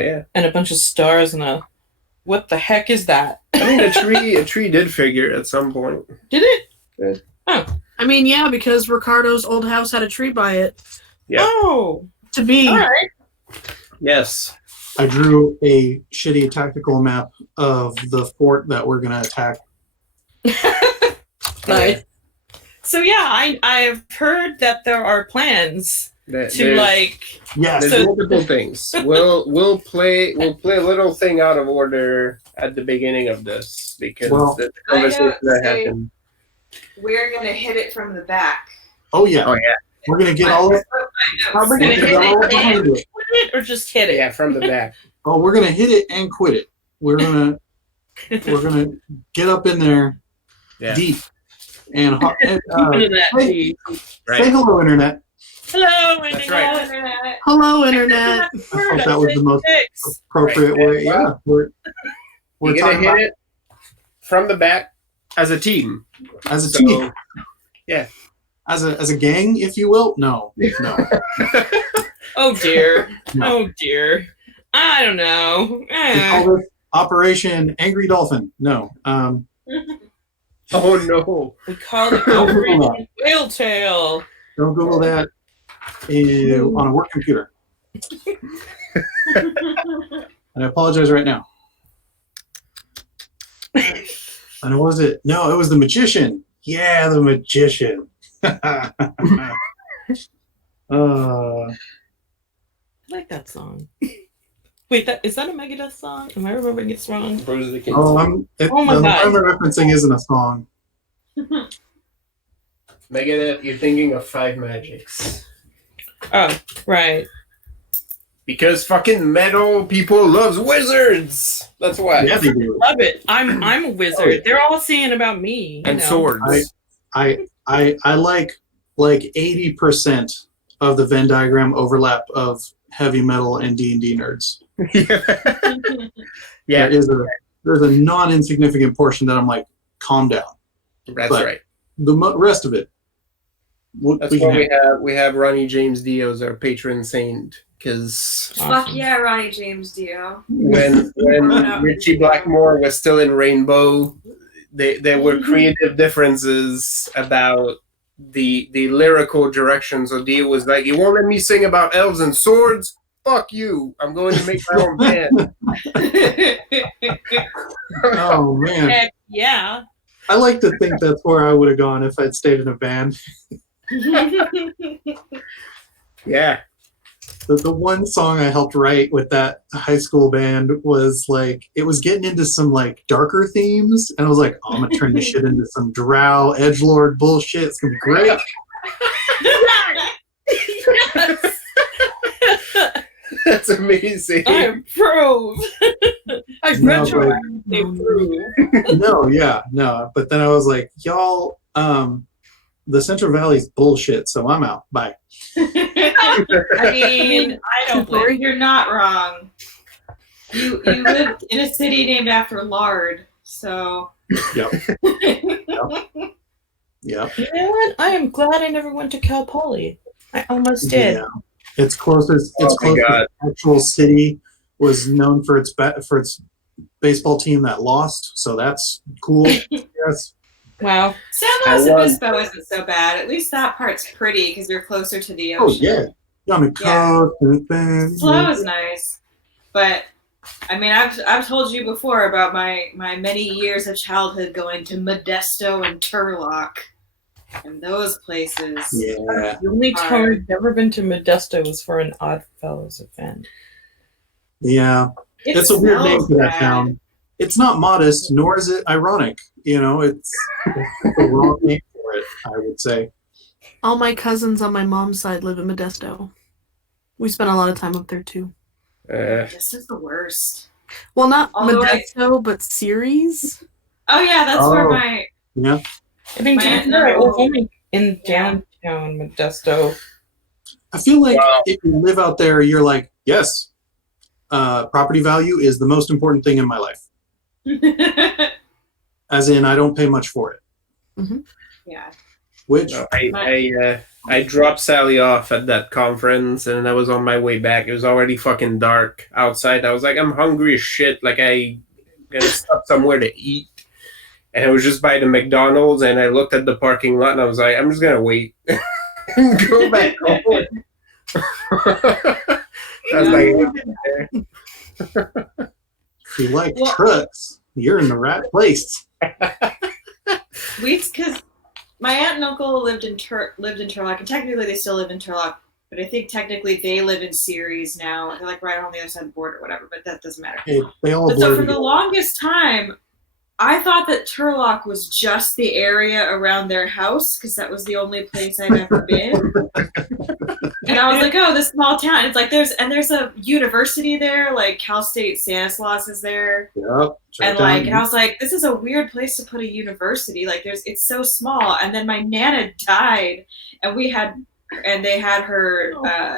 yeah. And a bunch of stars and a... What the heck is that? I mean, a tree did figure at some point. Did it? Yeah. Oh. I mean, yeah, because Ricardo's old house had a tree by it. Yeah. Oh. To be. All right. Yes. I drew a shitty tactical map of the fort that we're going to attack. Nice. So yeah, I've heard that there are plans to like. Yes. There's multiple things. We'll play a little thing out of order at the beginning of this because the conversation that happened. We're gonna hit it from the back. Oh yeah. Oh yeah. We're gonna get all of We're gonna hit it or just hit it. Yeah, from the back. Oh, we're gonna hit it and quit it. We're gonna get up in there deep and say hello, internet. Hello, internet. That's right. Hello, internet. I thought that was the most appropriate way. Yeah, we're gonna hit it from the back as a team. As a team. Yeah. As a gang, if you will. No. Oh dear. No. Oh dear. I don't know. We call this Operation Angry Dolphin. No. Oh no. We call it Operation Whale Tail. Don't Google that on a work computer. And I apologize right now. And what was it? No, it was the magician. Yeah, the magician. I like that song. Wait, is that a Megadeth song? Am I remembering it wrong? The one I'm referencing isn't a song. Megadeth, you're thinking of Five Magics. Oh, right. Because fucking metal people loves wizards. That's why. Yeah, they do. Love it. I'm a wizard. They're all singing about me. And swords. I like 80% of the Venn diagram overlap of heavy metal and D&D nerds. Yeah. There's a non-insignificant portion that I'm like, calm down. That's right. The rest of it. That's why we have Ronnie James Dio as our patron saint. Because fuck yeah, Ronnie James Dio. When Richie Blackmore was still in Rainbow, there were creative differences about the lyrical direction. So Dio was like, "You won't let me sing about elves and swords? Fuck you! I'm going to make my own band." Oh man! Heck yeah! I like to think that's where I would have gone if I'd stayed in a band. Yeah. The one song I helped write with that high school band was like, it was getting into some like darker themes, and I was like, oh, I'm gonna turn this shit into some drow edgelord bullshit. It's gonna be great. That's amazing. I approve. I retroactively approve. No. But then I was like, y'all, the Central Valley's bullshit, so I'm out. Bye. I mean, I don't believe you're not wrong. You lived in a city named after lard, so. Yep. You know what? I am glad I never went to Cal Poly. I almost did. Yeah. Its closest actual city was known for its baseball team that lost, so that's cool. Yes. Wow. San Luis Obispo isn't so bad. At least that part's pretty because you're closer to the ocean. Oh yeah, you're on the coast. Slow is nice, but I mean, I've told you before about my many years of childhood going to Modesto and Turlock, and those places. Yeah. The only time I've ever been to Modesto was for an Oddfellows event. Yeah, it's a weird name for that town. It's not modest, nor is it ironic. You know, it's the wrong name for it, I would say. All my cousins on my mom's side live in Modesto. We spent a lot of time up there, too. This is the worst. Well, not Modesto, but Ceres. Oh, yeah, that's where my... Yeah. I think I was only in downtown Modesto. I feel like if you live out there, you're like, yes, property value is the most important thing in my life. As in, I don't pay much for it. Mm-hmm. Yeah. Which No, I dropped Sally off at that conference, and I was on my way back. It was already fucking dark outside. I was like, I'm hungry as shit. Like, I gotta stop somewhere to eat. And it was just by the McDonald's, and I looked at the parking lot, and I was like, I'm just gonna wait. Go back home. I was like, if you like trucks, you're in the right place. Because my aunt and uncle lived in Turlock, and technically they still live in Turlock, but I think technically they live in Ceres now. They're like right on the other side of the border or whatever, but that doesn't matter. They all But so blur for the together. longest time, I thought that Turlock was just the area around their house because that was the only place I'd ever been. And I was like, oh, this small town. It's like there's a university there, like Cal State Stanislaus is there. Yep. And I was like, this is a weird place to put a university. Like it's so small. And then my Nana died, and they had her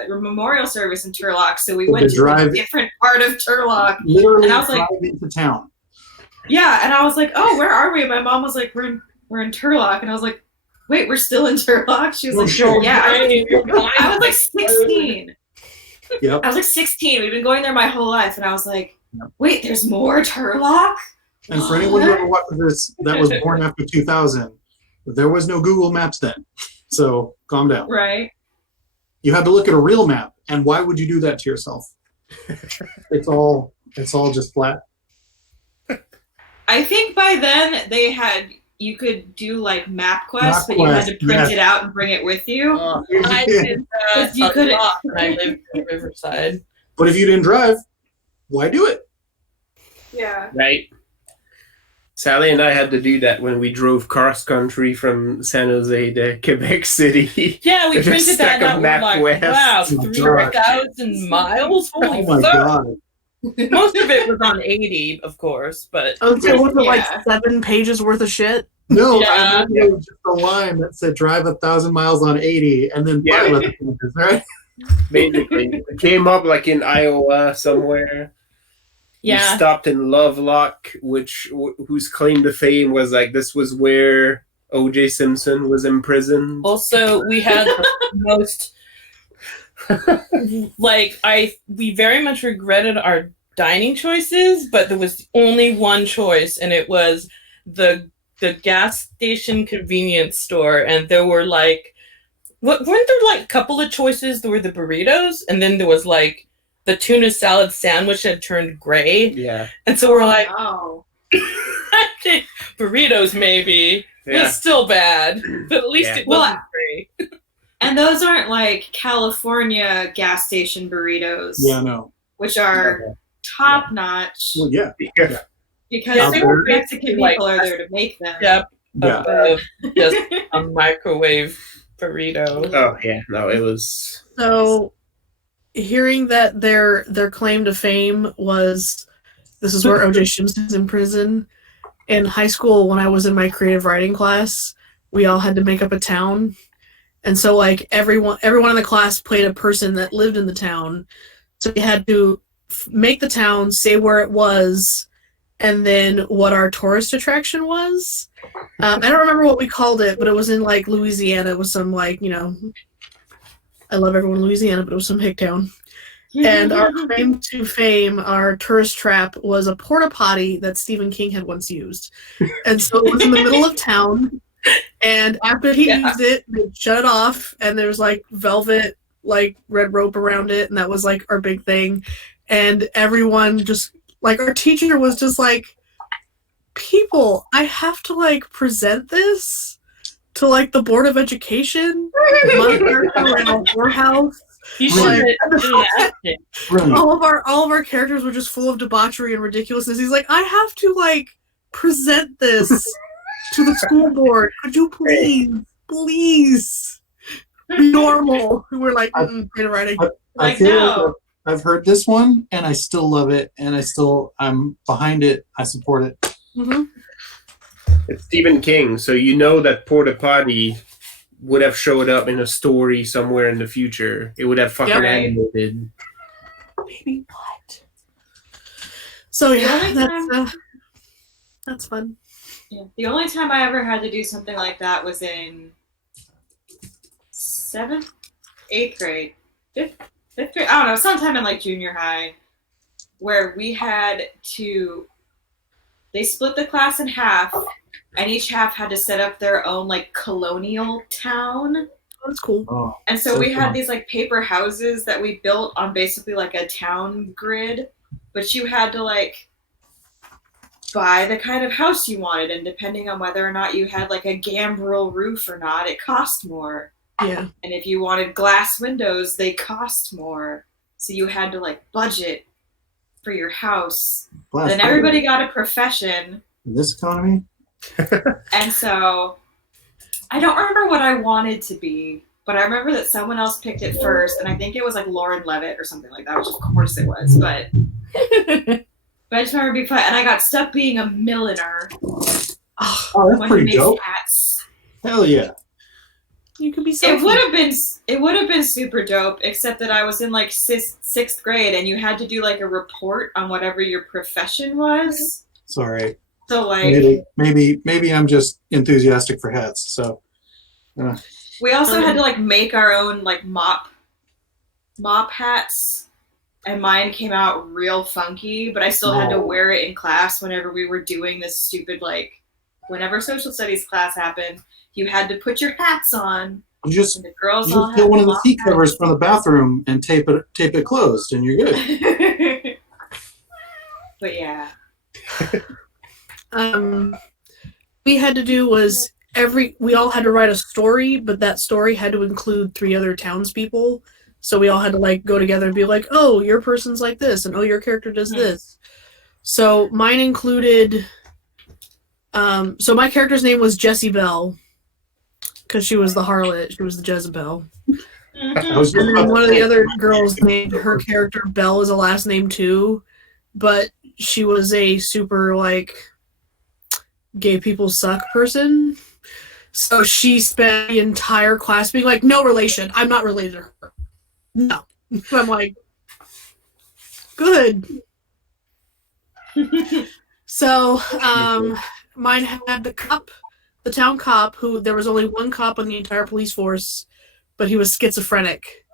memorial service in Turlock, so we went to a different part of Turlock. Literally and I was like, drive into town. yeah, and I was like, oh, where are we? And my mom was like, we're in Turlock, and I was like, wait, we're still in Turlock? She was like, sure. yeah. I was like 16. Yep. I was like 16. We've been going there my whole life, and I was like, wait, there's more Turlock? And for anyone who ever watched this that was born after 2000, there was no Google Maps then. So calm down. Right. You had to look at a real map. And why would you do that to yourself? It's all just flat. I think by then you could do like MapQuest, but you had to print it out and bring it with you. I did that You a couldn't- lot when I lived in Riverside. But if you didn't drive, why do it? Yeah. right. Sally and I had to do that when we drove cross country from San Jose to Quebec City. Yeah, we Just printed that stuck a and we're like, MapQuest. wow, Oh, 3,000 miles? Holy Oh my fuck. god. Most of it was on 80, of course, but I was was it like Yeah. 7 pages worth of shit? No, Yeah. I remember it was just a line that said drive 1,000 miles on 80 and then Yeah. 5 other pages, right? Basically, it came up like in Iowa somewhere. yeah. We stopped in Lovelock, whose claim to fame was like this was where O.J. Simpson was imprisoned. Also, we had the most we very much regretted our dining choices, but there was only one choice, and it was the gas station convenience store, and there were like weren't there like a couple of choices? There were the burritos, and then there was like the tuna salad sandwich had turned gray, Yeah, and so we're like, Oh. burritos maybe. yeah. It's still bad, but at least Yeah. it wasn't gray. And those aren't like California gas station burritos, Yeah, no. which are top notch Well, yeah. because Yeah, the they're Mexican like- people are there to make them. Yep. Yeah. Just a microwave burrito. Oh yeah, no, it was. So, hearing that their claim to fame was this is where O.J. Simpson's in prison. In high school, when I was in my creative writing class, we all had to make up a town, and so like everyone in the class played a person that lived in the town. So we had to make the town, say where it was, and then what our tourist attraction was. I don't remember what we called it, but it was in like Louisiana. It was some like I love everyone in Louisiana, but it was some hick town. And our claim to fame, our tourist trap, was a porta potty that Stephen King had once used. And so it was in the middle of town. And after he used it, they shut it off, and there's like velvet, like red rope around it, and that was like our big thing. And everyone just like our teacher was just like, people, I have to like present this to like the Board of Education, monitor around a whorehouse. You should have asked it. Brilliant. All of our characters were just full of debauchery and ridiculousness. He's like, I have to like present this to the school board. Could you please be normal? And we're like, creative writing. I Like, feel no. like I've heard this one and I still love it and I'm behind it. I support it. Mm-hmm. It's Stephen King, so you know that porta potty would have showed up in a story somewhere in the future. It would have fucking Yep. animated. Baby, what? So yeah, The only that's fun. Yeah. The only time I ever had to do something like that was in 7th, 8th grade, 5th grade. I don't know, sometime in like junior high, where we had to. They split the class in half, and each half had to set up their own like colonial town. That's cool. Oh, And so we had fun. these like paper houses that we built on basically like a town grid, but you had to like buy the kind of house you wanted, and depending on whether or not you had like a gambrel roof or not, it cost more. Yeah. And if you wanted glass windows, they cost more. So you had to like budget for your house. Glass Then everybody got a profession. in this economy. And so I don't remember what I wanted to be, but I remember that someone else picked it first, and I think it was like Lauren Levitt or something like that, which of course it was, but I just remember being fun, and I got stuck being a milliner. Oh, Oh, that's When pretty he makes dope. hats. Hell yeah. you could be so. It would have been super dope, except that I was in like sixth grade, and you had to do like a report on whatever your profession was. Sorry. So like Maybe I'm just enthusiastic for hats. So we also had to like make our own like mop hats, and mine came out real funky, but I still had to wear it in class whenever we were doing this stupid like whenever social studies class happened, you had to put your hats on. you just And the girls you all just had get one of the mop seat hats. covers from the bathroom and tape it closed, and you're good. But yeah. We had to do was we all had to write a story, but that story had to include 3 other townspeople. So we all had to like go together and be like, oh, your person's like this, and oh, your character does this. So mine included. So my character's name was Jessie Bell, because she was the harlot. She was the Jezebel. I was just And about then to one of say, the other girls named her character Bell as a last name too, but she was a super like gay people suck person. So she spent the entire class being like, no relation. I'm not related to her. No. I'm like, good. So mine had the cop, the town cop, who there was only one cop on the entire police force, but he was schizophrenic.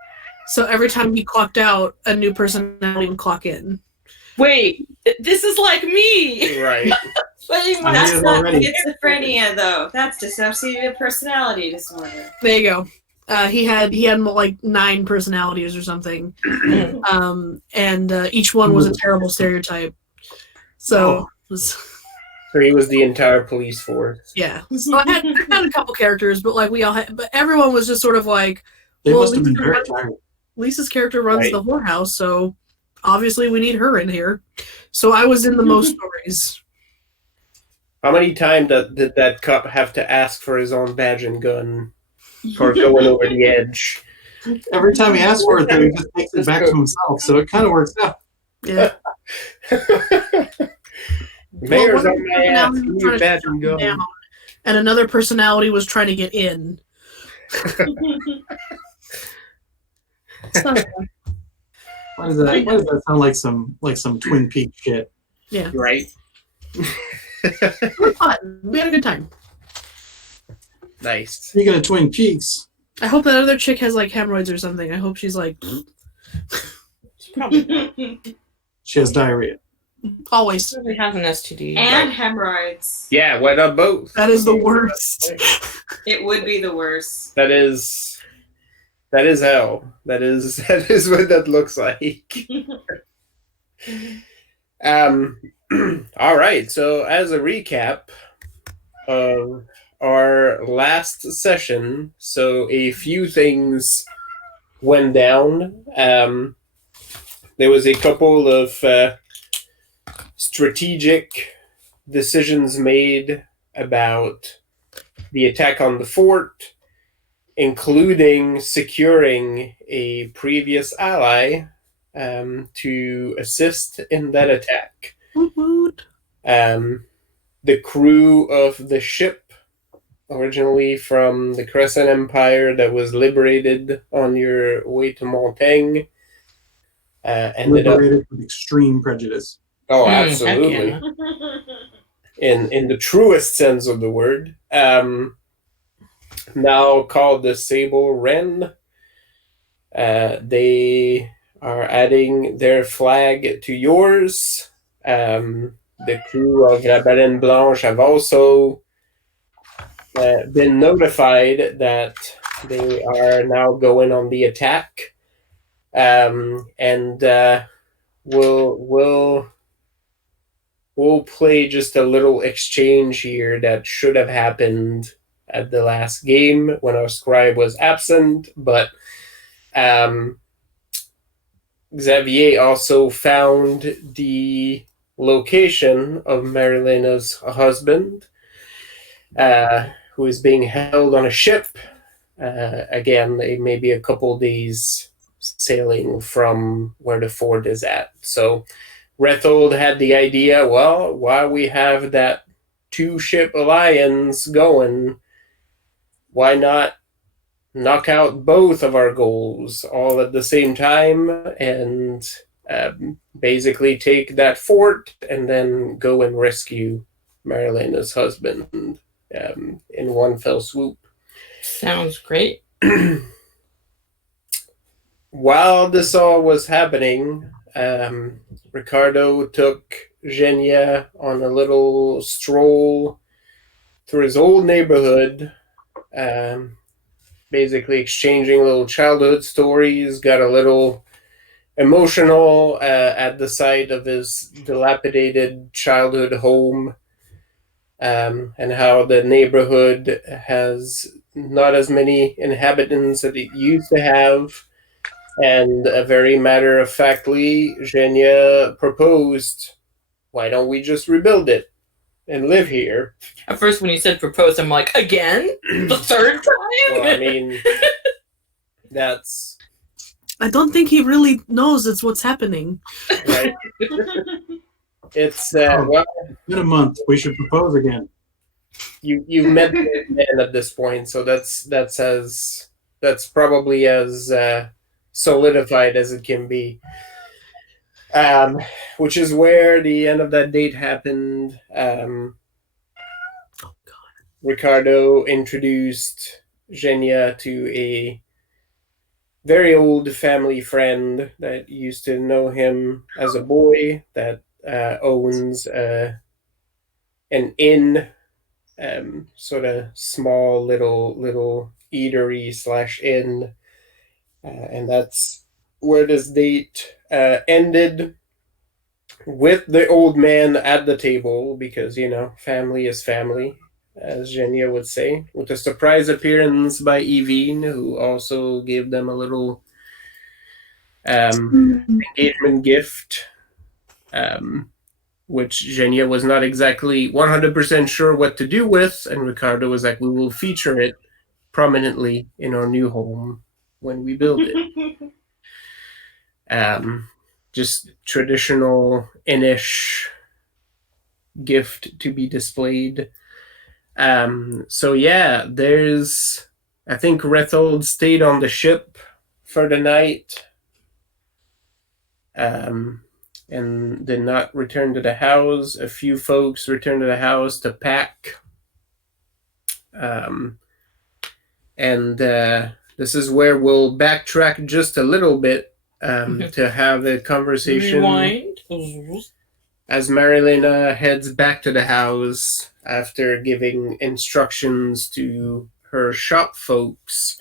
So every time he clocked out, a new personality would clock in. Wait, this is like me. Right. Playing my- I That's knew it not already. schizophrenia, though. That's dissociative personality disorder. There you go. He had like 9 personalities or something, and each one was a terrible stereotype. So, it was, So he was the entire police force. yeah. So I had a couple characters, but like we all had, but everyone was just sort of like, they well, must have been Lisa very runs- tired. Lisa's character runs Right. the whorehouse, so obviously we need her in here. So I was in the most stories. How many times did that cop have to ask for his own badge and gun for going over the edge? Every time he asks for it, though, he just takes it back to himself. So it kind of works out. Yeah. Mayor's Well, on one my ass. personality Give was me a trying to badge shut and him gun. down, and another personality was trying to get in. So, Why does that sound like some Twin Peaks shit? yeah, Right. it was fun. We had a good time. Nice. Speaking of Twin Peaks, I hope that other chick has like hemorrhoids or something. I hope she's like Probably she has diarrhea. always. probably has an STD. And hemorrhoids. Yeah, why not both? That is the worst. It would be the worst. That is hell. That is what that looks like. All right. So as a recap of our last session, so a few things went down. There was a couple of strategic decisions made about the attack on the fort, including securing a previous ally to assist in that attack. Woot woot. The crew of the ship, originally from the Crescent Empire that was liberated on your way to Montaigne, ended up... Liberated with extreme prejudice. Oh, heck absolutely. yeah. In the truest sense of the word. now called the Sable Wren. They are adding their flag to yours. The crew of La Baleine Blanche have also been notified that they are now going on the attack, and we'll play just a little exchange here that should have happened at the last game when our scribe was absent, but Xavier also found the location of Marilena's husband, who is being held on a ship. Again, maybe a couple days sailing from where the fort is at. So Rethold had the idea, well, while we have that 2-ship alliance going, why not knock out both of our goals all at the same time and basically take that fort and then go and rescue Marilena's husband in one fell swoop. Sounds great. While this all was happening, Ricardo took Genia on a little stroll through his old neighborhood, basically exchanging little childhood stories, got a little emotional at the sight of his dilapidated childhood home, and how the neighborhood has not as many inhabitants as it used to have. And very matter-of-factly, Genia proposed, why don't we just rebuild it and live here? At first, when you said propose, I'm like, again? The third time? Well, I mean, that's... I don't think he really knows it's what's happening. Right. It's, well... In a month, we should propose again. You've met the man at this point, so that's probably as solidified as it can be. Which is where the end of that date happened. Ricardo introduced Genia to a very old family friend that used to know him as a boy, that owns an inn, sort of small little eatery / inn, and that's where this date ended, with the old man at the table, because, family is family, as Genia would say, with a surprise appearance by Evine, who also gave them a little engagement gift, which Genia was not exactly 100% sure what to do with, and Ricardo was like, we will feature it prominently in our new home when we build it. Just traditional Innish gift to be displayed. So yeah, I think Rethold stayed on the ship for the night, and did not return to the house. A few folks returned to the house to pack. And this is where we'll backtrack just a little bit to have a conversation. Rewind. As Marilena heads back to the house after giving instructions to her shop folks.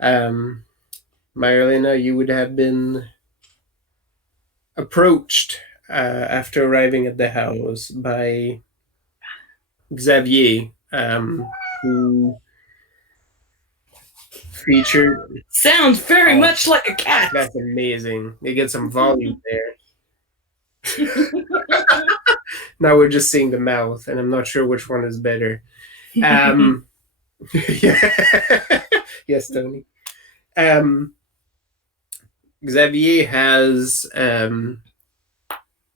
Marilena, you would have been approached after arriving at the house by Xavier, who featured... Sounds very much like a cat. That's amazing. You get some volume there. Now we're just seeing the mouth, and I'm not sure which one is better. Yeah. Yes, Tony. Xavier has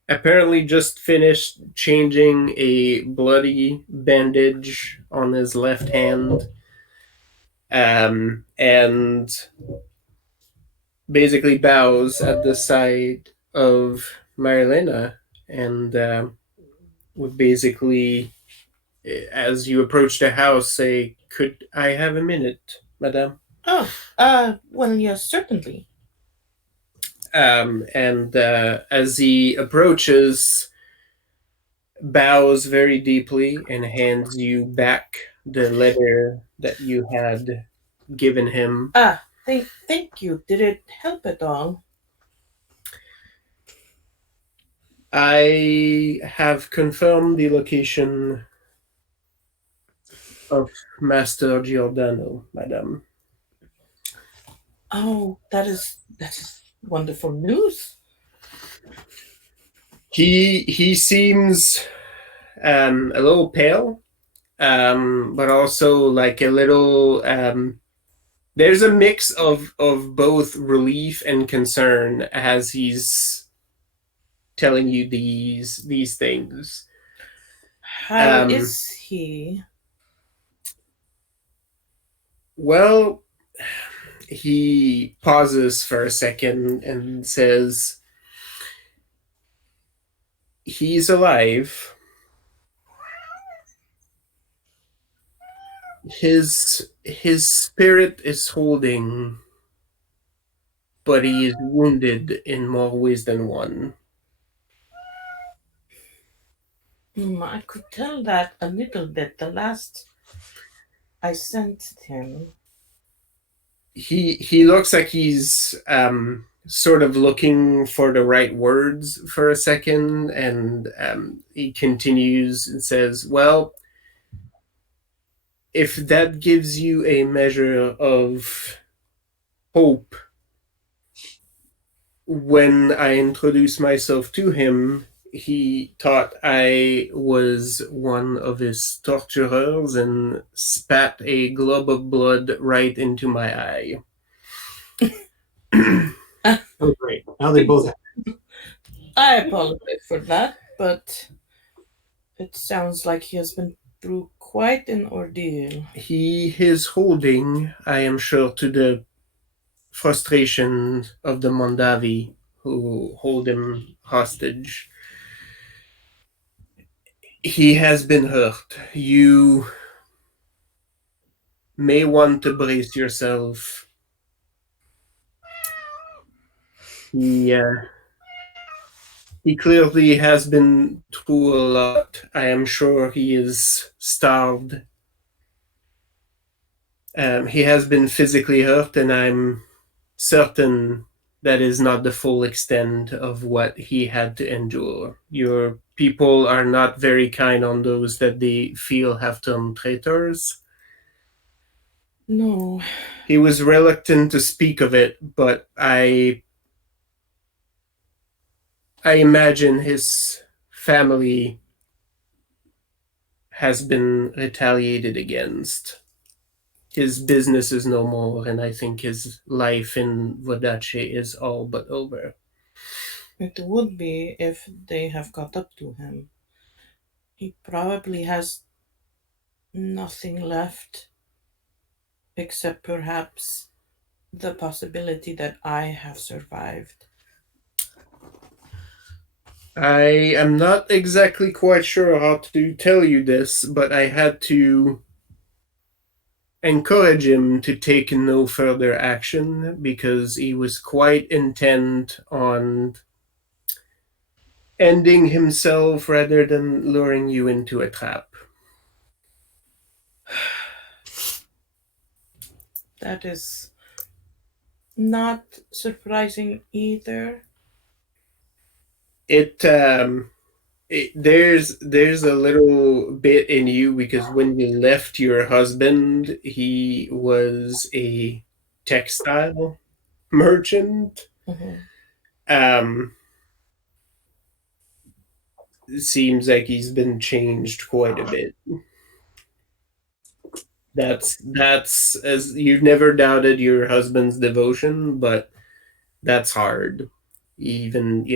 apparently just finished changing a bloody bandage on his left hand, and basically bows at the sight of Marilena, and would basically As you approach the house, say, "Could I have a minute, madame?" Oh, well, yes, certainly. And as he approaches, bows very deeply and hands you back the letter that you had given him. Thank you. Did it help at all? I have confirmed the location of Master Giordano, madame. Oh, that is wonderful news. He seems a little pale, but also like a little. There's a mix of both relief and concern as he's telling you these things. How is he? Well, he pauses for a second and says, "He's alive. His spirit is holding, but he is wounded in more ways than one." I could tell that a little bit. The last I sent him. He looks like he's sort of looking for the right words for a second, and he continues and says, "Well, if that gives you a measure of hope, when I introduced myself to him, he thought I was one of his torturers and spat a glob of blood right into my eye." Oh, great. Now they both have. I apologize for that, but it sounds like he has been through quite an ordeal. He is holding, I am sure, to the frustration of the Mondavi who hold him hostage. He has been hurt. You may want to brace yourself. He clearly has been through a lot. I am sure he is starved. He has been physically hurt, and I'm certain that is not the full extent of what he had to endure. Your people are not very kind on those that they feel have turned traitors. No. He was reluctant to speak of it, but I imagine his family has been retaliated against. His business is no more, and I think his life in Vodache is all but over. It would be if they have caught up to him. He probably has nothing left except perhaps the possibility that I have survived. I am not exactly quite sure how to tell you this, but I had to encourage him to take no further action because he was quite intent on ending himself rather than luring you into a trap. That is not surprising either. There's a little bit in you because when you left your husband, he was a textile merchant. Mhm. It seems like he's been changed quite a bit. That's as you've never doubted your husband's devotion, but that's hard. Even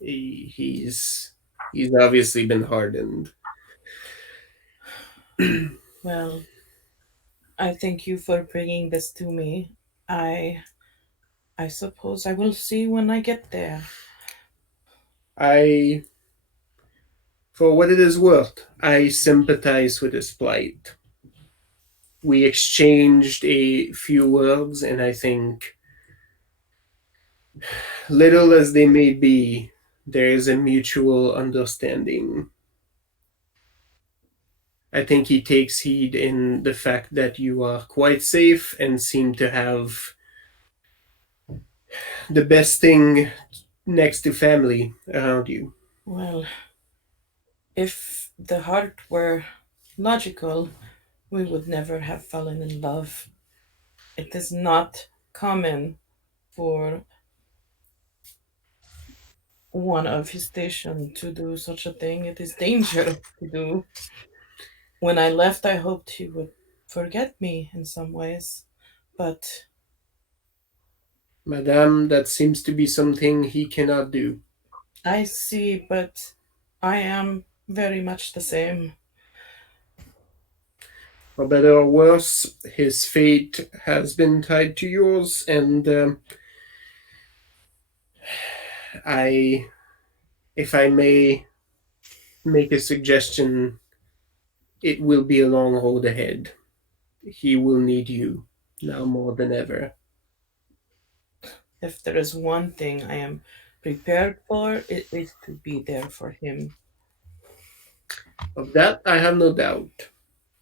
he's obviously been hardened. Well, I thank you for bringing this to me. I suppose I will see when I get there. For what it is worth, I sympathize with his plight. We exchanged a few words, and I think, little as they may be, there is a mutual understanding. I think he takes heed in the fact that you are quite safe and seem to have the best thing next to family around you. Well, if the heart were logical, we would never have fallen in love. It is not common for one of his station to do such a thing. It is dangerous to do. When I left, I hoped he would forget me in some ways, but Madame, that seems to be something he cannot do. I see, but I am very much the same. For better or worse, his fate has been tied to yours, and if I may make a suggestion, it will be a long road ahead. He will need you now more than ever. If there is one thing I am prepared for, it is to be there for him. Of that, I have no doubt.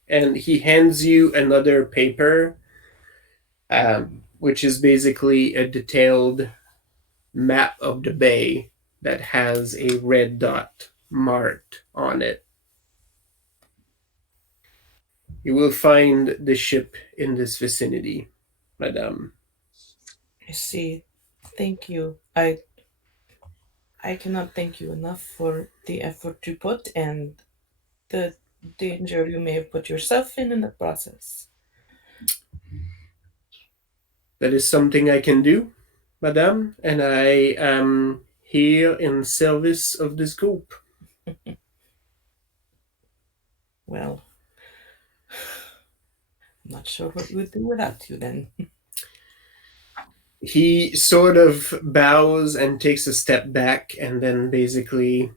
And he hands you another paper, which is basically a detailed map of the bay that has a red dot marked on it. You will find the ship in this vicinity, Madame. I see. Thank you. I cannot thank you enough for the effort you put and the danger you may have put yourself in the process. That is something I can do, Madame, and I am here in service of this group. Well, I'm not sure what we would do without you then. He sort of bows and takes a step back and then basically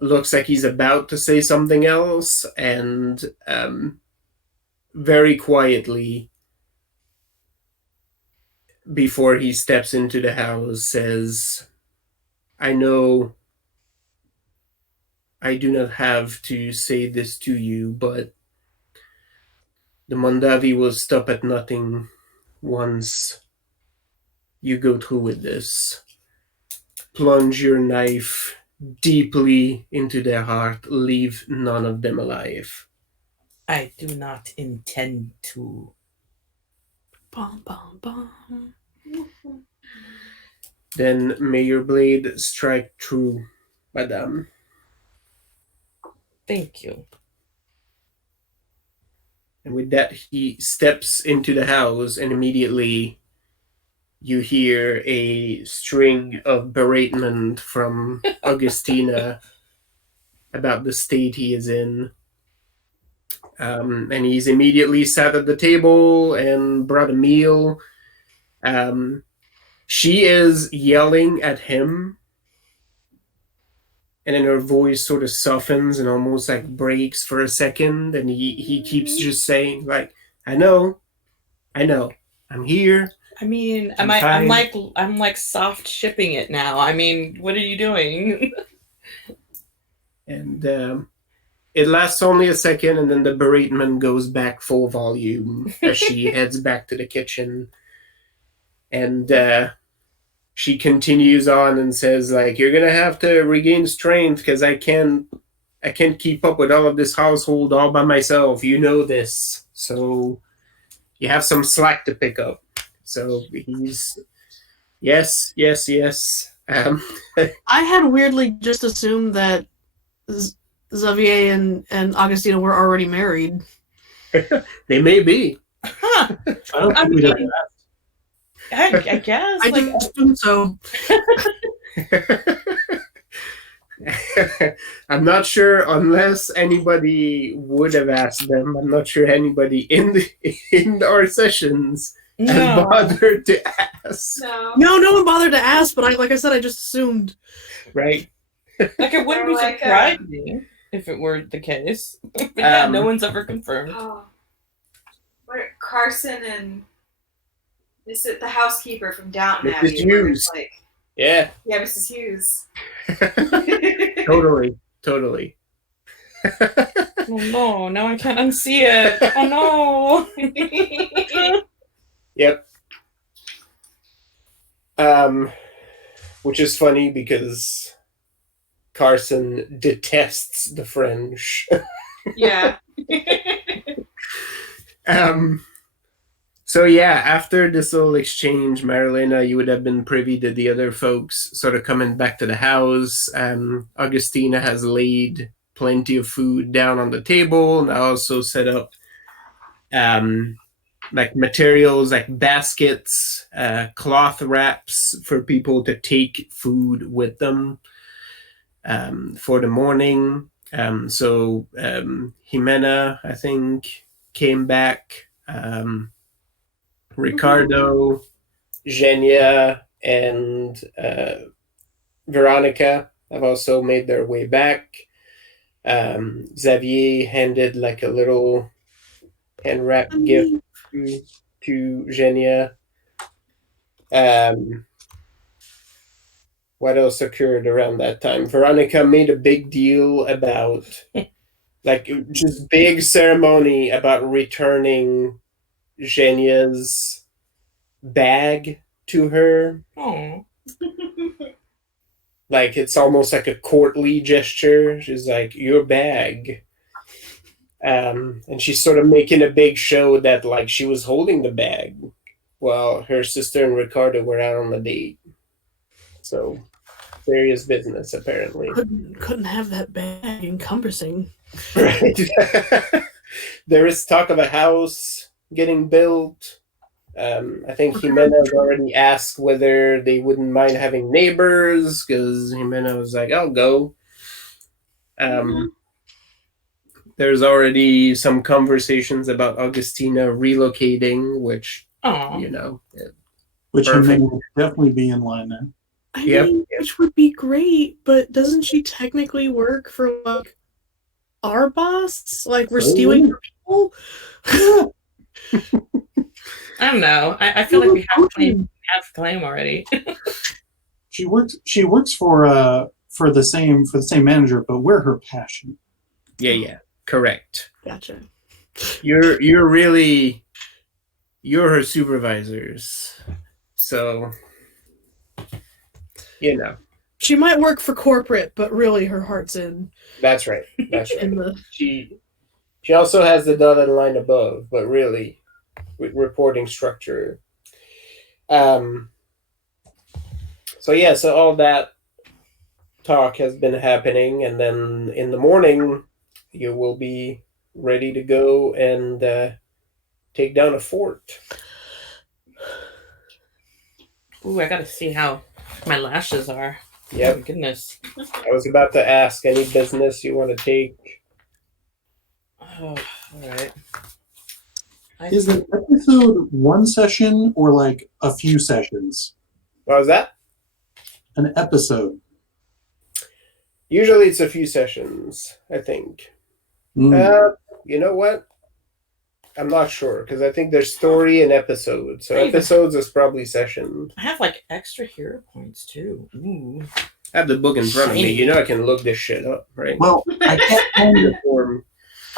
looks like he's about to say something else, and very quietly, before he steps into the house, says, I know I do not have to say this to you, but the Mondavi will stop at nothing once you go through with this. Plunge your knife deeply into their heart. Leave none of them alive. I do not intend to. Bum, bum, bum. Then may your blade strike true, Madame. Thank you. And with that, he steps into the house, and immediately you hear a string of beratement from Augustina about the state he is in. And he's immediately sat at the table and brought a meal. She is yelling at him, and then her voice sort of softens and almost like breaks for a second, and he keeps just saying, like, I know, I'm here. I mean, I'm I'm like soft shipping it now. I mean, what are you doing? And it lasts only a second, and then the beratement goes back full volume as she heads back to the kitchen. And she continues on and says, like, you're gonna have to regain strength because I can't keep up with all of this household all by myself. You know this, so you have some slack to pick up. So he's yes. I had weirdly just assumed that Xavier and Augustina were already married. They may be. Huh. I don't think we'd have asked. I guess. I like, didn't assume so. I'm not sure, unless anybody would have asked them. I'm not sure anybody in our sessions has no. bothered to ask. No. No one bothered to ask, but like I said, I just assumed. Right? Like, it wouldn't be Or like, surprising if it were the case. But yeah, no one's ever confirmed. Oh, what are Carson and is it the housekeeper from Downton Mrs. Abbey? Where it's Hughes. like, Yeah, yeah, Mrs. Hughes. totally. Oh no, now I can't unsee it. Oh no. Yep. Which is funny because Carson detests the French. Yeah. So yeah, after this whole exchange, Marilena, you would have been privy to the other folks sort of coming back to the house. Augustina has laid plenty of food down on the table and also set up like materials like baskets, cloth wraps for people to take food with them for the morning. So Jimena, I think, came back. Ricardo, Genia, and Veronica have also made their way back. Xavier handed like a little hand-wrapped gift to Genia. What else occurred around that time? Veronica made a big deal about, like, just big ceremony about returning Genia's bag to her. Oh. Like, it's almost like a courtly gesture. She's like, your bag. And she's sort of making a big show that, like, she was holding the bag while her sister and Ricardo were out on the date. So, serious business, apparently. Couldn't have that bag encompassing. Right. There is talk of a house getting built. I think Jimena had already asked whether they wouldn't mind having neighbors, because Jimena was like, I'll go. There's already some conversations about Augustina relocating, which, you know. Which Perfect. would definitely be in line then. I Yep. mean, which would be great, but doesn't she technically work for, like, our boss? Like, we're stealing her people? I don't know. I feel like we have claim already. She works for the same manager, but we're her passion. Yeah, correct. Gotcha. You're her supervisors, so you know. She might work for corporate, but really her heart's in That's right. in the She also has the dotted line above, but really, with reporting structure. So all that talk has been happening, and then in the morning, you will be ready to go and take down a fort. Ooh, I gotta see how my lashes are. Yep. Oh my goodness. I was about to ask, any business you want to take? Oh, all right. Is an episode one session or like a few sessions? What was that? An episode. Usually it's a few sessions, I think. You know what? I'm not sure, because I think there's story and episodes. So episodes is probably session. I have like extra hero points too. Ooh. I have the book in front of me. You know I can look this shit up, right? Well, I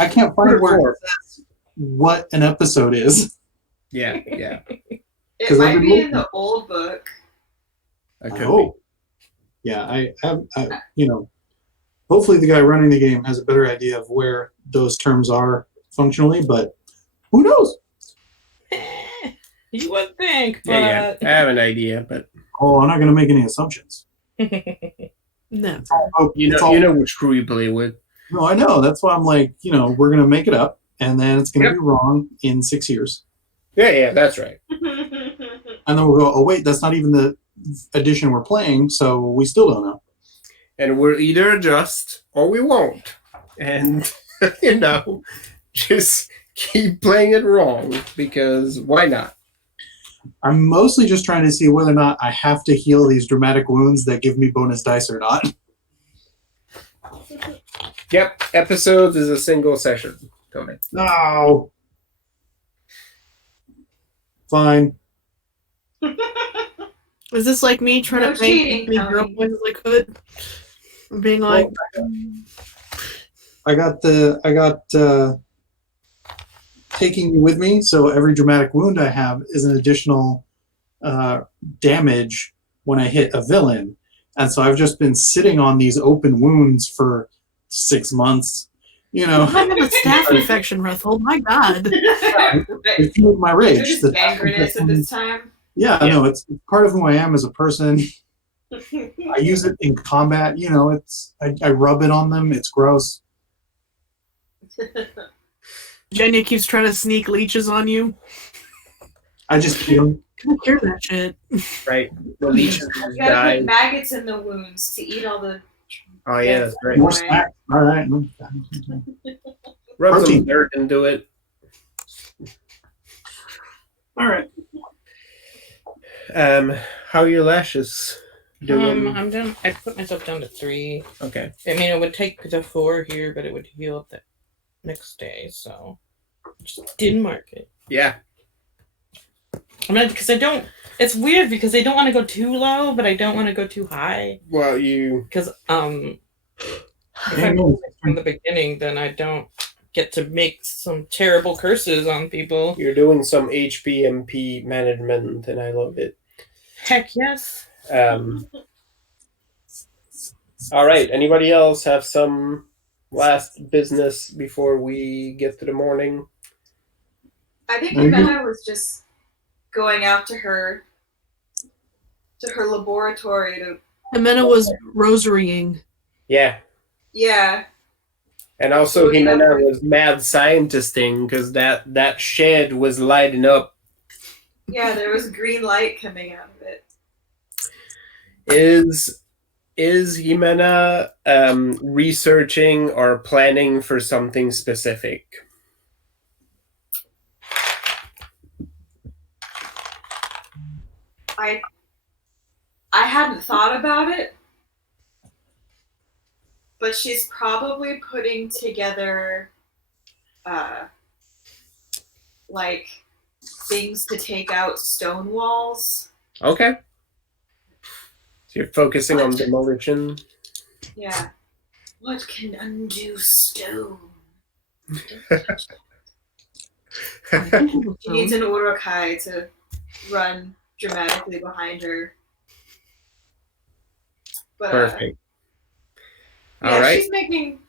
can't find where it says what an episode is. Yeah. It 'Cause might I've been be in looking. the old book. I I could hope. Yeah, I have. Hopefully the guy running the game has a better idea of where those terms are functionally, but who knows? You would think, be. but Yeah. I have an idea, but Oh, I'm not going to make any assumptions. no. you know which crew you play with. No, I know. That's why I'm like, we're going to make it up, and then it's going to be wrong in 6 years. Yeah, that's right. And then we'll go, oh, wait, that's not even the edition we're playing, so we still don't know. And we'll either adjust or we won't. And, just keep playing it wrong, because why not? I'm mostly just trying to see whether or not I have to heal these dramatic wounds that give me bonus dice or not. Yep, episodes is a single session, Tony. No. Fine. Is this like me trying No to make cheating, as many girl Tony. points as I could? Being like, I got taking you with me, so every dramatic wound I have is an additional damage when I hit a villain. And so I've just been sitting on these open wounds for 6 months. You know, I have a staph infection, Rethel. My God. it fueled my You're rage. just The- gangrenous at this time. Yeah, no, it's part of who I am as a person. I use it in combat. You know, I rub it on them. It's gross. Jenya keeps trying to sneak leeches on you. I just feel. I hear that shit. Right. The leeches You gotta die. put maggots in the wounds to eat all the. Oh, yeah, that's right. More snacks. All right. Rub some Protein. dirt into it. All right. How are your lashes doing? I'm down. I put myself down to 3. Okay. I mean, it would take to 4 here, but it would heal up the next day. So just didn't mark it. Yeah. I'm not because I don't. It's weird because I don't want to go too low, but I don't want to go too high. Well, you. Because if I move it from the beginning, then I don't get to make some terrible curses on people. You're doing some HPMP management, and I love it. Heck yes. All right. Anybody else have some last business before we get to the morning? I think Mhm. Jimena was just going out to her laboratory to. Jimena was rosarying. Yeah. Yeah. And also, Oh, yeah. Jimena was mad scientisting because that shed was lighting up. Yeah, there was green light coming out of it. Is Jimena researching or planning for something specific? I hadn't thought about it, but she's probably putting together like things to take out stone walls. Okay. So you're focusing on demolition. Yeah. What can undo stone? She needs an urukai to run dramatically behind her. But, Perfect. Yeah, All right.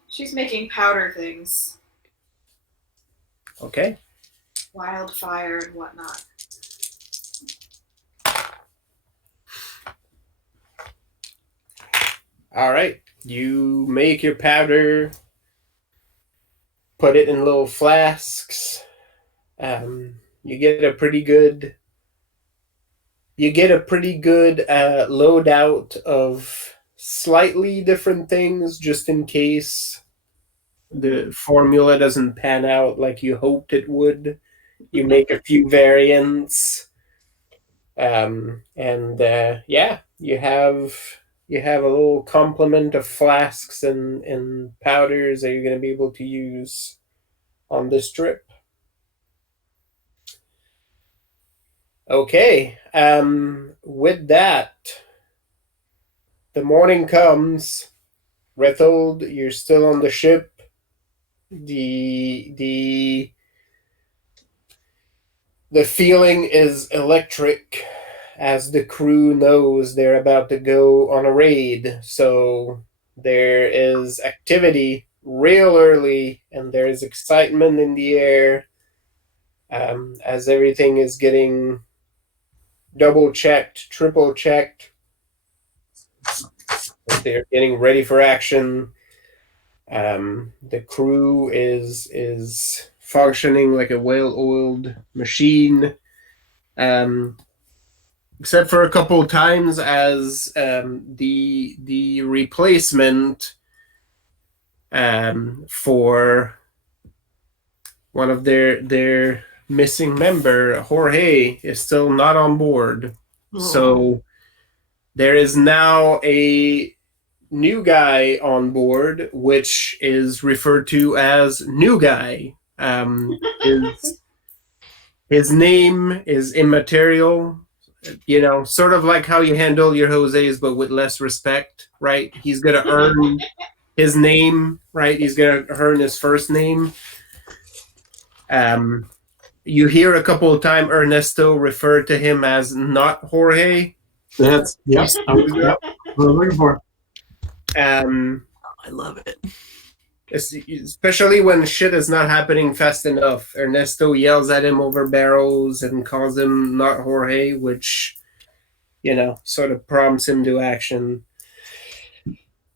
she's making powder things, Okay. wildfire and whatnot. All right. You make your powder, put it in little flasks. You get a pretty good loadout of slightly different things just in case the formula doesn't pan out like you hoped it would. You make a few variants. You have a little complement of flasks and powders that you're going to be able to use on this trip. Okay. With that, the morning comes. Rethold, you're still on the ship. The feeling is electric as the crew knows they're about to go on a raid. So there is activity real early and there's excitement in the air as everything is getting double checked, triple checked. They're getting ready for action. The crew is functioning like a well-oiled machine, except for a couple of times as the replacement for one of their missing member, Jorge, is still not on board. Oh. So there is now a new guy on board, which is referred to as New Guy. His name is immaterial, sort of like how you handle your Jose's, but with less respect, right? He's going to earn his name, right? He's going to earn his first name. You hear a couple of times Ernesto refer to him as not Jorge. That's, yes, I was looking for. I love it. Especially when shit is not happening fast enough. Ernesto yells at him over barrels and calls him not Jorge, which, sort of prompts him to action.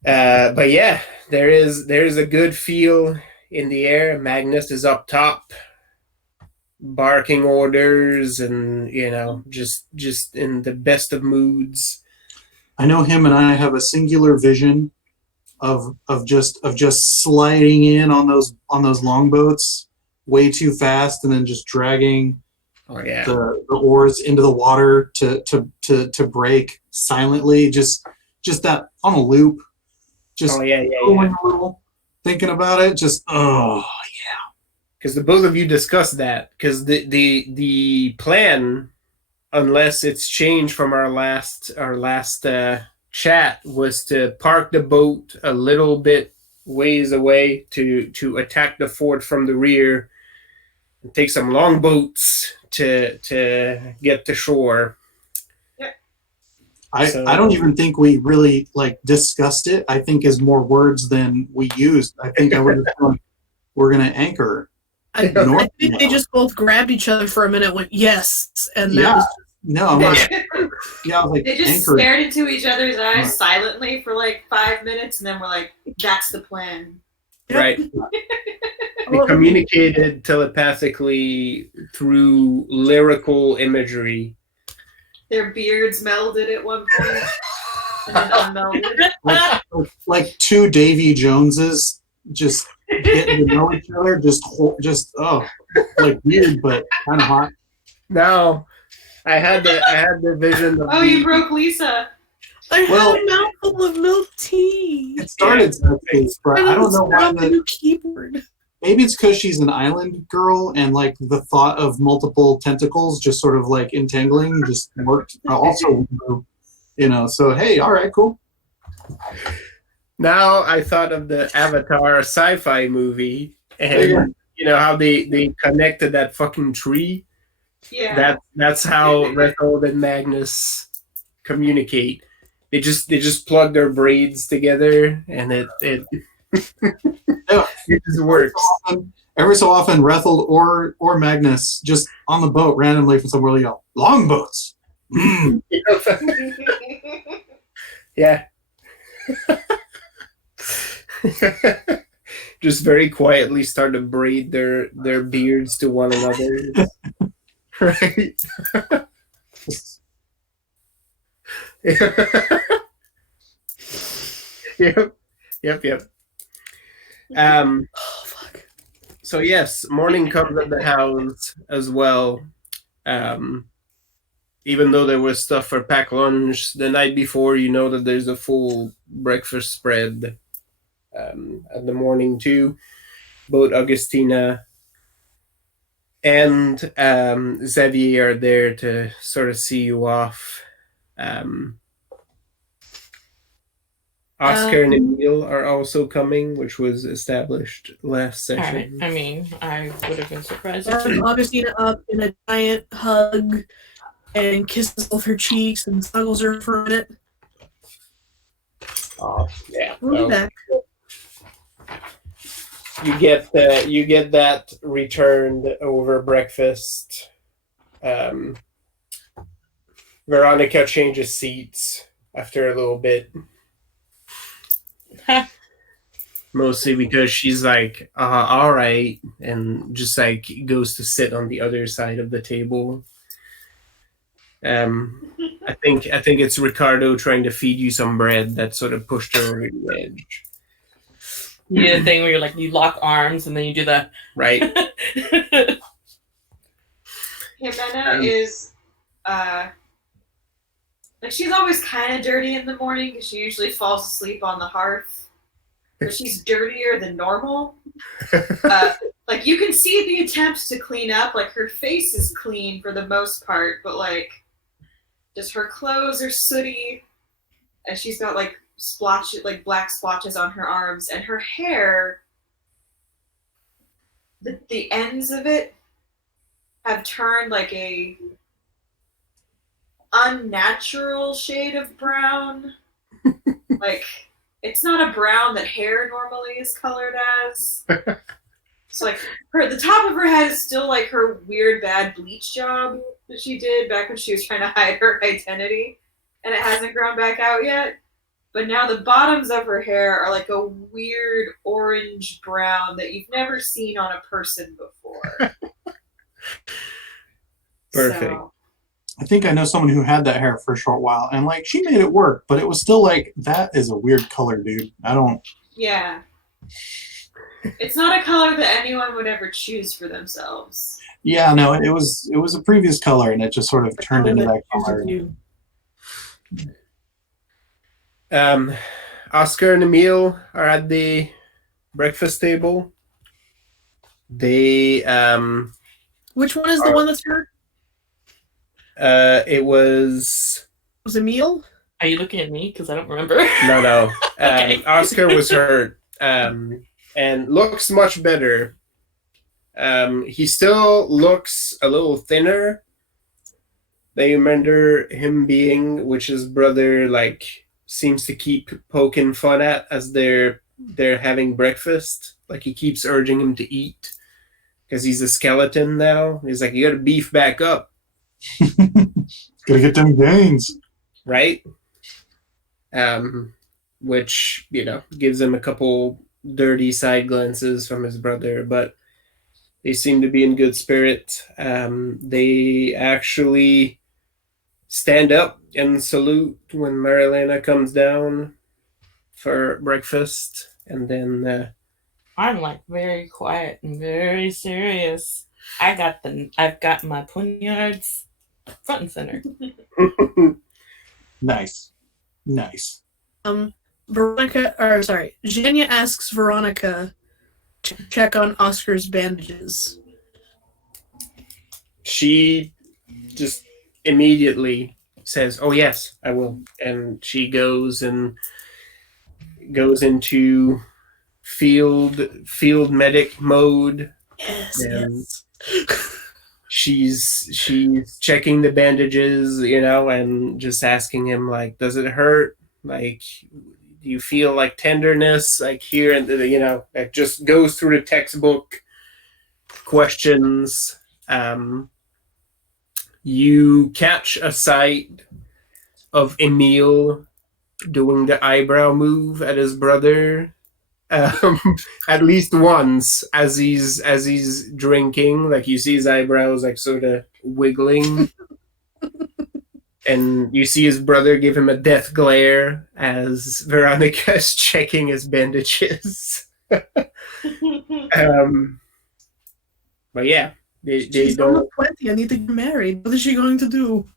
But yeah, there is a good feel in the air. Magnus is up top, barking orders and, just in the best of moods. I know him and I have a singular vision of just sliding in on those longboats way too fast and then just dragging the oars into the water to break silently, just that on a loop, just going a little, thinking about it, just because the both of you discussed that, because the plan, unless it's changed from our last chat, was to park the boat a little bit ways away to attack the fort from the rear and take some longboats to get to shore. I don't even think we really discussed it. I think is more words than we used. I think I would have gone, we're going to anchor. I think they just both grabbed each other for a minute, went yes, and that was no, I'm like, I was like, they just anchored. stared into each other's eyes silently for 5 minutes, and then we're like, "That's the plan." Right. They communicated telepathically through lyrical imagery. Their beards melded at one point, and then unmelded. Like two Davy Joneses just getting to know each other, just weird, but kind of hot. No. I had the vision of you broke Lisa. I had a mouthful of milk tea. It started but I don't know why new keyboard. Maybe it's because she's an island girl and the thought of multiple tentacles just sort of entangling just worked. Also, so hey, all right, cool. Now I thought of the Avatar sci-fi movie and how they connected that fucking tree. Yeah. That's how Rethold and Magnus communicate. They just plug their braids together and it just works. Every so often, Rethold or Magnus just on the boat randomly from somewhere they go, longboats. Yeah. Just very quietly start to braid their beards to one another. Right. Yep. Fuck. So yes, morning comes at the house as well. Even though there was stuff for pack lunch the night before, that there's a full breakfast spread at the morning too. Both Augustina and Xavier are there to sort of see you off. Oscar and Emil are also coming, which was established last session. I mean, I would have been surprised. Augustina up in a giant hug and kisses both her cheeks and snuggles her for a minute. Oh, yeah. We'll be back. You get that returned over breakfast. Veronica changes seats after a little bit. Mostly because she's like, all right, and just goes to sit on the other side of the table. I think it's Ricardo trying to feed you some bread that sort of pushed her over the edge. You do the thing where you lock arms and then you do that. Right. Jimena is Like, she's always kind of dirty in the morning because she usually falls asleep on the hearth. So she's dirtier than normal. Like, you can see the attempts to clean up. Like, her face is clean for the most part, but, like, just her clothes are sooty. And she's got, like, splotches, like, black splotches on her arms. And her hair, the ends of it have turned, like, a unnatural shade of brown. Like, it's not a brown that hair normally is colored as. So, like, the top of her head is still, like, her weird bad bleach job that she did back when she was trying to hide her identity, and it hasn't grown back out yet. But now the bottoms of her hair are like a weird orange brown that you've never seen on a person before. Perfect. So, I think I know someone who had that hair for a short while, and like she made it work, but it was still like, that is a weird color, dude. I don't. yeah. It's not a color that anyone would ever choose for themselves. Yeah, no, it was a previous color, and it just sort of turned into that color. Oscar and Emil are at the breakfast table. They Which one is the one that's hurt? it was Emil? Are you looking at me? Because I don't remember. no. Okay. Oscar was hurt and looks much better. He still looks a little thinner. They remember him being, which his brother like seems to keep poking fun at as they're having breakfast. Like he keeps urging him to eat because he's a skeleton now. He's like, you got to beef back up, Gotta get them gains. right? Which gives him a couple dirty side glances from his brother, but they seem to be in good spirit. They actually stand up and salute when Marilena comes down for breakfast, and then I'm like very quiet and very serious. I've got my poniards front and center. Nice. Janya asks Veronica to check on Oscar's bandages. she just immediately says, "Oh yes, I will," and she goes into field medic mode. Yes, And yes. she's checking the bandages, and just asking him like, "Does it hurt? Like, do you feel like tenderness like here?" And it just goes through the textbook questions. You catch a sight of Emil doing the eyebrow move at his brother at least once as he's drinking. Like you see his eyebrows like sort of wiggling, and you see his brother give him a death glare as Veronica is checking his bandages. But yeah, they She's don't. almost 20. I need to get married. What is she going to do?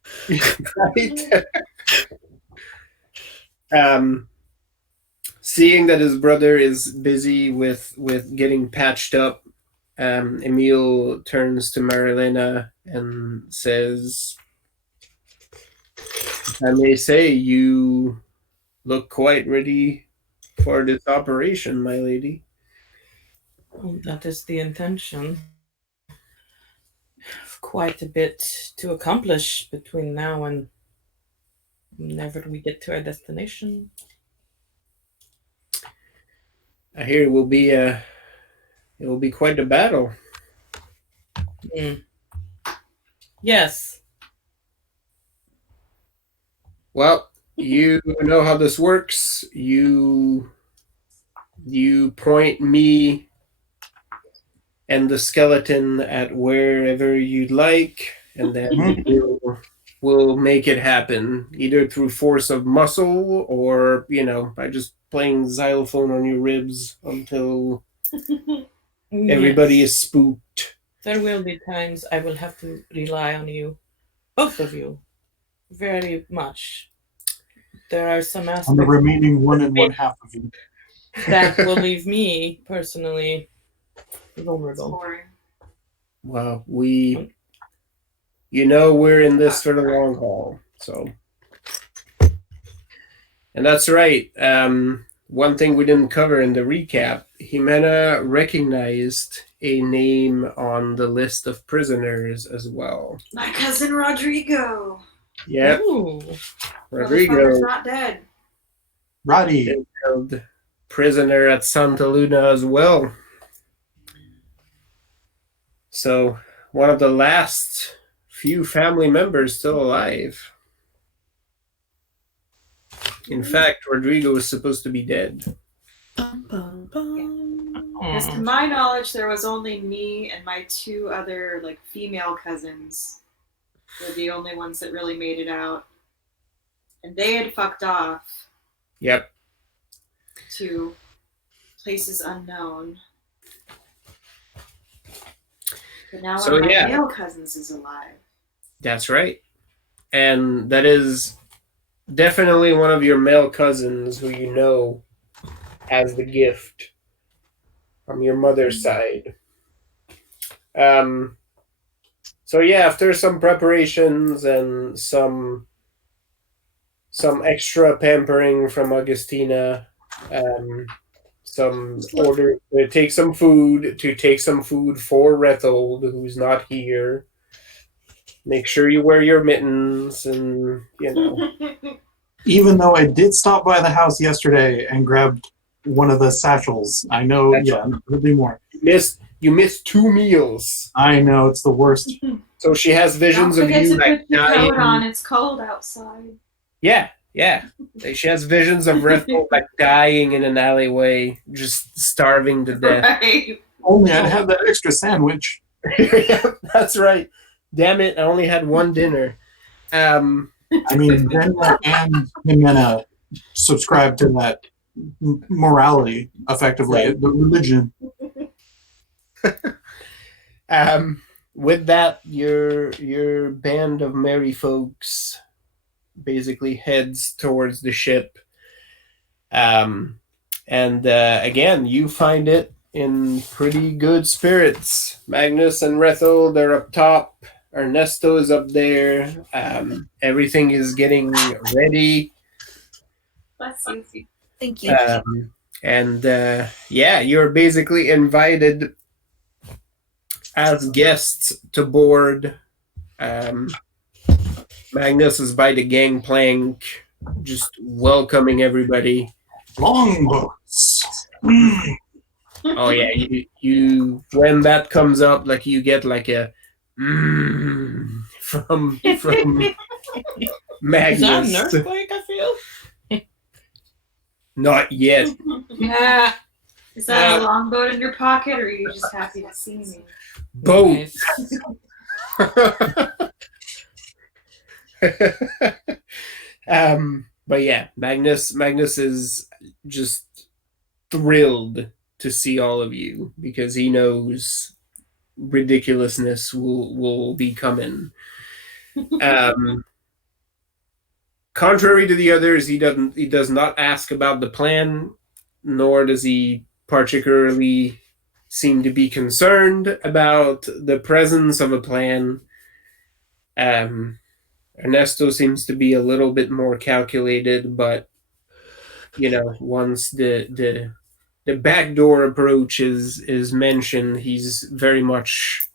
Right? Seeing that his brother is busy with getting patched up, Emil turns to Marilena and says, "If I may say, you look quite ready for this operation, my lady." That is the intention. Quite a bit to accomplish between now and whenever we get to our destination. I hear it will be quite a battle. Yes. Well, you know how this works. You point me and the skeleton at wherever you'd like, and then we'll make it happen, either through force of muscle or, by just playing xylophone on your ribs until everybody is spooked. There will be times I will have to rely on you, both of you, very much. there are some On the aspects remaining 1 1/2 of you. that will leave me personally It's vulnerable. boring. Well, we're in this for the long haul, so. And that's right. One thing we didn't cover in the recap, Jimena recognized a name on the list of prisoners as well. My cousin Rodrigo. Yep, Ooh. Rodrigo, Motherfucker's not dead. Roddy. held prisoner at Santa Luna as well. So, one of the last few family members still alive. In fact, Rodrigo was supposed to be dead. Bum, bum, bum. Because to my knowledge, there was only me and my 2 other female cousins were the only ones that really made it out. And they had fucked off Yep. to places unknown. But now So, one of my yeah. male cousins is alive. That's right. And that is definitely one of your male cousins who you know has the gift from your mother's side. So yeah, after some preparations and some extra pampering from Augustina, some order to take some food for Rethold, who's not here. Make sure you wear your mittens and, Even though I did stop by the house yesterday and grabbed one of the satchels, I know, That's there'll be more. You missed 2 meals. I know, it's the worst. So she has visions Don't of forget you to put your dying. coat on. It's cold outside. Yeah. She has visions of Rethold dying in an alleyway, just starving to death. Right. Only I'd have that extra sandwich. Yeah, that's right. Damn it, I only had 1 dinner. I mean, Daniel and Jimena subscribe to that morality, effectively, Right. the religion. With that, your band of merry folks basically heads towards the ship. And again, you find it in pretty good spirits. Magnus and Rethold are up top. Ernesto is up there. Everything is getting ready. Bless you. Thank you. You're basically invited as guests to board. Magnus is by the gangplank, just welcoming everybody. Longboats. Oh yeah, you when that comes up, you get a from Magnus. Is that an earthquake, I feel? Not yet. Yeah. Is that a longboat in your pocket, or are you just happy to see me? Both. But yeah, Magnus is just thrilled to see all of you because he knows ridiculousness will be coming. Contrary to the others, he does not ask about the plan, nor does he particularly seem to be concerned about the presence of a plan. Ernesto seems to be a little bit more calculated, but once the backdoor approach is mentioned, he's very much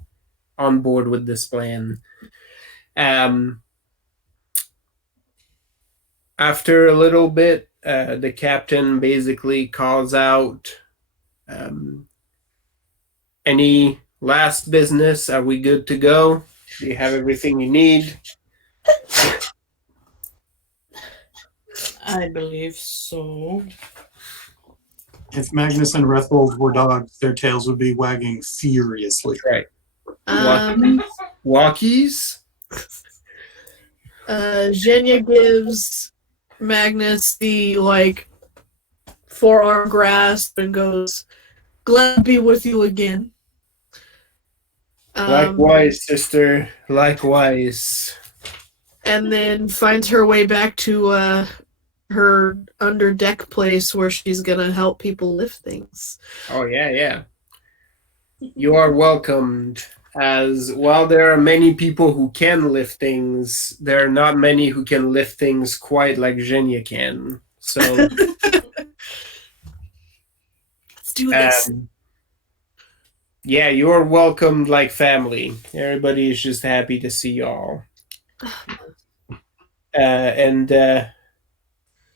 on board with this plan. After a little bit, the captain basically calls out, any last business? Are we good to go? Do you have everything you need? I believe so. If Magnus and Rethold were dogs, their tails would be wagging furiously. Right. Um, Walkies? Zhenya gives Magnus the forearm grasp and goes, "Glad to be with you again." Likewise, sister. Likewise. And then finds her way back to her under deck place where she's gonna help people lift things. Oh yeah. You are welcomed. As while there are many people who can lift things, there are not many who can lift things quite like Zhenya can. So Let's do this. yeah, you're welcomed like family. Everybody is just happy to see y'all. And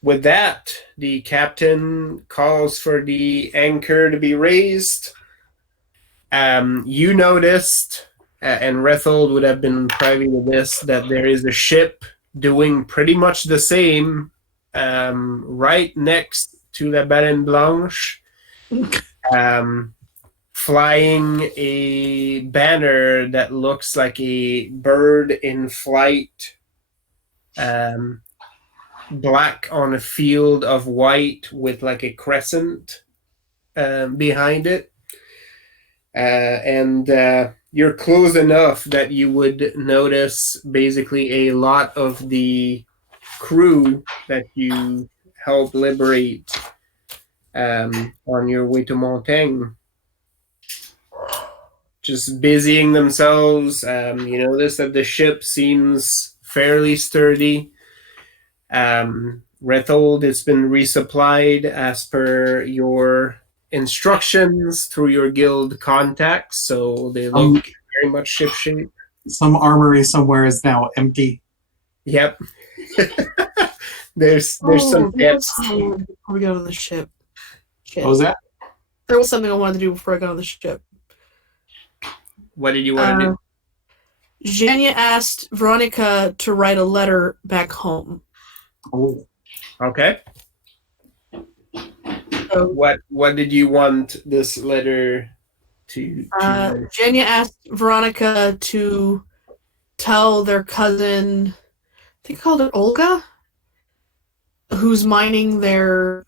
with that, the captain calls for the anchor to be raised. You noticed, and Rethold would have been privy to this, that there is a ship doing pretty much the same right next to La Baleine Blanche, flying a banner that looks like a bird in flight, black on a field of white with like a crescent behind it. And you're close enough that you would notice basically a lot of the crew that you helped liberate on your way to Montaigne. Just busying themselves. You notice that the ship seems fairly sturdy. Rethold, it's been resupplied as per your instructions through your guild contacts, so they look very much shipshape. Some armory somewhere is now empty. Yep. there's some tips. Before we get on the ship. Shit. What was that? There was something I wanted to do before I got on the ship. What did you want to do? Zhenya asked Veronica to write a letter back home. Oh. Okay. So, what did you want this letter to Zhenya asked Veronica to tell their cousin, I think called it Olga, who's mining their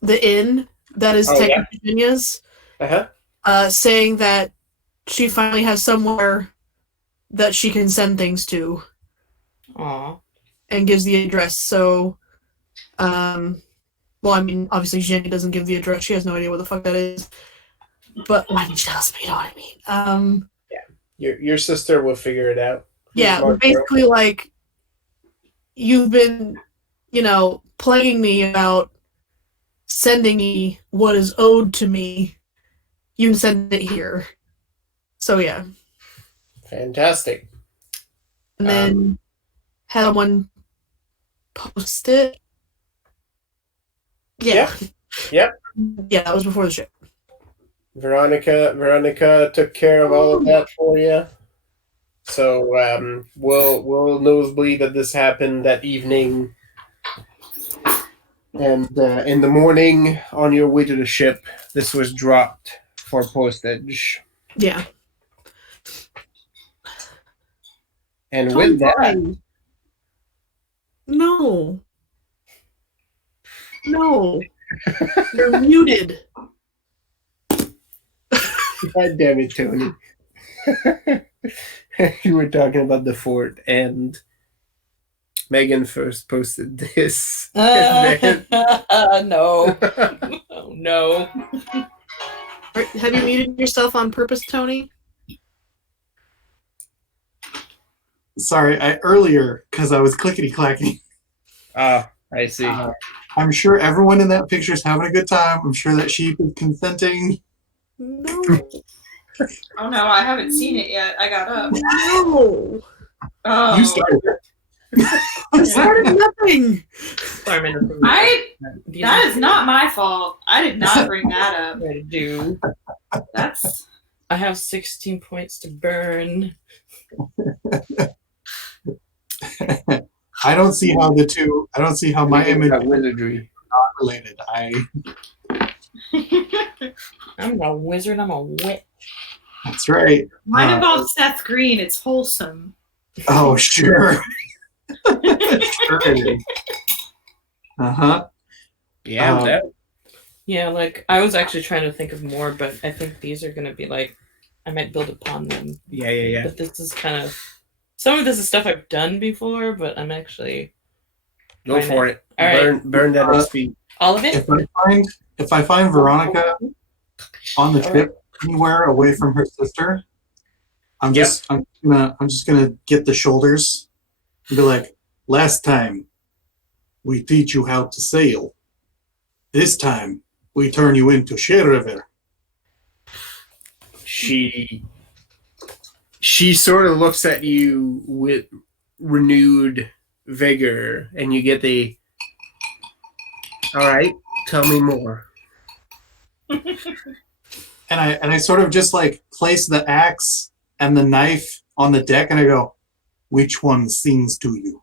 the inn that is technically Zhenya's, saying that she finally has somewhere that she can send things to. Aww. And gives the address. So, well, I mean, obviously Zhenya doesn't give the address. She has no idea what the fuck that is. But when she tells me, you know what I mean? Yeah. Your sister will figure it out. Yeah, well, basically, like, you've been, plaguing me about sending me what is owed to me. You can send it here. So, yeah. Fantastic. And then had someone post it. Yeah. Yep. Yeah, that was before the ship. Veronica took care of all of that for you. So we'll nosebleed that this happened that evening. And in the morning, on your way to the ship, this was dropped for postage. Yeah. And with that... No. You're muted. God damn it, Tony. You were talking about the fort, and Megan first posted this. No. Oh, no. Have you muted yourself on purpose, Tony? Sorry, earlier, because I was clickety-clacking. Ah, I see. I'm sure everyone in that picture is having a good time. I'm sure that sheep is consenting. No. Oh no, I haven't seen it yet. I got up. No. Oh. You started it. I started nothing. That is not my fault. I did not bring that up. I do. I have 16 points to burn. I don't see how my image is wizardry not related. I'm not a wizard, I'm a witch. That's right. Mine involves Seth Green. It's wholesome. Oh, sure. Sure. Uh-huh. Yeah, Yeah, like, I was actually trying to think of more, but I think these are going to be like, I might build upon them. Yeah. But this is kind of, some of this is stuff I've done before, but I'm actually Go Why for not? it. All right. Burn that XP. All of it? If I find Veronica on the All ship anywhere away from her sister, I'm just gonna get the shoulders and be like, last time we teach you how to sail. This time we turn you into Sheriver. She sort of looks at you with renewed vigor, and you get the, all right, tell me more. And I sort of just like place the axe and the knife on the deck, and I go, which one sings to you?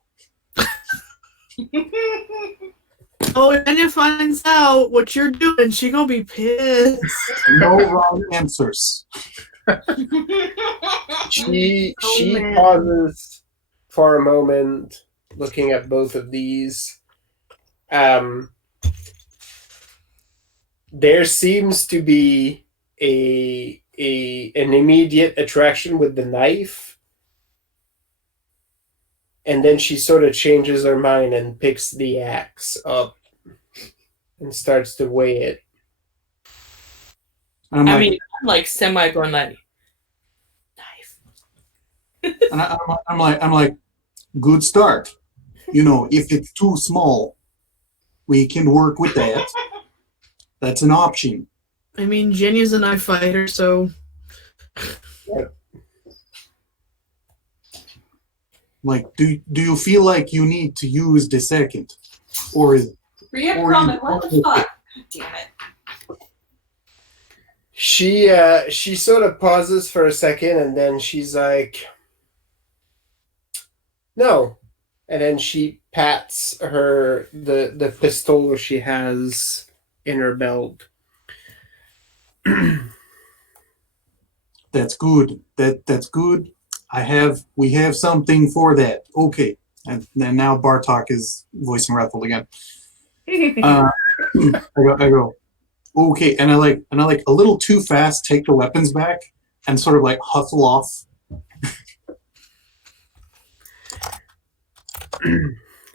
Oh, if Anya finds out what you're doing, she gonna be pissed. No wrong answers. She man. pauses for a moment, looking at both of these. There seems to be an immediate attraction with the knife, and then she sort of changes her mind and picks the axe up and starts to weigh it. And I'm like semi going like knife. And I'm like, good start. You know, if it's too small, we can work with that. That's an option. I mean, Jenny's a knife fighter, so Like, do you feel like you need to use the second, or is Rhea Or Crummet, you- what the fuck? God damn it. She sort of pauses for a second, and then she's like, no. And then she pats the pistol she has in her belt. that's good? That's good. We have something for that. Okay, and then now Bartok is voicing Rathel again. I go. Okay, and I like a little too fast take the weapons back and sort of like hustle off.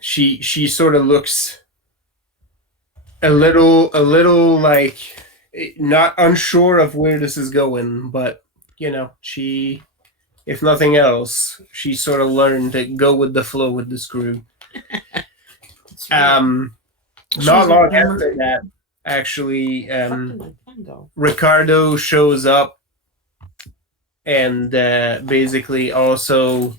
She sort of looks a little like not unsure of where this is going, but you know, she, if nothing else, she sort of learned to go with the flow with this crew. Not long after that, actually, Ricardo shows up and basically also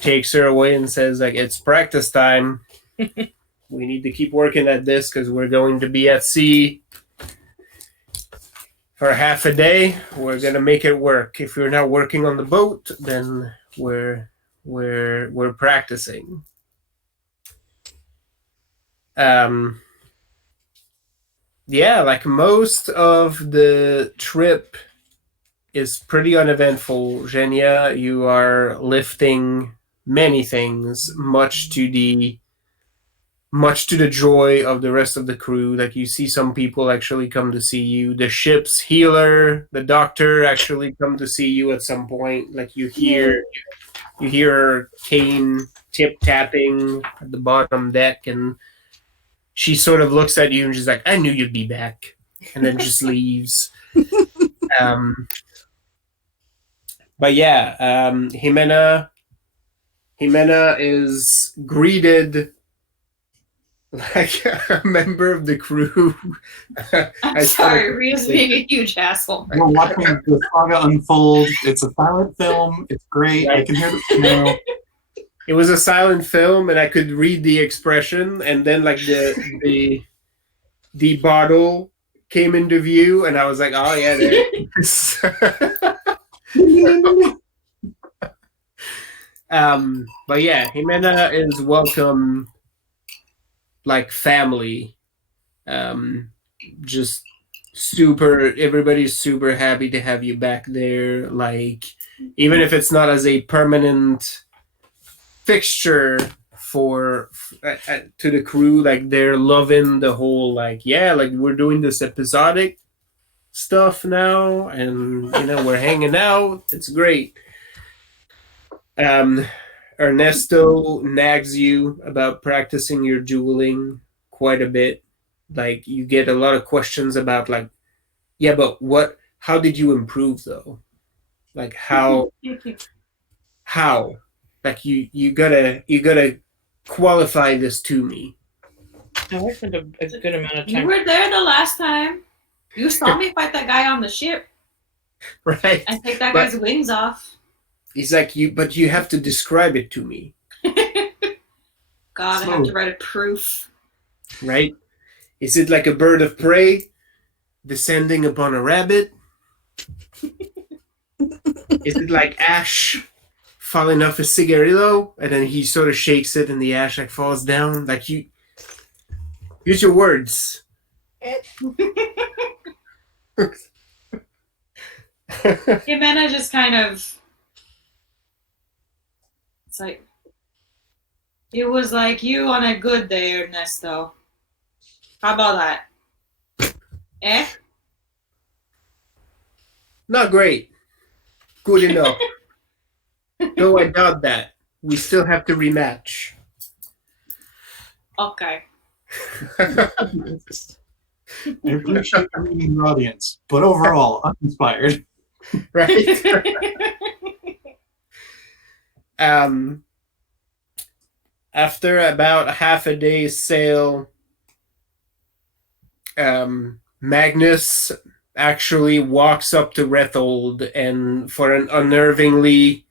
takes her away and says, like, it's practice time. We need to keep working at this because we're going to be at sea for half a day. We're gonna make it work. If you're not working on the boat, then we're practicing. Yeah, like most of the trip is pretty uneventful. Zhenya, you are lifting many things, much to the joy of the rest of the crew. Like, you see some people actually come to see you. The ship's healer, the doctor, actually come to see you at some point. Like, you hear Kane tip tapping at the bottom deck, and she sort of looks at you and she's like, I knew you'd be back, and then just leaves. But yeah, Jimena is greeted like a member of the crew. I'm sorry, Rhea's being a huge asshole. We're watching the saga unfold. It's a silent film. It's great. I can hear the piano. It was a silent film, and I could read the expression, and then like the bottle came into view, and I was like, oh yeah, there it is. But yeah, Jimena is welcome like family. Just everybody's super happy to have you back there. Like, even if it's not as a permanent fixture to the crew, like, they're loving the whole, like, yeah, like, we're doing this episodic stuff now, and you know, we're hanging out. It's great. Ernesto nags you about practicing your dueling quite a bit. Like you get a lot of questions about like, yeah, but how did you improve though? Like how like you gotta qualify this to me. I wasted a good amount of You time. were there the last time. You saw me fight that guy on the ship Right. and take that But- guy's wings off. He's like, but you have to describe it to me. God, I have to write a proof. Right? Is it like a bird of prey descending upon a rabbit? Is it like ash falling off a cigarillo and then he sort of shakes it and the ash like falls down? Like you use your words. Jimena just kind of, it's like, it was like you on a good day, Ernesto. How about that? Eh? Not great. Good enough. No, I doubt that. We still have to rematch. Okay. I appreciate the reading your audience, but overall, uninspired. Right? After about half a day's sail, Magnus actually walks up to Rethold and for an unnervingly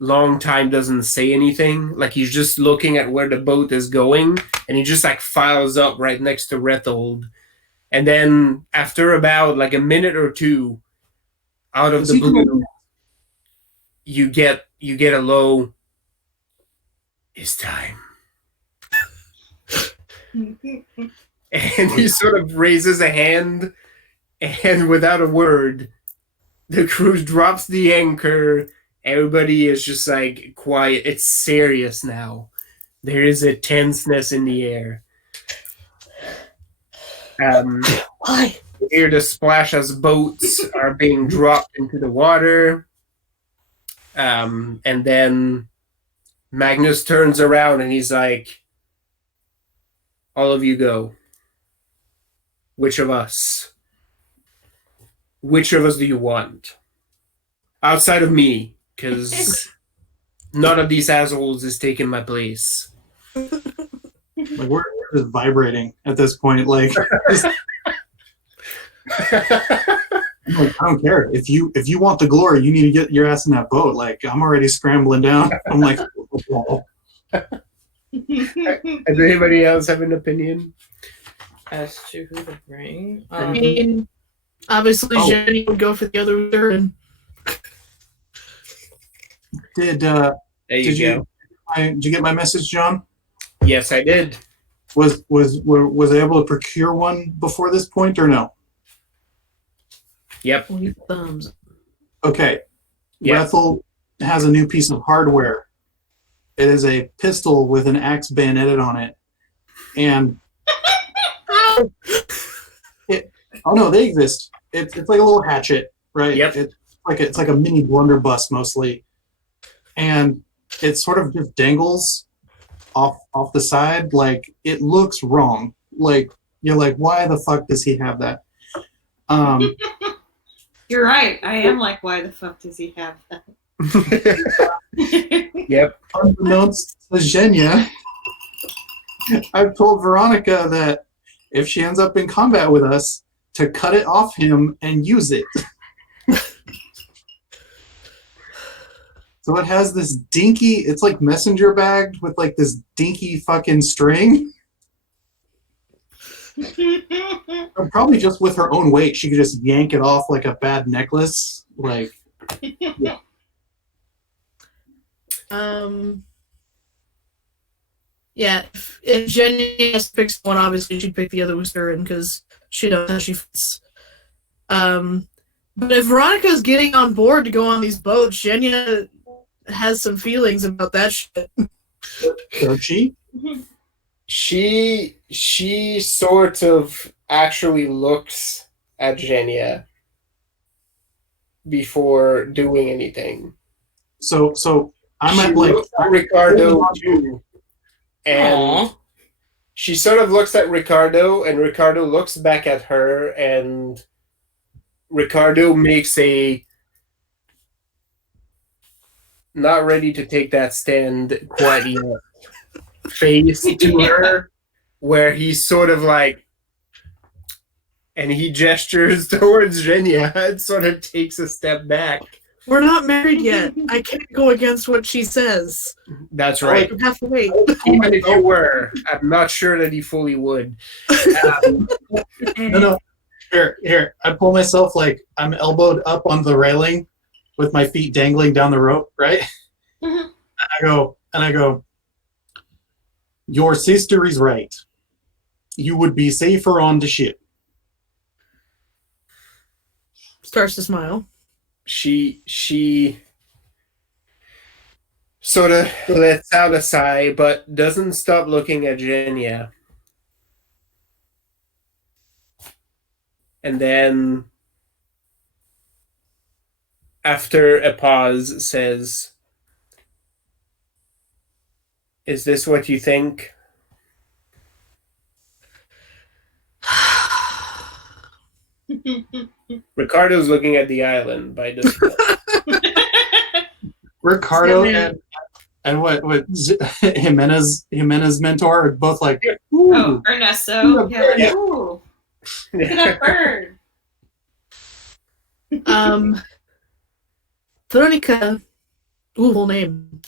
long time doesn't say anything. Like he's just looking at where the boat is going and he just like files up right next to Rethold. And then after about like a minute or two, out of the blue, you get a low, it's time. And he sort of raises a hand, and without a word, the crew drops the anchor. Everybody is just like quiet. It's serious now. There is a tenseness in the air. Why? You hear the splash as boats are being dropped into the water. And then Magnus turns around and he's like, all of you go. Which of us? Which of us do you want? Outside of me, because none of these assholes is taking my place. Like we're just vibrating at this point. Like, I don't care if you want the glory, you need to get your ass in that boat. Like I'm already scrambling down. I'm like, oh. Does anybody else have an opinion? As to who to bring. I mean, obviously Jenny would go for the other loser, and Did There you did go. you get my message, John? Yes, I did. Was I able to procure one before this point or no? Yep. thumbs. Okay. Yeah. Rethel has a new piece of hardware. It is a pistol with an axe bayoneted on it. And oh no, they exist. It's like a little hatchet, right? Yep. It's like a mini blunderbuss mostly. And it sort of just dangles off the side. Like it looks wrong. Like you're like, why the fuck does he have that? You're right. I am like, why the fuck does he have that? Yep. Unbeknownst to Zhenya, I've told Veronica that if she ends up in combat with us, to cut it off him and use it. So it has this dinky, it's like messenger bagged with like this dinky fucking string. Or probably just with her own weight, she could just yank it off like a bad necklace. Like, yeah. Yeah, if Jenny has to pick someone, obviously she'd pick the other Woosterin because she knows how she fits. But if Veronica's getting on board to go on these boats, Jenya has some feelings about that shit. Does she? She sort of actually looks at Zhenya before doing anything. So I'm she at like looks at Ricardo too, and Aw. she sort of looks at Ricardo, and Ricardo looks back at her, and Ricardo makes a not ready to take that stand quite yet face to her, where he's sort of like, and he gestures towards Genya and sort of takes a step back. We're not married yet. I can't go against what she says. That's right. You have to wait. Even if you were, I'm not sure that he fully would. No. Here. I pull myself like I'm elbowed up on the railing with my feet dangling down the rope, right? Mhm. And I go, your sister is right. You would be safer on the ship. Starts to smile. She sort of lets out a sigh, but doesn't stop looking at Genya. And then, after a pause, says, "Is this what you think?" Ricardo's looking at the island by this point. Ricardo Yeah, and what Jimenez mentor are both like, Oh, Ernesto. Yeah. Yeah. Ooh, look at that bird. Veronica, whole name.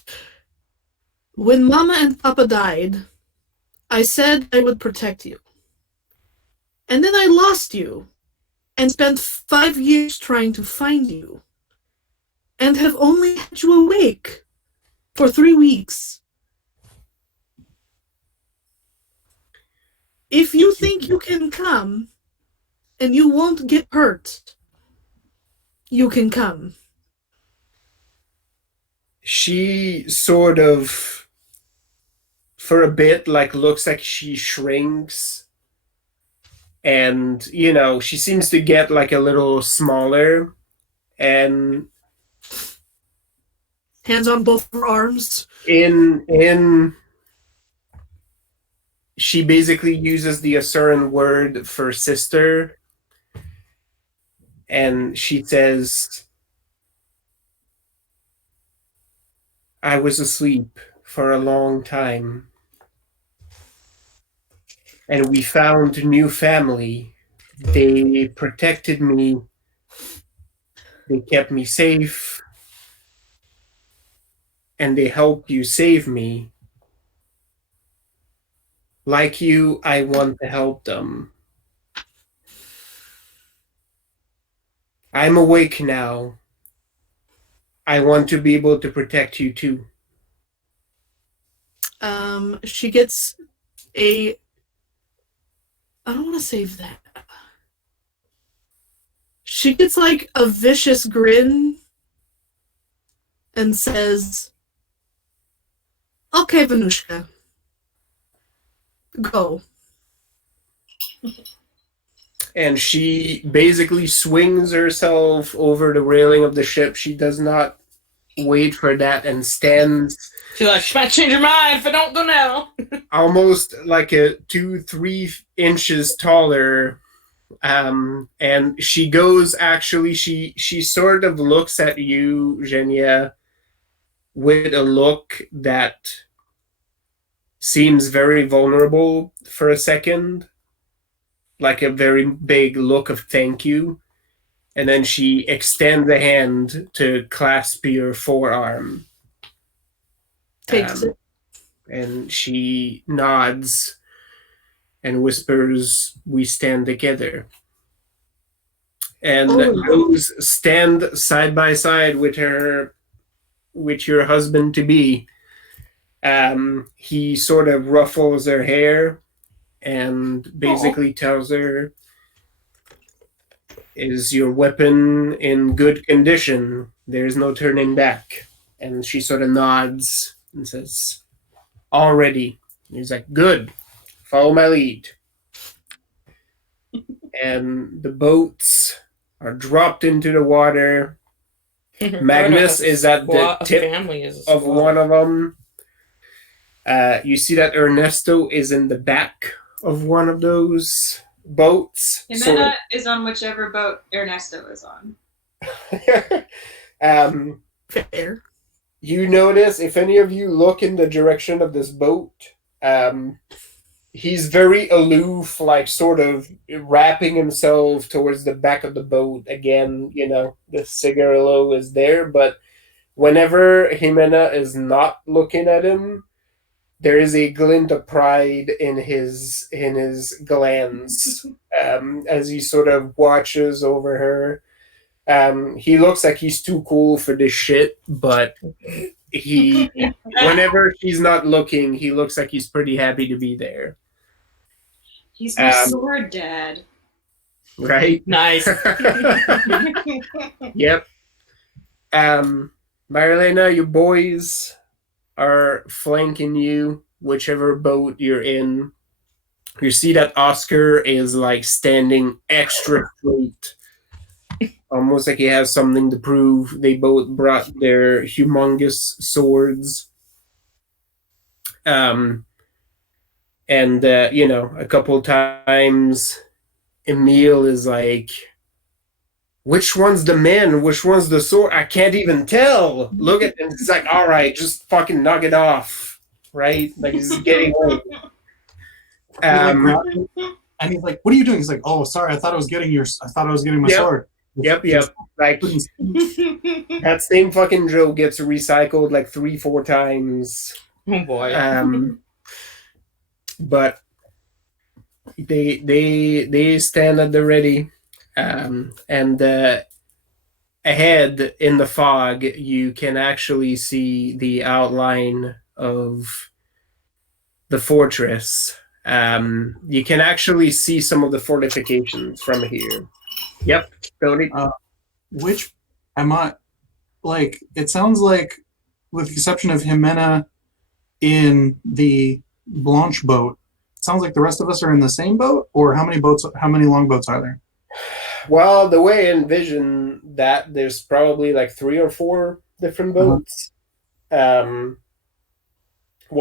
When Mama and Papa died, I said I would protect you. And then I lost you and spent 5 years trying to find you and have only had you awake for 3 weeks. If you think you can come and you won't get hurt, you can come. She sort of, for a bit, like looks like she shrinks. And, she seems to get like a little smaller. And Hands on both her arms. she basically uses the Asuran word for sister. And she says, I was asleep for a long time. And we found a new family. They protected me. They kept me safe. And they helped you save me. Like you, I want to help them. I'm awake now. I want to be able to protect you too. She gets I don't want to save that. She gets like a vicious grin and says, okay, Venushka, go. And she basically swings herself over the railing of the ship. She does not wait for that and stands. She's like, she might change her mind if I don't go now. Almost like 2-3 inches taller. And she goes, actually, she sort of looks at you, Genya, with a look that seems very vulnerable for a second. Like a very big look of thank you. And then she extends a hand to clasp your forearm. Takes it. And she nods and whispers, we stand together. And goes stand side by side with your husband-to-be. He sort of ruffles her hair and basically tells her, is your weapon in good condition? There's no turning back. And she sort of nods and says, already. He's like, good. Follow my lead. And the boats are dropped into the water. Magnus is at the tip family is of one of them. You see that Ernesto is in the back of one of those boats. Jimena is on whichever boat Ernesto is on. Fair. You notice, if any of you look in the direction of this boat, he's very aloof, like sort of wrapping himself towards the back of the boat. Again, the cigarillo is there, but whenever Jimena is not looking at him, there is a glint of pride in his glands as he sort of watches over her. He looks like he's too cool for this shit, but whenever she's not looking, he looks like he's pretty happy to be there. He's my sword dad. Right? Nice. Yep. Marilena, your boys are flanking you, whichever boat you're in. You see that Oscar is like standing extra straight. Almost like he has something to prove. They both brought their humongous swords. A couple times Emil is like, which one's the man? Which one's the sword? I can't even tell. Look at him. It's like, all right, just fucking knock it off. Right? Like he's getting old. And he's like, what are you doing? He's like, oh, sorry, I thought I was getting my sword. Yep. Like that same fucking drill gets recycled like 3-4 times. Oh boy. But they stand at the ready. And ahead in the fog, you can actually see the outline of the fortress. You can actually see some of the fortifications from here. Yep, Cody. Which am I? Like, it sounds like, with the exception of Jimena in the Blanche boat, it sounds like the rest of us are in the same boat. Or how many longboats are there? Well, the way I envision that, there's probably like 3 or 4 different boats. One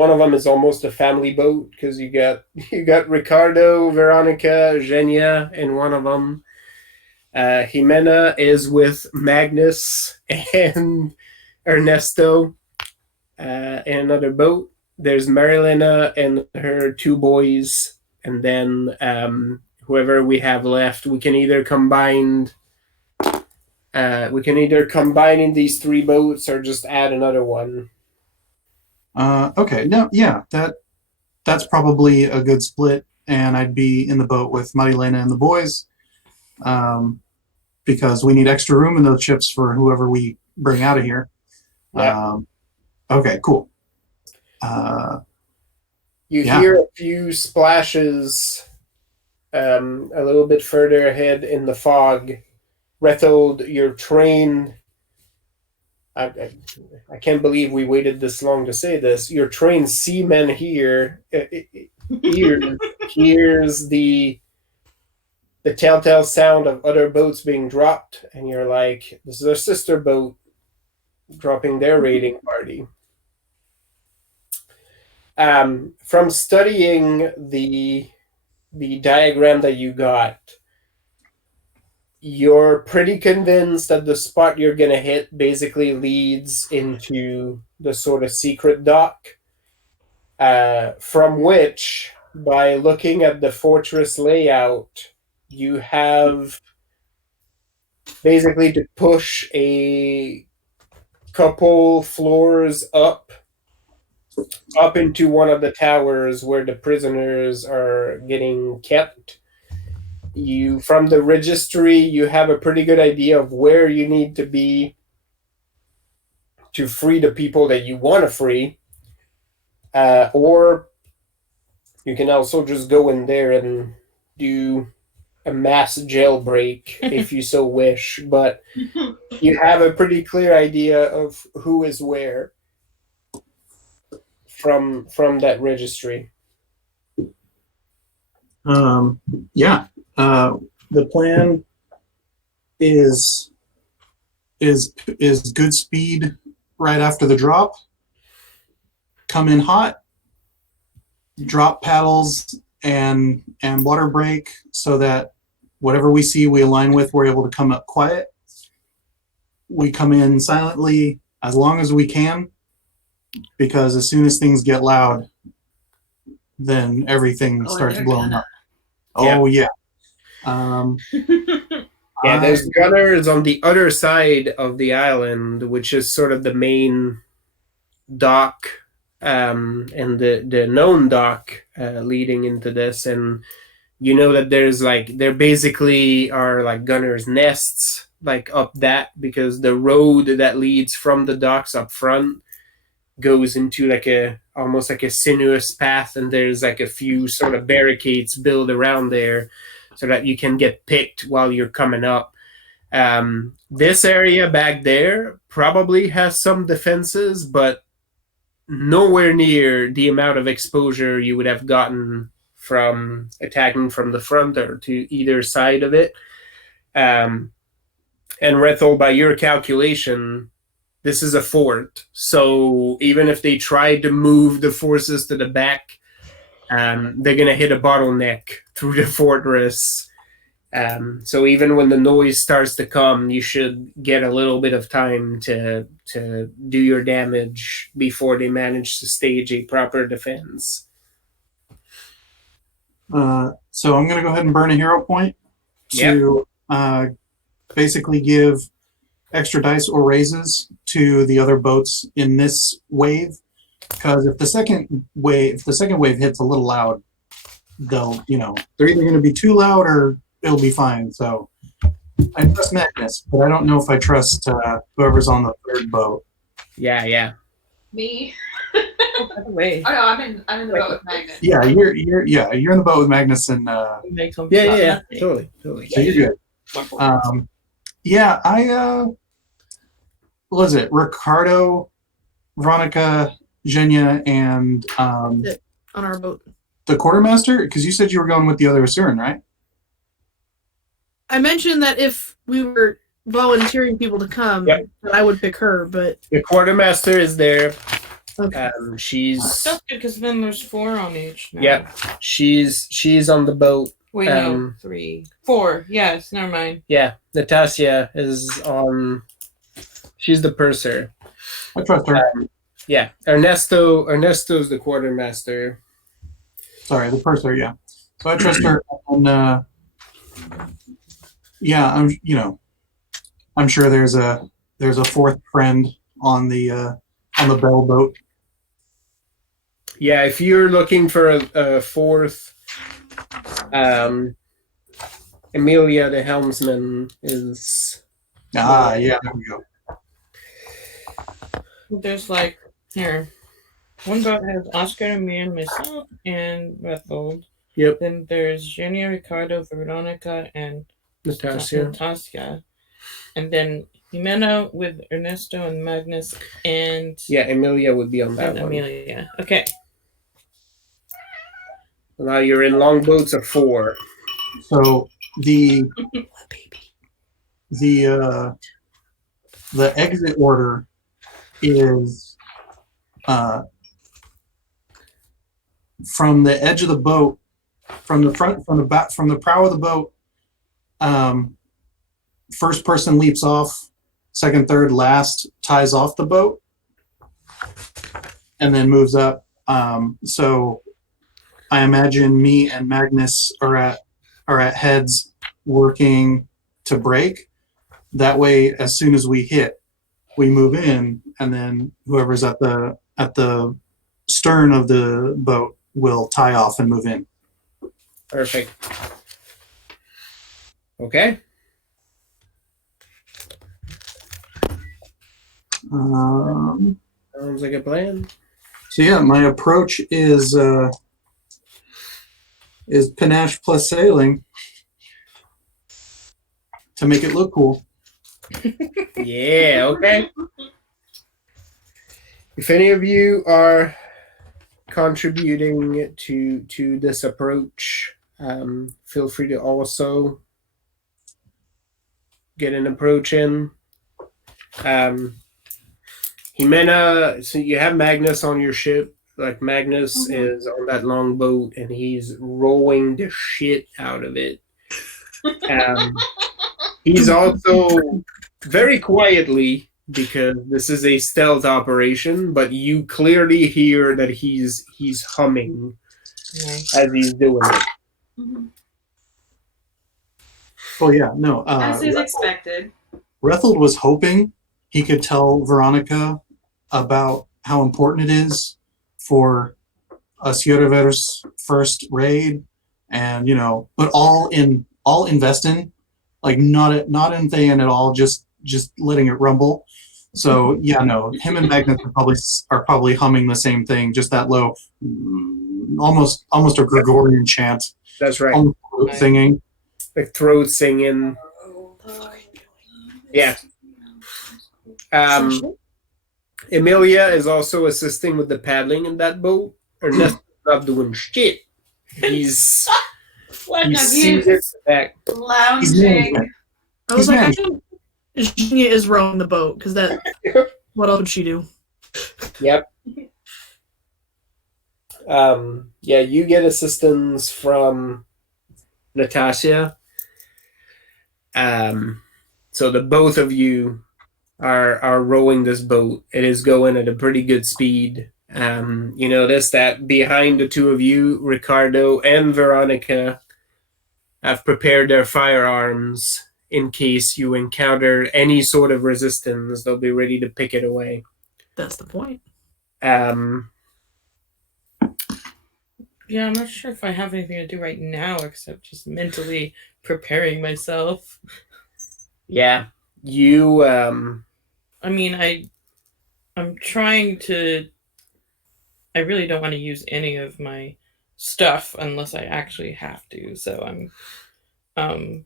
of them is almost a family boat because you got Ricardo, Veronica, Eugenia in one of them. Jimena is with Magnus and Ernesto in another boat. There's Marilena and her 2 boys, and then whoever we have left, we can either combine in these 3 boats or just add another one. Okay. No, yeah, that's probably a good split, and I'd be in the boat with Marilena and the boys, because we need extra room in those ships for whoever we bring out of here. Yeah. Okay, cool. You hear a few splashes a little bit further ahead in the fog. Rethold, your train... I can't believe we waited this long to say this. Your trained seaman here hears the telltale sound of other boats being dropped, and you're like, this is our sister boat dropping their raiding party. From studying the diagram that you got, you're pretty convinced that the spot you're going to hit basically leads into the sort of secret dock, from which, by looking at the fortress layout, you have basically to push a couple floors up into one of the towers where the prisoners are getting kept. From the registry, you have a pretty good idea of where you need to be to free the people that you want to free. Or you can also just go in there and do a mass jailbreak if you so wish. But you have a pretty clear idea of who is where from that registry. The plan is is good speed right after the drop. Come in hot, drop paddles and water break so that whatever we see we align with, we're able to come up quiet. We come in silently as long as we can, because as soon as things get loud, then everything starts blowing up. Oh yeah. Yeah, there's gunners on the other side of the island, which is sort of the main dock, and the known dock leading into this. And you know that there basically are like gunners' nests like up that, because the road that leads from the docks up front goes into almost like a sinuous path, and there's like a few sort of barricades built around there so that you can get picked while you're coming up. This area back there probably has some defenses, but nowhere near the amount of exposure you would have gotten from attacking from the front or to either side of it. And Rethel, by your calculation, this is a fort. So even if they tried to move the forces to the back, they're going to hit a bottleneck through the fortress. So even when the noise starts to come, you should get a little bit of time to do your damage before they manage to stage a proper defense. So I'm going to go ahead and burn a hero point to basically give extra dice or raises to the other boats in this wave, because if the second wave hits a little loud, they're either going to be too loud or it'll be fine. So I trust Magnus, but I don't know if I trust whoever's on the third boat. Yeah. Me. By the way. Oh no, I'm in the boat with Magnus. Yeah, you're in the boat with Magnus and Yeah, totally. So you're good. What was it? Ricardo, Veronica, Zhenya, and on our boat. The quartermaster? Because you said you were going with the other Asuran, right? I mentioned that if we were volunteering people to come, that I would pick her, but the quartermaster is there. Okay. She's That's good, because then there's 4 on each now. Yeah, she's on the boat. Wait, no, 3, 4. Yes, never mind. Yeah, Natasha is on. She's the purser. I trust her. Yeah, Ernesto's the quartermaster. Sorry, the purser. Yeah, so I trust her. And I'm sure there's a fourth friend on the Bell boat. Yeah, if you're looking for a fourth, Emilia the helmsman is. Yeah, there we go. There's here. One boat has Oscar, me, and myself, and Rethold. Yep. Then there's Junior, Ricardo, Veronica, and Natasha. And then Jimena with Ernesto and Magnus, and Emilia would be on that one. Emilia. Okay. Now you're in longboats of 4. So the exit order is from the edge of the boat, from the prow of the boat. First person leaps off, second, third, last ties off the boat, and then moves up. So I imagine me and Magnus are at heads working to break. That way, as soon as we hit, we move in, and then whoever's at the stern of the boat will tie off and move in. Perfect. Okay. Sounds like a plan. So yeah, my approach is panache plus sailing to make it look cool. Yeah, okay. If any of you are contributing to this approach, feel free to also get an approach in. Jimena, so you have Magnus on your ship. Like Magnus is on that long boat, and he's rowing the shit out of it. He's also very quietly, because this is a stealth operation, but you clearly hear that he's humming as he's doing it. Oh yeah, no. As is expected. Rethold was hoping he could tell Veronica about how important it is for us Yodaver's first raid, and but all investing, like not in Thayan at all, just letting it rumble. So yeah, no, him and Magnus are probably humming the same thing, just that low, almost a Gregorian chant. That's right. Almost singing, like throat singing. Yeah. Emilia is also assisting with the paddling in that boat. Ernesto's not doing shit. He's seated back. Lounging. I was like, I think Virginia is rowing the boat, because that. What else would she do? Yep. Yeah, you get assistance from Natasha. So the both of you are rowing this boat. It is going at a pretty good speed. You notice that behind the two of you, Ricardo and Veronica have prepared their firearms in case you encounter any sort of resistance. They'll be ready to pick it away. That's the point. Yeah, I'm not sure if I have anything to do right now except just mentally preparing myself. Yeah, you. I mean, I'm trying to. I really don't want to use any of my stuff unless I actually have to. So I'm.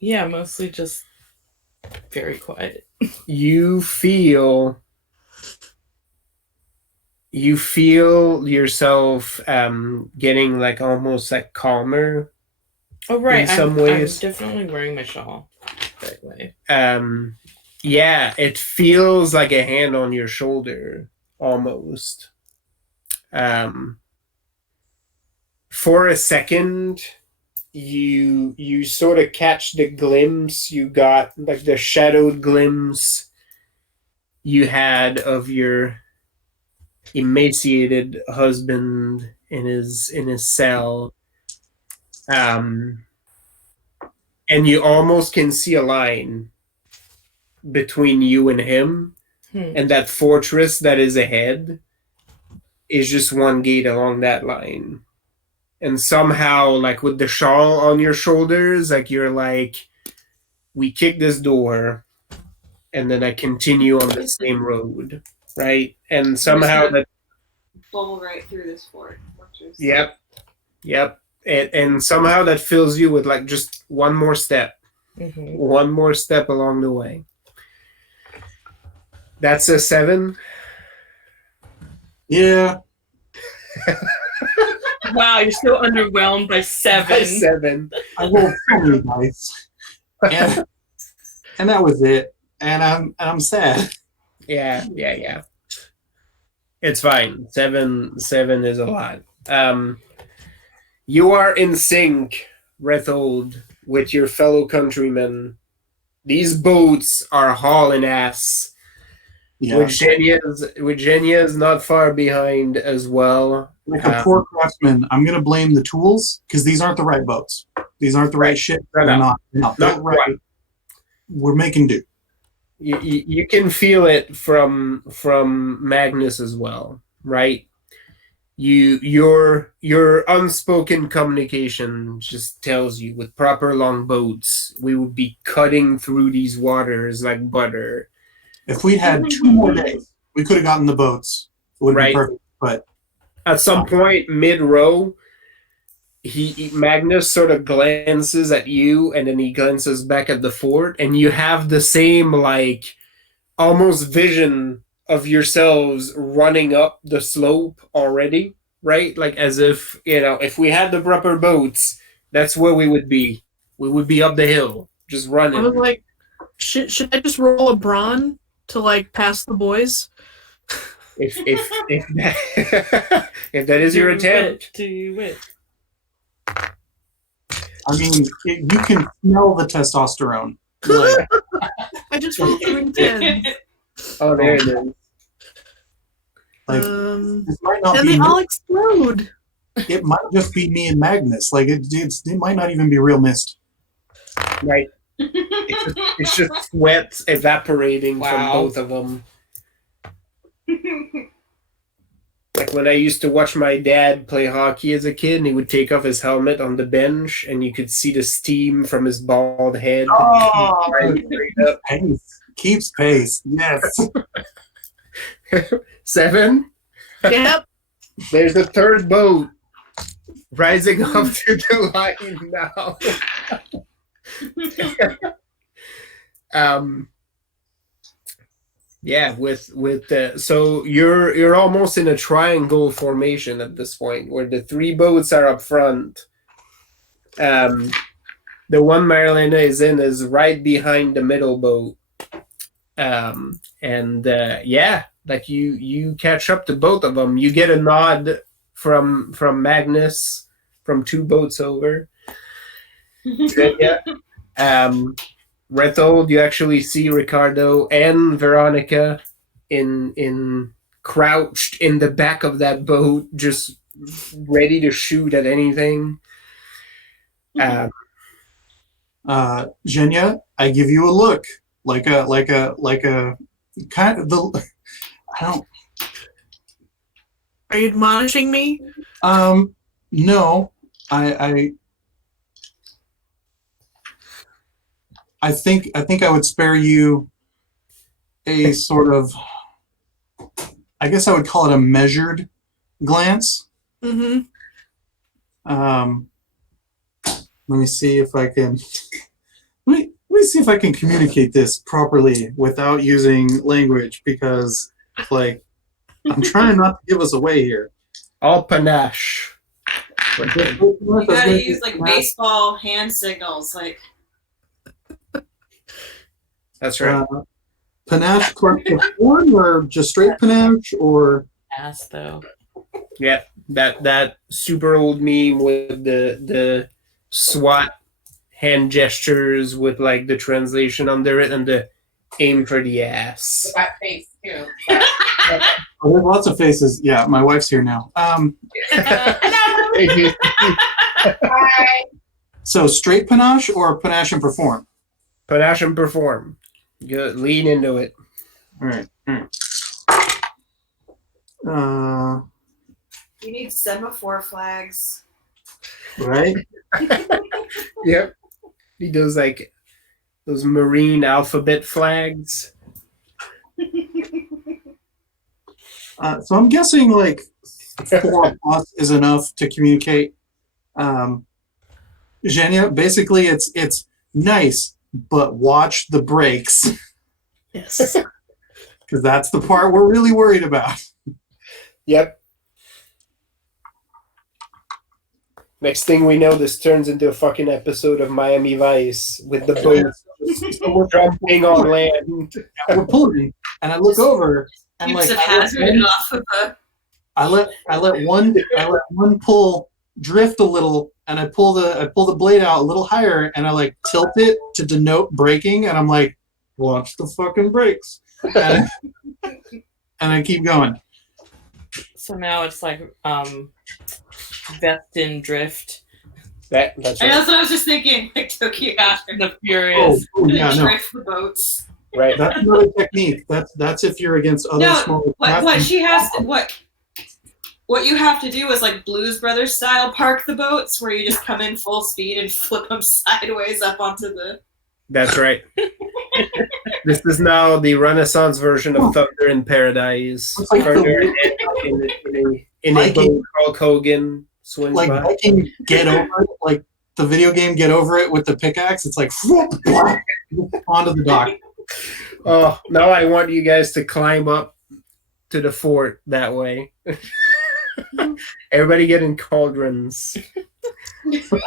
Yeah, mostly just very quiet. You feel yourself getting like almost like calmer. Oh right, in some ways. I'm definitely wearing my shawl that way. Yeah, it feels like a hand on your shoulder almost. For a second, you sort of catch the glimpse you got, like the shadowed glimpse you had of your emaciated husband in his cell. And you almost can see a line between you and him, and that fortress that is ahead is just one gate along that line. And somehow, like with the shawl on your shoulders, like you're like, we kick this door, and then I continue on the same road, right? And somehow that bull right through this fortress. Yep. And somehow that fills you with like just one more step. Mm-hmm. One more step along the way. That's a 7. Yeah. Wow, you're so underwhelmed by 7. 7. I rolled so many dice, and that was it. And I'm sad. Yeah. It's fine. 7 is a lot. You are in sync, Rethold, with your fellow countrymen. These boats are hauling ass. Yeah. Virginia's not far behind as well. Like a poor craftsman, I'm going to blame the tools, because these aren't the right boats. These aren't the right ship. They're not built right. We're making do. You can feel it from Magnus as well, right? Your unspoken communication just tells you, with proper long boats, we would be cutting through these waters like butter. If we'd had 2 more days, we could have gotten the boats. It would have been perfect. But at some point mid-row, Magnus sort of glances at you, and then he glances back at the fort, and you have the same like almost vision of yourselves running up the slope already, right? Like as if, if we had the proper boats, that's where we would be. We would be up the hill, just running. I was like, should I just roll a brawn to like pass the boys? If that, if that is your attempt. Do it. I mean, you can smell the testosterone. Like, I just rolled 2 10s. Oh, there it is. like this might not And be. they all explode. It might just be me and Magnus. Like it might not even be real mist. Right. It's just sweat evaporating from Wow. both of them. Like when I used to watch my dad play hockey as a kid, and he would take off his helmet on the bench, and you could see the steam from his bald head. Oh, Right up. keeps pace. Yes. 7. Yep. There's a third boat rising up to the line now. Yeah, so you're almost in a triangle formation at this point, where the 3 boats are up front. The one Marilena is in is right behind the middle boat. Like you catch up to both of them. You get a nod from Magnus from 2 boats over. Yeah. Retold, you actually see Ricardo and Veronica in crouched in the back of that boat, just ready to shoot at anything. Zhenya, I give you a look, like a kind of the. I don't. Are you admonishing me? No, I think I would spare you a sort of, I guess I would call it a measured glance. Mm-hmm. Let me see if I can. Let me see if I can communicate this properly without using language, because like I'm trying not to give us away here. All panache. You gotta use like baseball hand signals, like. That's right. Panache plus one, or just straight panache, or Ass though. Yeah, that super old meme with the SWAT hand gestures with like the translation under it and the aim for the ass. That face too. Oh, there's lots of faces. Yeah, my wife's here now. Hi. So straight panache or panache and perform? Panache and perform. Good. Lean into it. All right. You need semaphore flags. Right. Yep. He does like those marine alphabet flags. So I'm guessing like 4 plus is enough to communicate. Zhenya, basically it's nice, but watch the brakes, Yes. because that's the part we're really worried about. Yep. Next thing we know, this turns into a fucking episode of Miami Vice with the boats jumping on land. We're pulling, and I look over, and Use like of hazard off of a. I let one pull drift a little, and I pull the blade out a little higher, and I like tilt it to denote braking, and I'm like, watch the fucking brakes, and I keep going. So now it's like Vestin Drift. That's And right. that's what I was just thinking, like Tokyo Drift. The Furious. Yeah, no, Drift the boats. Right. that's not a technique. That's if you're against other No, small. What she has to, what you have to do is like Blues Brothers style park the boats, where you just come in full speed and flip them sideways up onto the. That's right. This is now the Renaissance version of Thunder in Paradise. It's like Thunder in a Viking- boat Hulk Hogan swings Like by. Viking Get Over It, like the video game Get Over It with the pickaxe. It's like onto the dock. Oh, now I want you guys to climb up to the fort that way. Everybody get in cauldrons.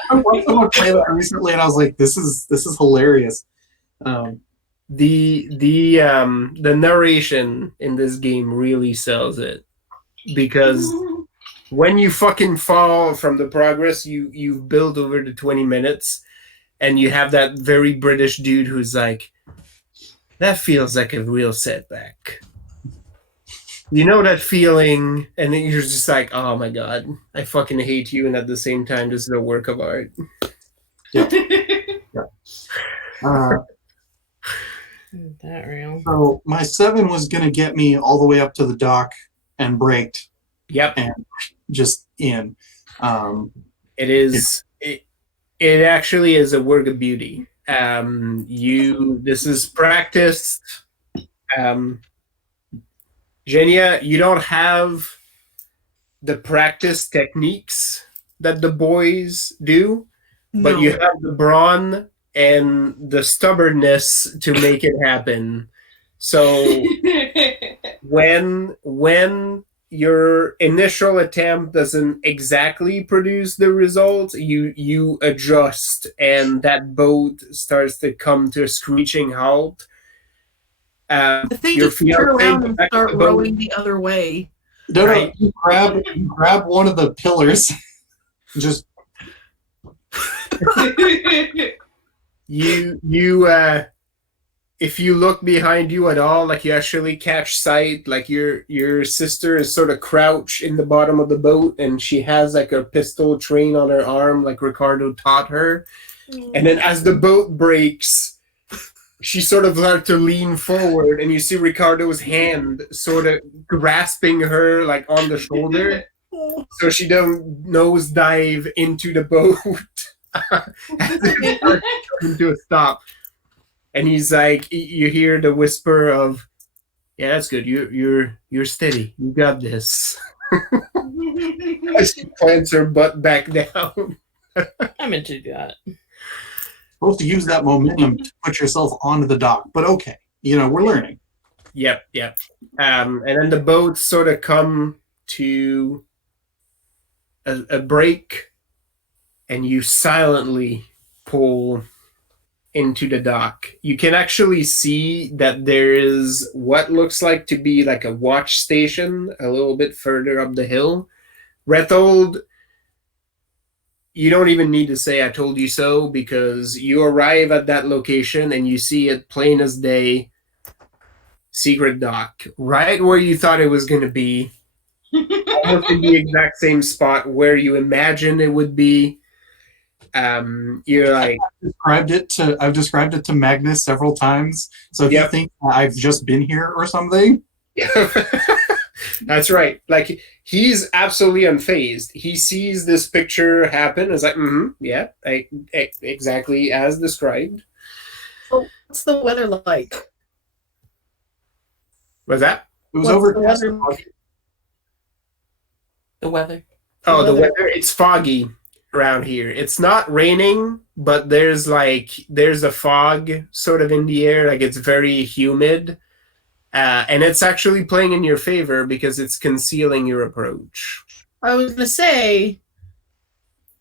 I watched someone play that recently, and I was like, "This is hilarious." the narration in this game really sells it, because when you fucking fall from the progress you've built over the 20 minutes, and you have that very British dude who's like, that feels like a real setback. You know that feeling, and then you're just like, oh my god, I fucking hate you, and at the same time, this is a work of art. That real. So my 7 was going to get me all the way up to the dock and braked Yep. and just in. It is. It actually is a work of beauty. This is practiced. Genia, you don't have the practice techniques that the boys do, but you have the brawn and the stubbornness to make it happen. So when your initial attempt doesn't exactly produce the result, you adjust, and that boat starts to come to a screeching halt. I think Your just turn fiancé around and back start to the boat. rowing the other way. No, Right. you grab one of the pillars, just if you look behind you at all, like you actually catch sight, like your sister is sort of crouched in the bottom of the boat, and she has like a pistol train on her arm, like Ricardo taught her. And then as the boat breaks, she sort of starts to lean forward, and you see Ricardo's hand sort of grasping her like on the shoulder, so she don't nosedive into the boat. As it starts coming to a stop. And he's like, you hear the whisper of, "Yeah, that's good. You're steady. You got this." As she plants her butt back down. I'm into that. supposed to use that momentum to put yourself onto the dock. But okay, we're learning. Yep. And then the boats sort of come to a break, and you silently pull into the dock. You can actually see that there is what looks like to be like a watch station a little bit further up the hill. Rethold, you don't even need to say I told you so, because you arrive at that location and you see it plain as day. Secret dock, right where you thought it was going to be. Almost in the exact same spot where you imagined it would be. You're like, I've described it to Magnus several times. So if you think I've just been here or something. That's right. Like, he's absolutely unfazed. He sees this picture happen. It's like, yeah, exactly as described. So what's the weather like? What's that? It was What's overcast. the weather? The weather. Oh, the weather. It's foggy around here. It's not raining, but there's a fog sort of in the air. Like, it's very humid. And it's actually playing in your favor because it's concealing your approach. I was going to say,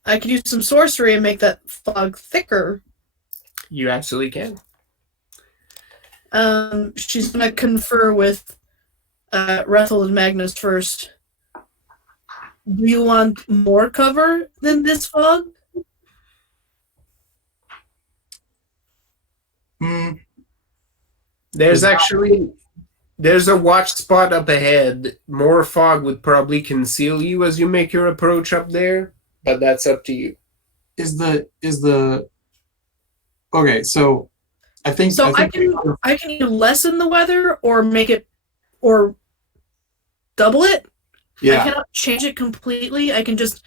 I could use some sorcery and make that fog thicker. You absolutely can. She's going to confer with Rethel and Magnus first. Do you want more cover than this fog? There's a watch spot up ahead. More fog would probably conceal you as you make your approach up there, but that's up to you. Okay, so I think I can either lessen the weather or make it or double it. Yeah. I cannot change it completely. I can just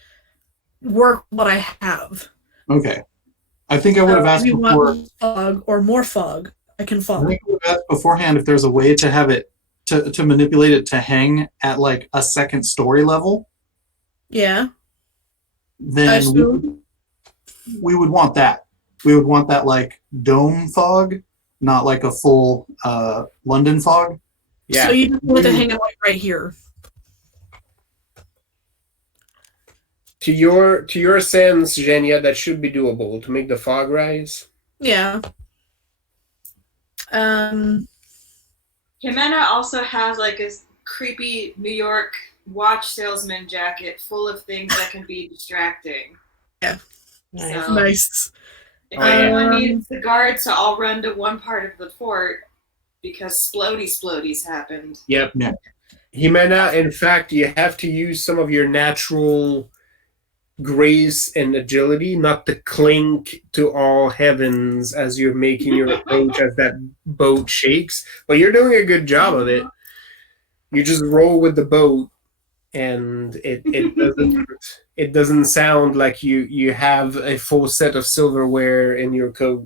work what I have. Okay. I think I would have asked you before. Want fog or more fog? I can I fog. think I would have asked beforehand if there's a way to have it to manipulate it to hang at like a second story level. Yeah. Then we would want that. We would want that like dome fog, not like a full London fog. Yeah. So you just want it to hang out right here. To your sense, Genia, that should be doable to make the fog rise. Yeah. Jimena also has like a creepy New York watch salesman jacket full of things that can be distracting. Yeah. Nice. So Nice. if Oh, yeah. anyone needs the guards to all run to one part of the fort because splodies happened. Yep. Yeah. Jimena, in fact, you have to use some of your natural grace and agility, not to clink to all heavens as you're making your approach as that boat shakes. But you're doing a good job of it. You just roll with the boat, and it doesn't sound like you have a full set of silverware in your coat.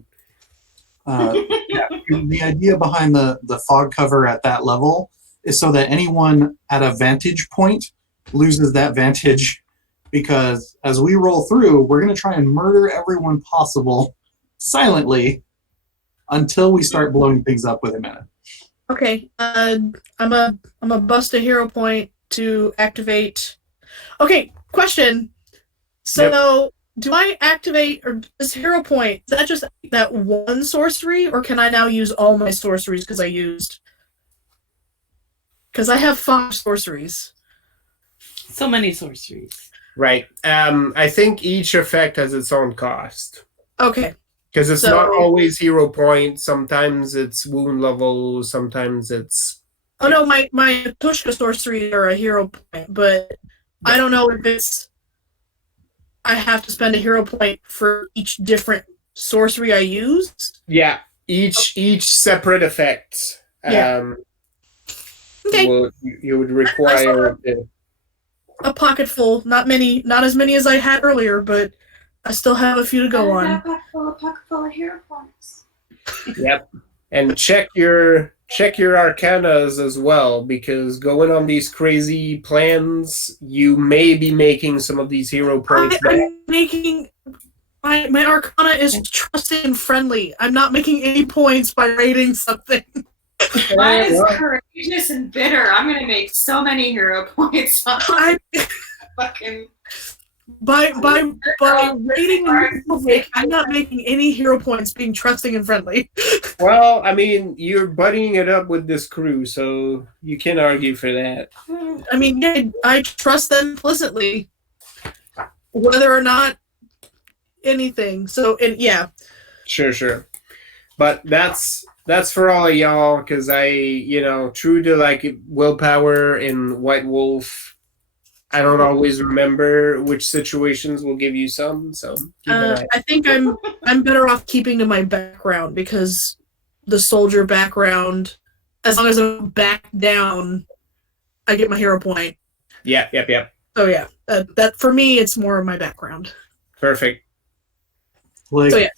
The idea behind the fog cover at that level is so that anyone at a vantage point loses that vantage, because as we roll through, we're going to try and murder everyone possible silently until we start blowing things up with a minute. Okay. I'm a bust a hero point to activate. Okay, question. So do I activate, or this hero point, is that just that one sorcery, or can I now use all my sorceries because I have 5 sorceries. So many sorceries. Right. I think each effect has its own cost. Okay. Because it's So- not always hero point. Sometimes it's wound level. Sometimes it's... Oh no, my Tushka sorceries are a hero point, but I don't know if it's I have to spend a hero point for each different sorcery I use. Yeah. Each separate effect. Yeah. Okay. You would require... A pocket full, not as many as I had earlier, but I still have a few to go on. A pocket full of hero points. Yep. And check your arcanas as well, because going on these crazy plans, you may be making some of these hero points back. I'm making my arcana is trusting and friendly. I'm not making any points by rating something. Mine is courageous and bitter. I'm gonna make so many hero points. I Fucking by rating, I'm not making any hero points being trusting and friendly. Well, I mean, you're buddying it up with this crew, so you can't argue for that. I mean, yeah, I trust them implicitly, whether or not anything. So, and yeah. Sure. But that's for all of y'all, because true to like willpower in White Wolf, I don't always remember which situations will give you some. So keep an eye. I think I'm better off keeping to my background, because the soldier background, as long as I'm back down, I get my hero point. Yep. So yeah, that for me, it's more of my background. Perfect. Like, So yeah,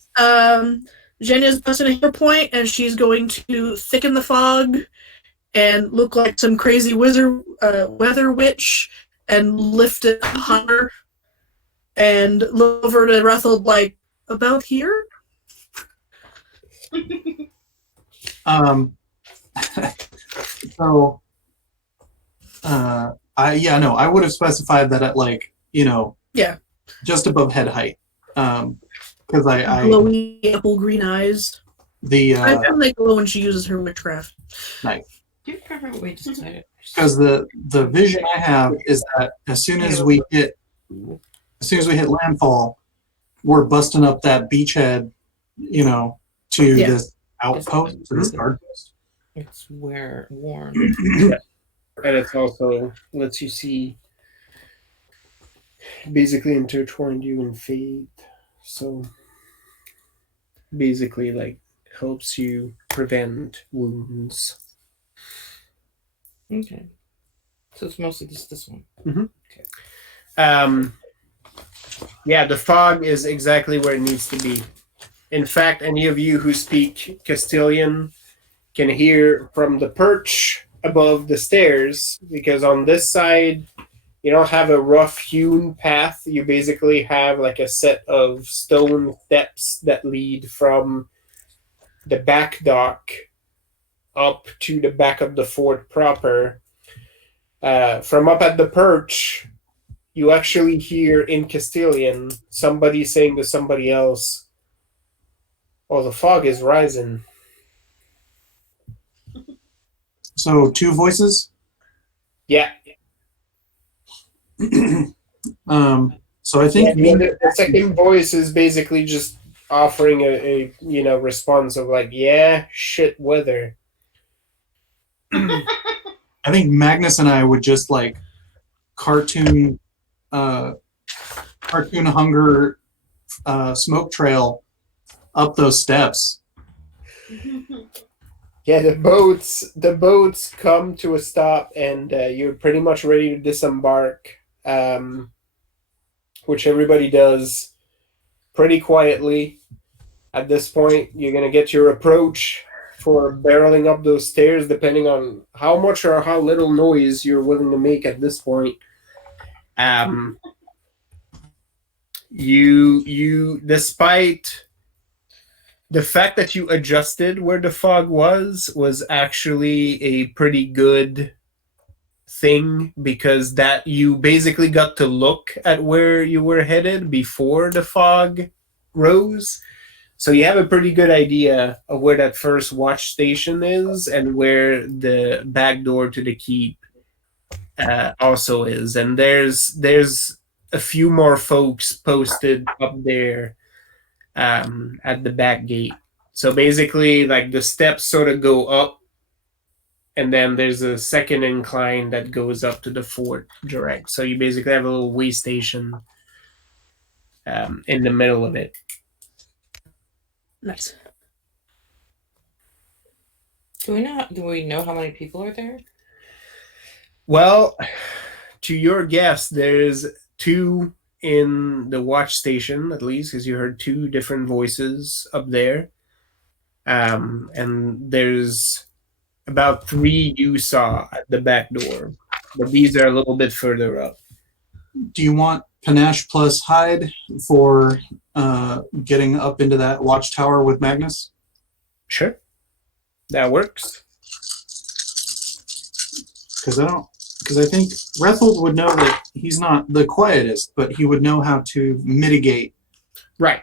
Jenya's busting a hero point, and she's going to thicken the fog and look like some crazy weather witch, and lift it higher, and look over to Rethel like, about here? So, I would have specified that at just above head height, because I Glowy apple green eyes. I found they glow when she uses her witchcraft. nice. Do you remember what we decided? Because the vision I have is that as soon as we hit landfall, we're busting up that beachhead, to this outpost, to this guard post. It's warm. And it's also lets you see basically intertwined you in fate. So basically like helps you prevent wounds. Okay. So it's mostly just this one. Mm-hmm. Okay. Yeah, the fog is exactly where it needs to be. In fact, any of you who speak Castilian can hear from the perch above the stairs, because on this side, you don't have a rough-hewn path. You basically have like a set of stone steps that lead from the back dock up to the back of the fort proper. From up at the perch, you actually hear in Castilian somebody saying to somebody else, "Oh, the fog is rising." So 2 voices. Yeah. So I think The second voice is basically just offering a response of like, yeah, shit weather. I think Magnus and I would just like cartoon hunger smoke trail up those steps. Yeah, the boats come to a stop, and you're pretty much ready to disembark, which everybody does pretty quietly. At this point, you're gonna get your approach for barreling up those stairs, depending on how much or how little noise you're willing to make at this point. You despite the fact that you adjusted where the fog was actually a pretty good thing, because that you basically got to look at where you were headed before the fog rose. So you have a pretty good idea of where that first watch station is and where the back door to the keep also is. And there's a few more folks posted up there at the back gate. So basically, like, the steps sort of go up, and then there's a second incline that goes up to the fort direct. So you basically have a little way station in the middle of it. Nice. Do we know how many people are there? Well, to your guess, there's 2 in the watch station, at least, because you heard 2 different voices up there. And there's about 3 you saw at the back door, but these are a little bit further up. Do you want panache plus hide for getting up into that watchtower with Magnus? Sure, that works. Because I think Rethold would know that he's not the quietest, but he would know how to mitigate. Right.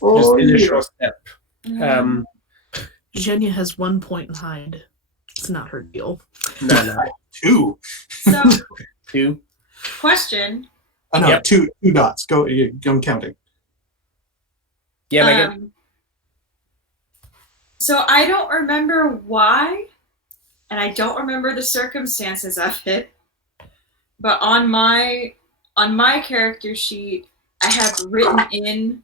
Oh, Just the initial step. Jenya has 1 point in hide. It's not her deal. No. 2. So, 2. question. Oh, no, Yep. two dots. Go. I'm counting. Yeah, Megan. So I don't remember why, and I don't remember the circumstances of it. But on my character sheet, I have written in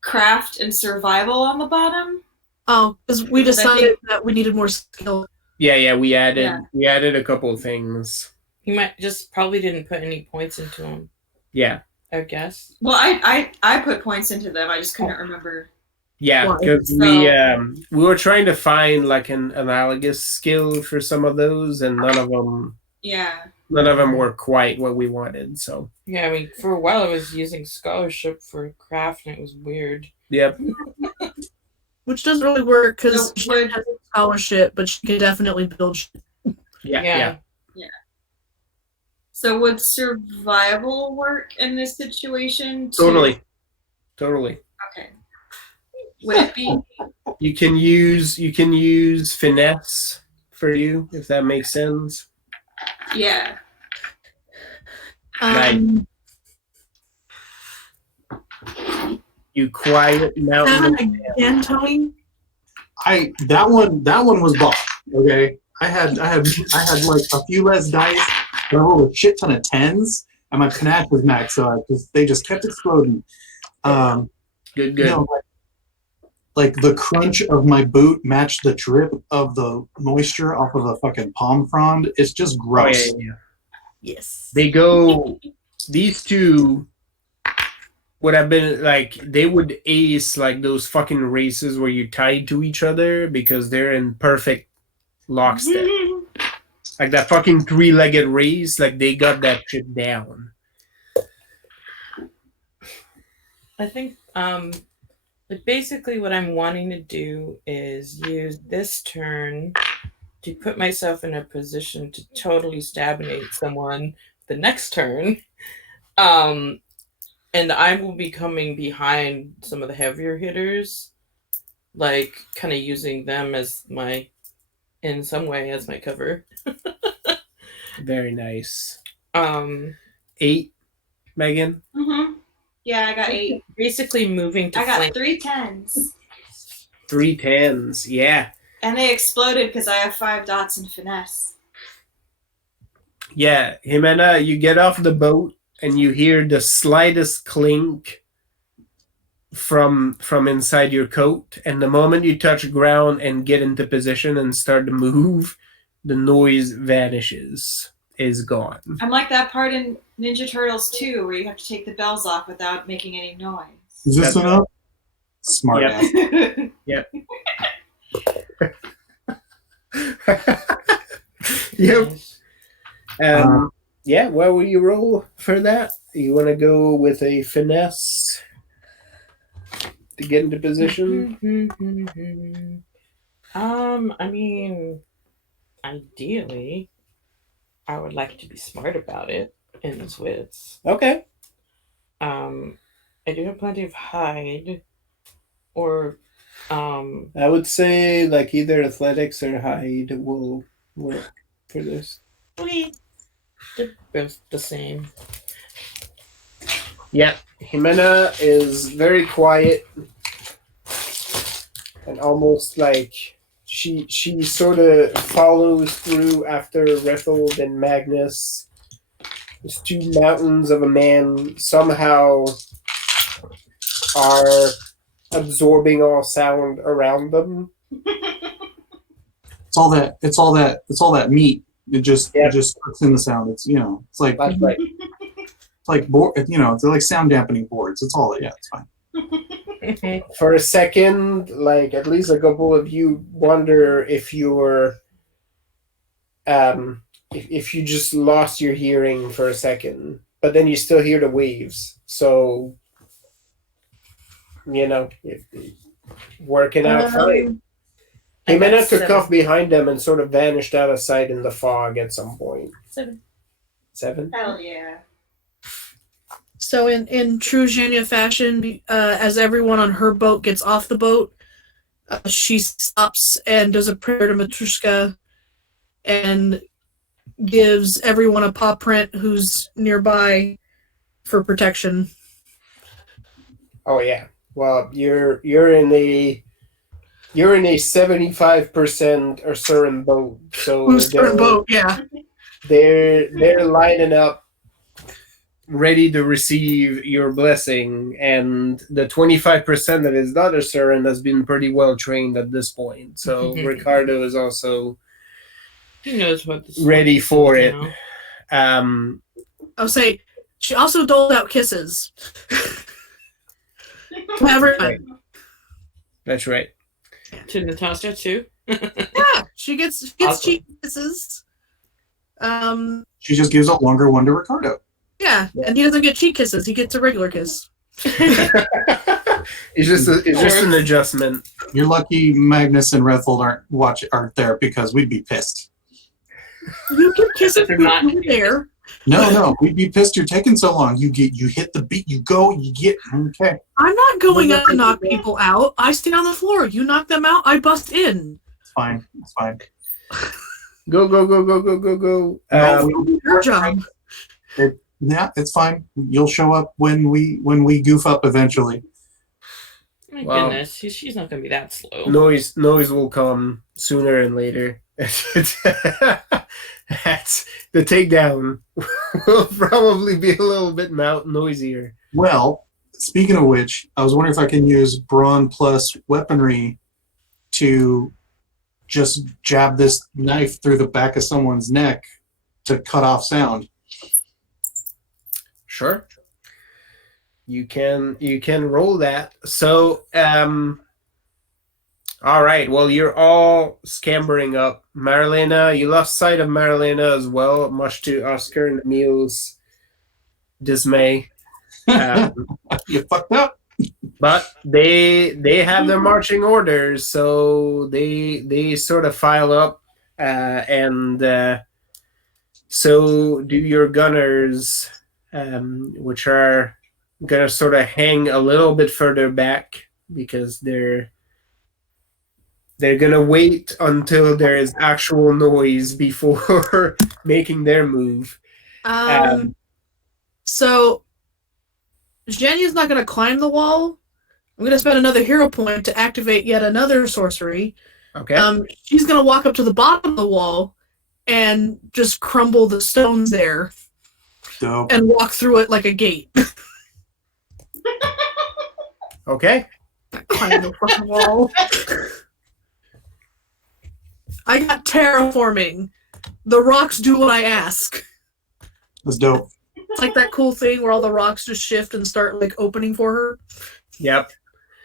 craft and survival on the bottom. Oh, because we Because I decided that we needed more skill. Yeah, we added a couple of things. You might just probably didn't put any points into them, Yeah. I guess. Well, I put points into them. I just couldn't remember. Yeah, Why? because we were trying to find like an analogous skill for some of those, and none of them were quite what we wanted. So Yeah, I mean, for a while I was using scholarship for craft, and it was weird. yep. Which doesn't really work because So she would- has a scholarship, but she can definitely build shit. Yeah. So would survival work in this situation? Totally. Okay. Would it be? You can use finesse for you, if that makes sense. Yeah. You quiet mountain. Seven again, Tony. That one was boss. Okay, I had like a few less dice, but I rolled a shit ton of 10s, and my panache was max, so they just kept exploding. Good. You know, like the crunch of my boot matched the drip of the moisture off of a fucking palm frond. It's just gross. Oh, yeah. Yes. These 2 would have been like, they would ace like those fucking races where you tied to each other because they're in perfect lockstep. Like that fucking 3-legged race, like they got that shit down. I think like basically what I'm wanting to do is use this turn to put myself in a position to totally stabinate someone the next turn. And I will be coming behind some of the heavier hitters like kind of using them as my, in some way, as my cover. Very nice. 8, Megan? Mm-hmm. Yeah, I got 8. Basically moving to I got flank. 3 10s. 3 10s, yeah. And they exploded because I have 5 dots in finesse. Yeah, Jimena, you get off the boat and you hear the slightest clink from inside your coat, and the moment you touch ground and get into position and start to move, the noise vanishes, is gone. I'm like that part in Ninja Turtles 2 where you have to take the bells off without making any noise. Is this That's enough? Smart Yep. ass. Yep. Yep. Yeah, what will you roll for that? You want to go with a finesse to get into position? I mean, ideally, I would like to be smart about it in its wits. Okay. I do have plenty of hide, or I would say like either athletics or hide will work for this. they're both the same. Yeah, Jimena is very quiet and almost like she sort of follows through after Rethold and Magnus. These two mountains of a man somehow are absorbing all sound around them. It's all that meat. It just puts in the sound. It's it's like That's right. it's like they're like sound dampening boards. It's all it's fine. For a second, like at least a couple of you wonder if you're if you just lost your hearing for a second, but then you still hear the waves. So working out fine. Jimena took off behind them and sort of vanished out of sight in the fog at some point. 7. 7? Hell yeah. So in true Zhenya fashion, as everyone on her boat gets off the boat, she stops and does a prayer to Matrushka and gives everyone a paw print who's nearby for protection. Oh yeah. Well, you're in a 75% Ursuran boat, so Ursuran boat, yeah. They're lining up, ready to receive your blessing, and the 25% that is not Ursuran has been pretty well trained at this point. So Ricardo is also He knows what this ready for it. I'll say she also doled out kisses. To everyone. That's right. To Natasha too. Yeah, she gets Awesome. cheek kisses. She just gives a longer one to Ricardo. Yeah, and he doesn't get cheek kisses. He gets a regular kiss. It's just an adjustment. You're lucky Magnus and Rethold aren't there because we'd be pissed. You can kiss it They're not from there. No, we'd be pissed. You're taking so long. You hit the beat. You go. You get okay. I'm not going out to knock people out. I stay on the floor. You knock them out. I bust in. It's fine. It's fine. Go. Your job. Yeah, it's fine. You'll show up when we goof up eventually. My Wow. goodness, she's not going to be that slow. Noise will come sooner and later. That's the takedown will probably be a little bit noisier. Well, speaking of which, I was wondering if I can use brawn plus weaponry to just jab this knife through the back of someone's neck to cut off sound. Sure. You can roll that. So all right. Well, you're all scampering up. Marilena, you lost sight of Marilena as well, much to Oscar and Emil's dismay. You fucked up. But they have their marching orders, so they sort of file up, and so do your gunners, which are gonna sort of hang a little bit further back because they're They're gonna wait until there is actual noise before making their move. So Jenya's not going to climb the wall. I'm going to spend another hero point to activate yet another sorcery. Okay. She's going to walk up to the bottom of the wall and just crumble the stones there. Dope. And walk through it like a gate. Okay. Climb the fucking wall. I got terraforming. The rocks do what I ask. That's dope. It's like that cool thing where all the rocks just shift and start like opening for her. Yep.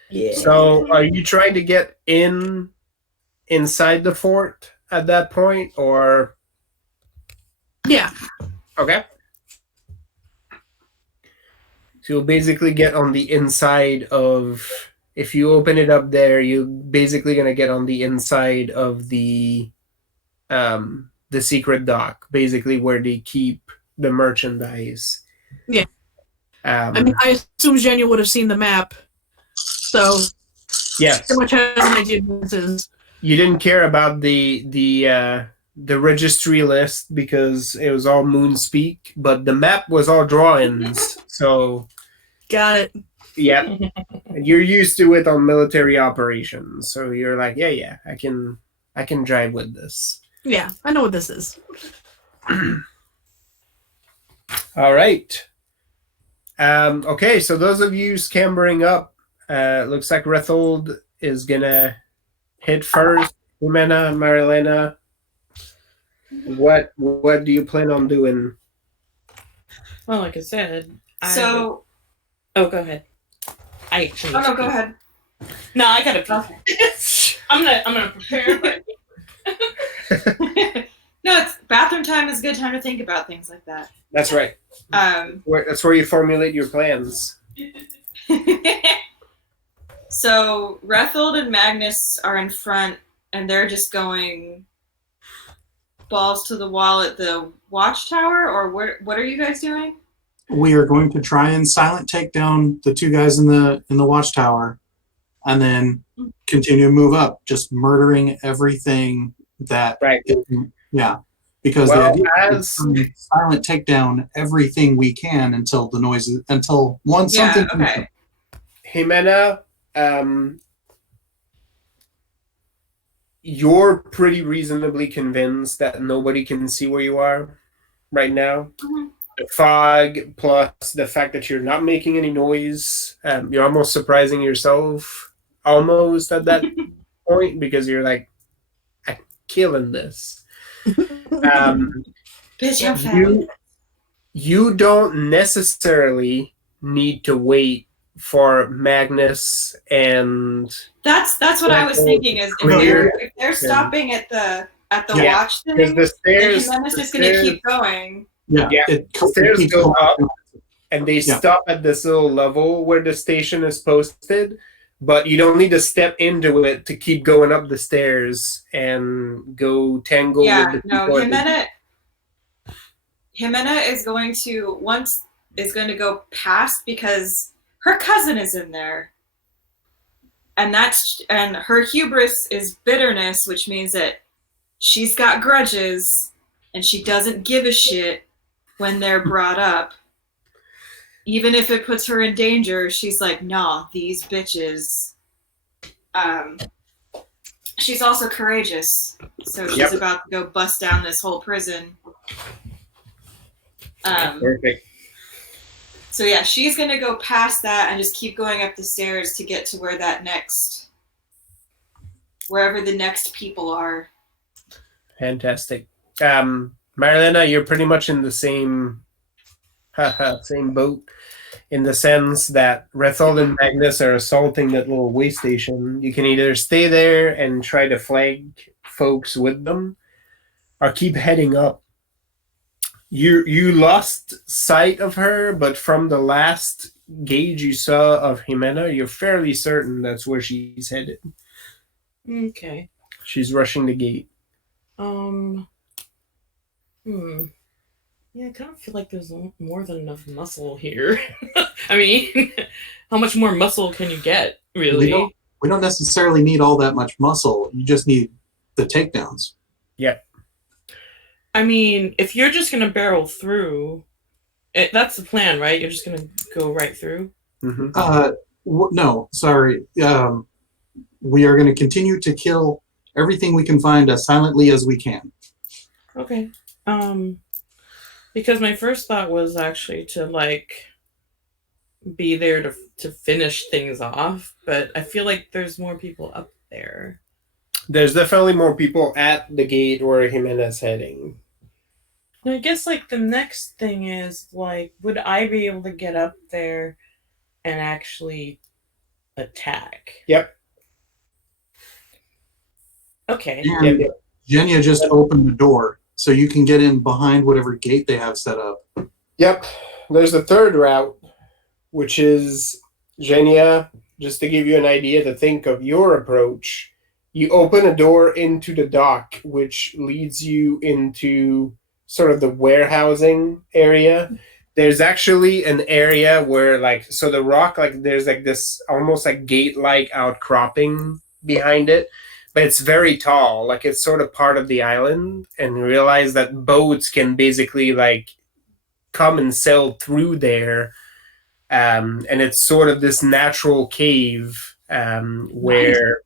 Yeah. So, are you trying to get inside the fort at that point, or? Yeah. Okay. So you'll basically get on the inside of. If you open it up there, you're basically gonna get on the inside of the secret dock, basically where they keep the merchandise. Yeah. I mean, I assume Jenya would have seen the map, so yes. pretty much has an idea what this is. You didn't care about the registry list because it was all Moonspeak, but the map was all drawings. So Got it. yeah, you're used to it on military operations, so you're like, yeah, I can drive with this. Yeah, I know what this is. All right. Okay, so those of you scampering up, looks like Rethold is gonna hit first. Jimena, Marilena, what do you plan on doing? Well, like I said, So. Oh, go ahead. No, go ahead. No, I gotta pee. Okay. I'm gonna prepare. No, it's bathroom time is a good time to think about things like that. That's right. That's where you formulate your plans. So Rethold and Magnus are in front, and they're just going balls to the wall at the watchtower, or what are you guys doing? We are going to try and silent take down the two guys in the watchtower, and then continue to move up, just murdering everything that right. Yeah, because the idea is to silent take down everything we can until the noises something. Okay. Jimena, you're pretty reasonably convinced that nobody can see where you are right now. Mm-hmm. The fog plus the fact that you're not making any noise, you're almost surprising yourself almost at that point because you're like, I'm killing this. You don't necessarily need to wait for Magnus and that's what I was thinking is if they're stopping at the watch thing, the stairs, then Jimenez is going to keep going. Yeah. The stairs go up and they stop at this little level where the station is posted, but you don't need to step into it to keep going up the stairs and go tangle with the people. Jimena is going to go past because her cousin is in there. And her hubris is bitterness, which means that she's got grudges and she doesn't give a shit when they're brought up. Even if it puts her in danger, she's like, nah, these bitches. She's also courageous, so she's about to go bust down this whole prison. Perfect. So yeah, she's gonna go past that and just keep going up the stairs to get to wherever the next people are. Fantastic. Marilena, you're pretty much in the same boat, in the sense that Rethold and Magnus are assaulting that little way station. You can either stay there and try to flag folks with them, or keep heading up. You lost sight of her, but from the last gauge you saw of Jimena, you're fairly certain that's where she's headed. Okay. She's rushing the gate. Yeah, I kind of feel like there's more than enough muscle here. I mean, how much more muscle can you get, really? we don't necessarily need all that much muscle. You just need the takedowns. Yep. I mean, if you're just gonna barrel through, that's the plan, right? You're just gonna go right through. No, sorry. We are going to continue to kill everything we can find as silently as we can. Okay. Because my first thought was actually to like be there to finish things off, but I feel like there's more people up there. There's definitely more people at the gate where Jimena's heading. I guess like the next thing is like, would I be able to get up there and actually attack? Yep. Okay. And Jenya just opened the door, so you can get in behind whatever gate they have set up. Yep. There's a third route, which is Jenya, just to give you an idea to think of your approach. You open a door into the dock, which leads you into sort of the warehousing area. There's actually an area where, like, so the rock, like, there's like this almost like gate-like outcropping behind it, but it's very tall. Like, it's sort of part of the island, and you realize that boats can basically, like, come and sail through there. And it's sort of this natural cave where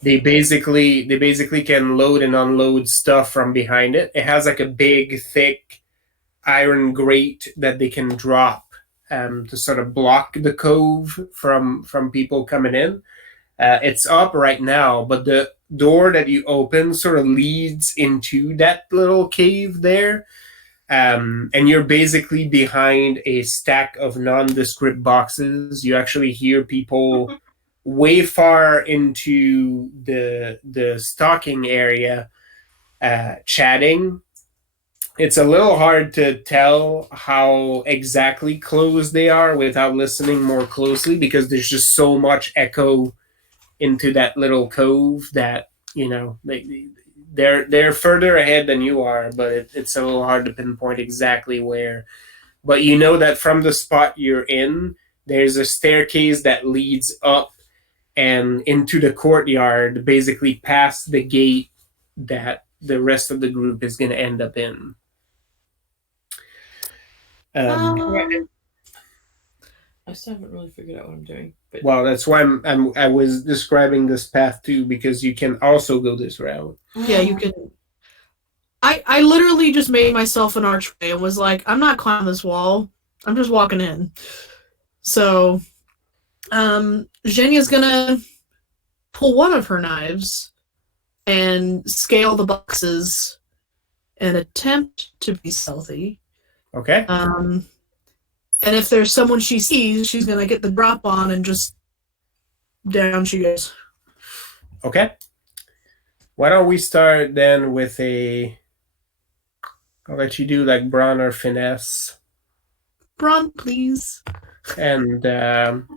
they basically can load and unload stuff from behind it. It has like a big, thick iron grate that they can drop to sort of block the cove from people coming in. It's up right now, but the door that you open sort of leads into that little cave there. And you're basically behind a stack of nondescript boxes. You actually hear people way far into the stocking area chatting. It's a little hard to tell how exactly close they are without listening more closely, because there's just so much echo into that little cove that, you know, they're further ahead than you are, but it's a little hard to pinpoint exactly where. But you know that from the spot you're in, there's a staircase that leads up and into the courtyard, basically past the gate that the rest of the group is going to end up in. I still haven't really figured out what I'm doing. But well, that's why I was describing this path too, because you can also go this route. Yeah, you can. I literally just made myself an archway and was like, I'm not climbing this wall. I'm just walking in. So, Jenya's gonna pull one of her knives and scale the boxes and attempt to be stealthy. Okay. And if there's someone she sees, she's gonna get the drop on and just down she goes. Okay. Why don't we start then with I'll let you do like brawn or finesse. Brawn, please. And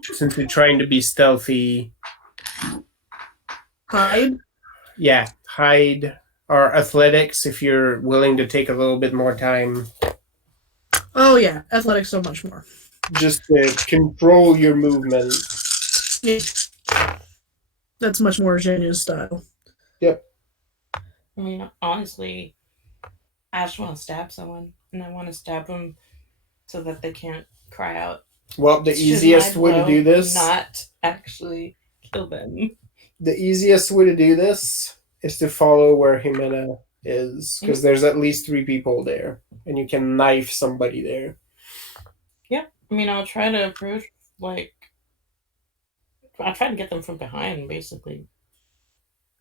since you're trying to be stealthy, Hide. yeah, hide or athletics if you're willing to take a little bit more time. Oh yeah, athletics so much more. Just to control your movement. Yeah. That's much more Jenya's style. Yep. I mean, honestly, I just want to stab someone, and I want to stab them so that they can't cry out. Well, the easiest way to do this, not actually kill them. the easiest way to do this is to follow where Jimena is, because there's at least 3 people there, and you can knife somebody there. Yeah, I mean, I'll try to approach, like, I'll try to get them from behind, basically.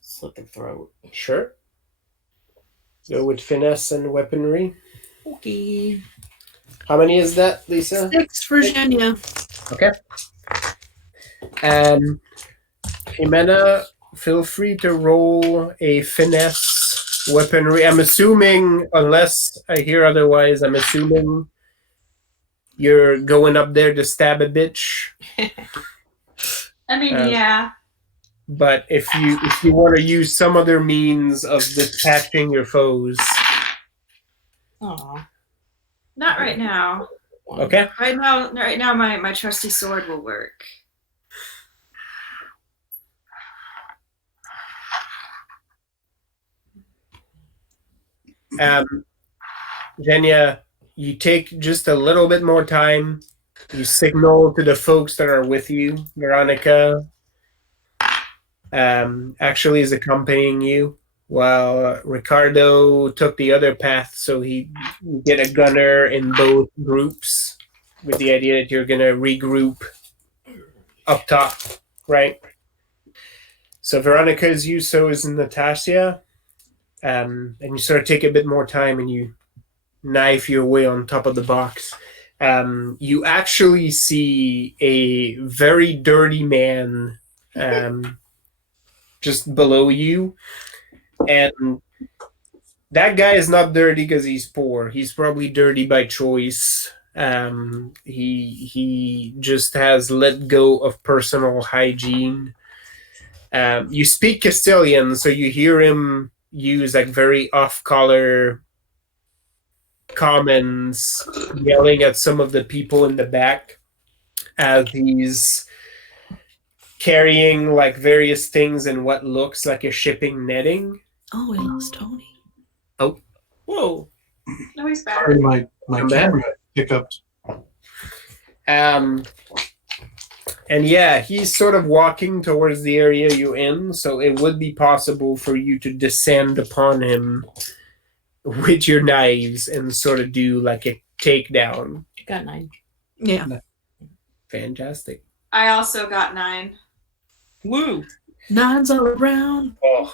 Slit their throat. Sure. Go with finesse and weaponry. Okay. How many is that, Lisa? 6 for Jenya. Okay. Jimena, feel free to roll a finesse weaponry. I'm assuming, unless I hear otherwise, I'm assuming you're going up there to stab a bitch. I mean, yeah. But if you want to use some other means of detaching your foes. Aw. Not right now. Okay. Right now, my trusty sword will work. Genya, you take just a little bit more time. You signal to the folks that are with you. Veronica actually is accompanying you, while Ricardo took the other path, so he get a gunner in both groups with the idea that you're going to regroup up top, right? So Veronica is you, so is Natasha. And you sort of take a bit more time and you knife your way on top of the box. You actually see a very dirty man just below you. And that guy is not dirty because he's poor. He's probably dirty by choice. He just has let go of personal hygiene. You speak Castilian, so you hear him use like very off-color comments, yelling at some of the people in the back as he's carrying like various things in what looks like a shipping netting. Oh, we lost Tony. Oh, Whoa. No, he's back. Sorry, my I'm camera hiccuped. And yeah, he's sort of walking towards the area you're in, so it would be possible for you to descend upon him with your knives and sort of do like a takedown. Got 9. Yeah. Fantastic. I also got 9. Woo. 9's all around. Oh,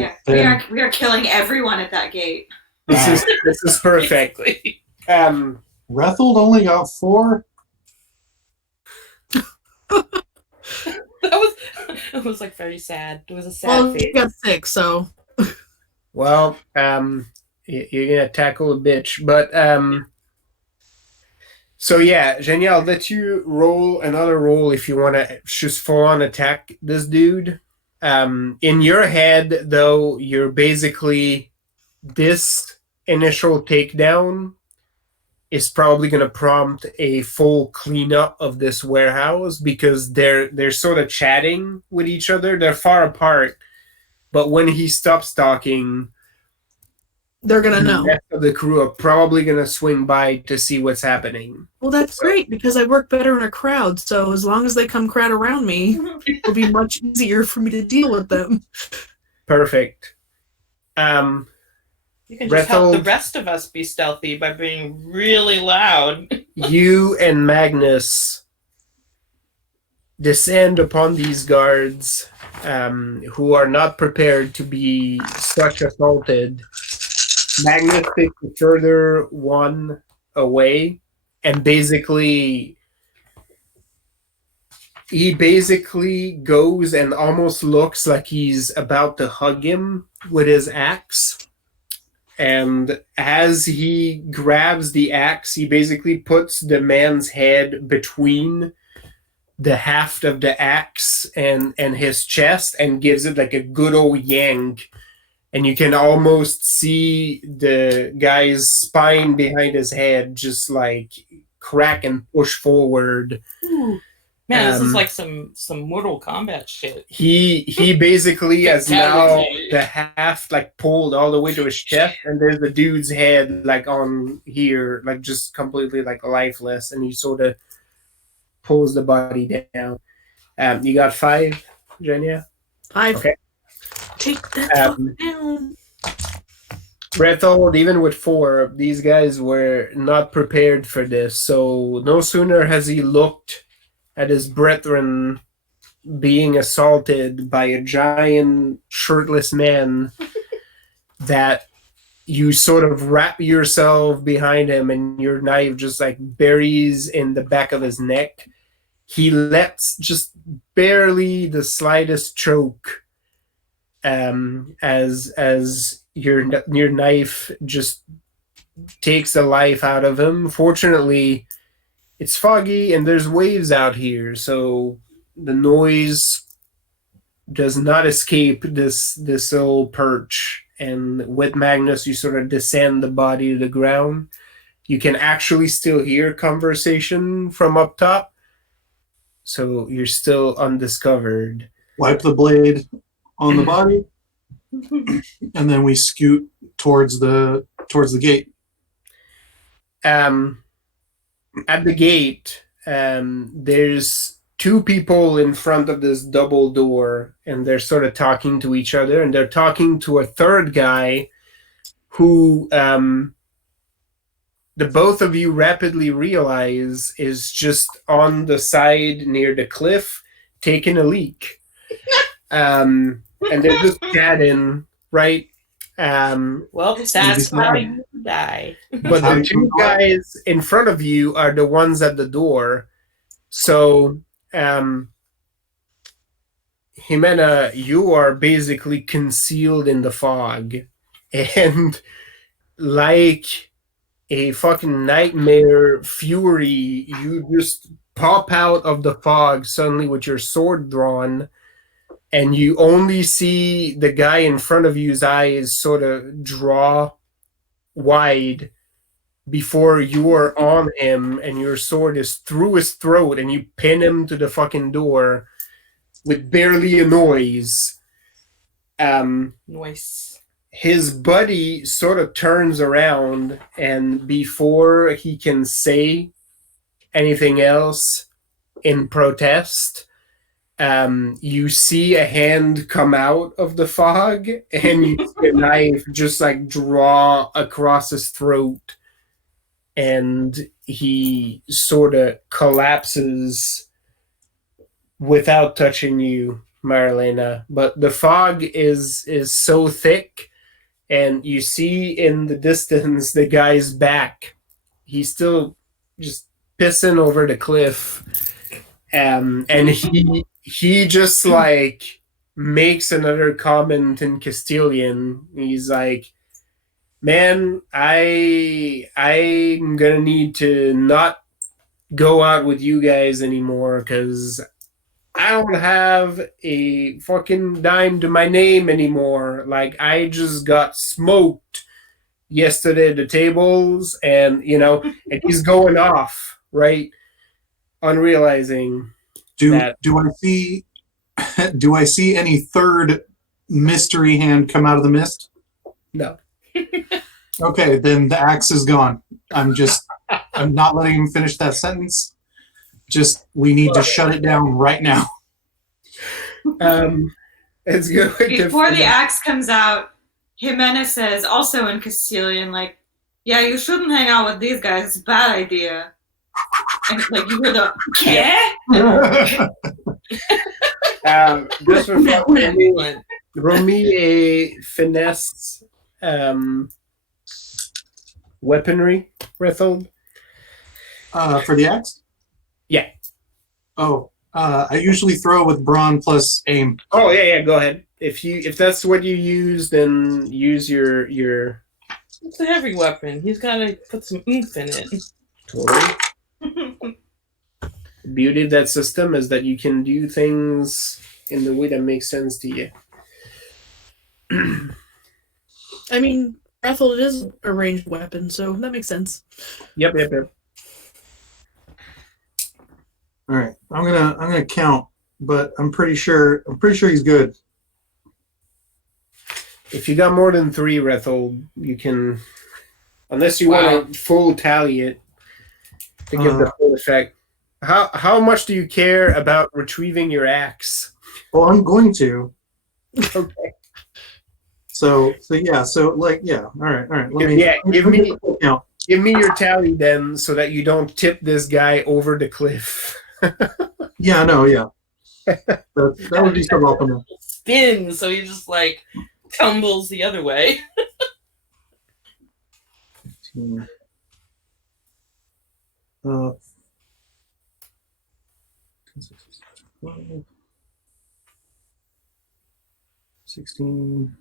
Yeah, then we are killing everyone at that gate. This is perfect. Basically. Rethold only got 4. It was like very sad. It was a sad Well, face. you got 6, so. Well, you're gonna tackle a bitch, but so yeah, Jenny, I'll let you roll another roll if you want to just full on attack this dude. In your head, though, you're basically this initial takedown is probably going to prompt a full cleanup of this warehouse because they're sort of chatting with each other. They're far apart, but when he stops talking, They're going to the know. rest of the crew are probably going to swing by to see what's happening. Well, that's great because I work better in a crowd, so as long as they come crowd around me, it'll be much easier for me to deal with them. Perfect. You can just help the Rethold, rest of us be stealthy by being really loud. you and Magnus descend upon these guards who are not prepared to be such assaulted. Magnus takes the further one away and he basically goes and almost looks like he's about to hug him with his axe. And as he grabs the axe, he basically puts the man's head between the haft of the axe and his chest and gives it like a good old yank. And you can almost see the guy's spine behind his head just like crack and push forward. Ooh. Man, this is like some Mortal Kombat shit. He basically has now Fatality. the haft like pulled all the way to his chest, and there's the dude's head like on here, like just completely like lifeless, and he sort of pulls the body down. You got 5, Jenya? 5. Okay. Take that fuck down. Rethold, even with 4, these guys were not prepared for this. So no sooner has he looked at his brethren being assaulted by a giant shirtless man that you sort of wrap yourself behind him and your knife just like buries in the back of his neck. He lets just barely the slightest choke as your knife just takes the life out of him. Fortunately, it's foggy and there's waves out here, so the noise does not escape this little perch. And with Magnus, you sort of descend the body to the ground. You can actually still hear conversation from up top, so you're still undiscovered. wipe the blade on the body. And then we scoot towards the gate. At the gate, there's two people in front of this double door, and they're sort of talking to each other, and they're talking to a third guy who the both of you rapidly realize is just on the side near the cliff taking a leak. And they're just chatting, right? Well, that's how you die. But the two guys in front of you are the ones at the door. So, Jimena, you are basically concealed in the fog. And like a fucking nightmare fury, you just pop out of the fog suddenly with your sword drawn, and you only see the guy in front of you's eyes sort of draw wide before you are on him, and your sword is through his throat, and you pin him to the fucking door with barely a noise. Nice. His buddy sort of turns around, and before he can say anything else in protest, you see a hand come out of the fog, and you see a knife just like draw across his throat, and he sort of collapses without touching you, Marlena. But the fog is so thick, and you see in the distance the guy's back. He's still just pissing over the cliff, and he just like makes another comment in Castilian. He's like, "Man, I'm gonna need to not go out with you guys anymore because I don't have a fucking dime to my name anymore. Like, I just got smoked yesterday at the tables, and and he's going off, right? Unrealizing that. Do I see any third mystery hand come out of the mist? No. Okay, then the axe is gone. I'm not letting him finish that sentence. We need to shut it down right now. It's good. Before the axe comes out, Jimena says, also in Castilian, like, "Yeah, you shouldn't hang out with these guys. It's a bad idea." And like you hear the just for fun, roll me a finesse weaponry, Rethold. For the axe? Yeah. Oh, I usually throw with brawn plus aim. Oh yeah, go ahead. If that's what you use, then use your. It's a heavy weapon. He's got to put some oomph in it. Totally. The beauty of that system is that you can do things in the way that makes sense to you. I mean, Ethel, it is a ranged weapon, so that makes sense. Yep. All right, I'm gonna count, but I'm pretty sure he's good. If you got more than 3, Rethold, you can, unless you want to full tally it to give the full effect. How much do you care about retrieving your axe? Well, I'm going to. Okay. So yeah. All right. Give me your tally then, so that you don't tip this guy over the cliff. Yeah. That would be suboptimal. Spin, so he just like tumbles the other way. 16.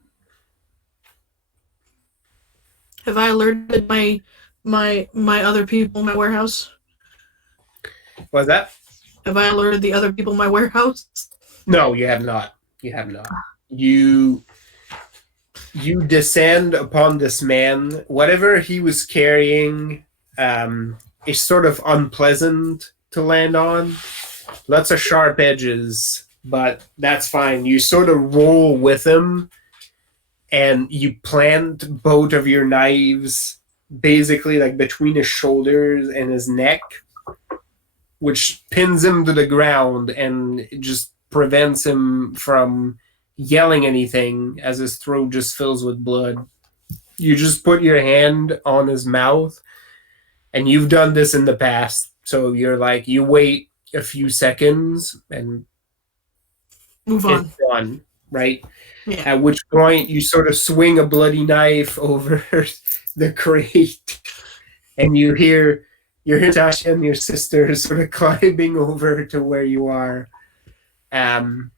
Have I alerted my other people in my warehouse? What's that? Have I alerted the other people in my warehouse? No, you have not. You descend upon this man. Whatever he was carrying is sort of unpleasant to land on. Lots of sharp edges, but that's fine. You sort of roll with him, and you plant both of your knives basically like between his shoulders and his neck, which pins him to the ground and just prevents him from yelling anything as his throat just fills with blood. You just put your hand on his mouth, and you've done this in the past. So you're like, you wait a few seconds and Move on. it's done, right? Yeah. At which point you sort of swing a bloody knife over the crate, and you hear Tasha and your sister sort of climbing over to where you are, and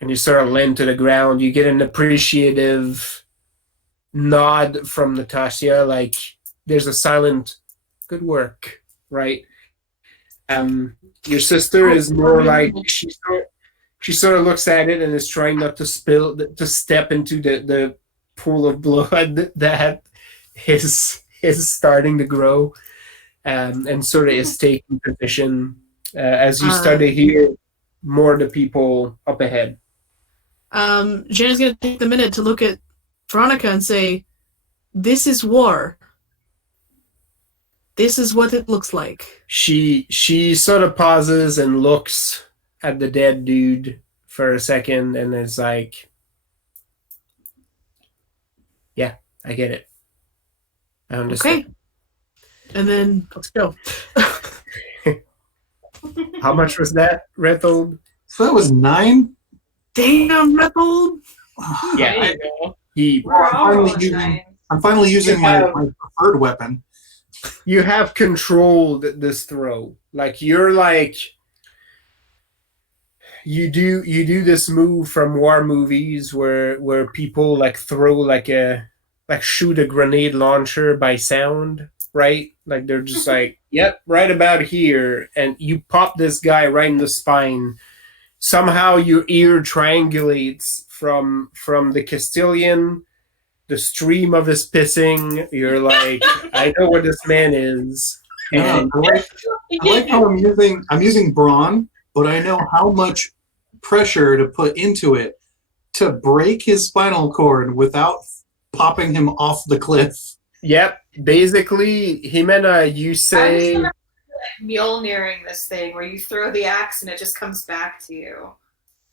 you sort of land to the ground. You get an appreciative nod from Natasha, like there's a silent "good work," right? Your sister is more like she sort of looks at it and is trying not to step into the pool of blood that is starting to grow, and sort of is taking position as you start to hear more of the people up ahead. Jenna's going to take the minute to look at Veronica and say, "This is war. This is what it looks like." She sort of pauses and looks at the dead dude for a second and is like, "Yeah, I get it. I understand." Okay. And then let's go. How much was that, Rethold? So that was 9. Damn, Repple. Yeah, There you go. I'm finally using my preferred weapon. You have controlled this throw. Like you're like you do this move from war movies where people like throw like shoot a grenade launcher by sound, right? Like they're just like, yep, right about here, and you pop this guy right in the spine. Somehow your ear triangulates from the Castilian, the stream of his pissing. You're like, I know where this man is. And I like how I'm using brawn, but I know how much pressure to put into it to break his spinal cord without popping him off the cliff. Yep, basically, Jimena, you say I'm just Mjolniring this thing where you throw the axe and it just comes back to you.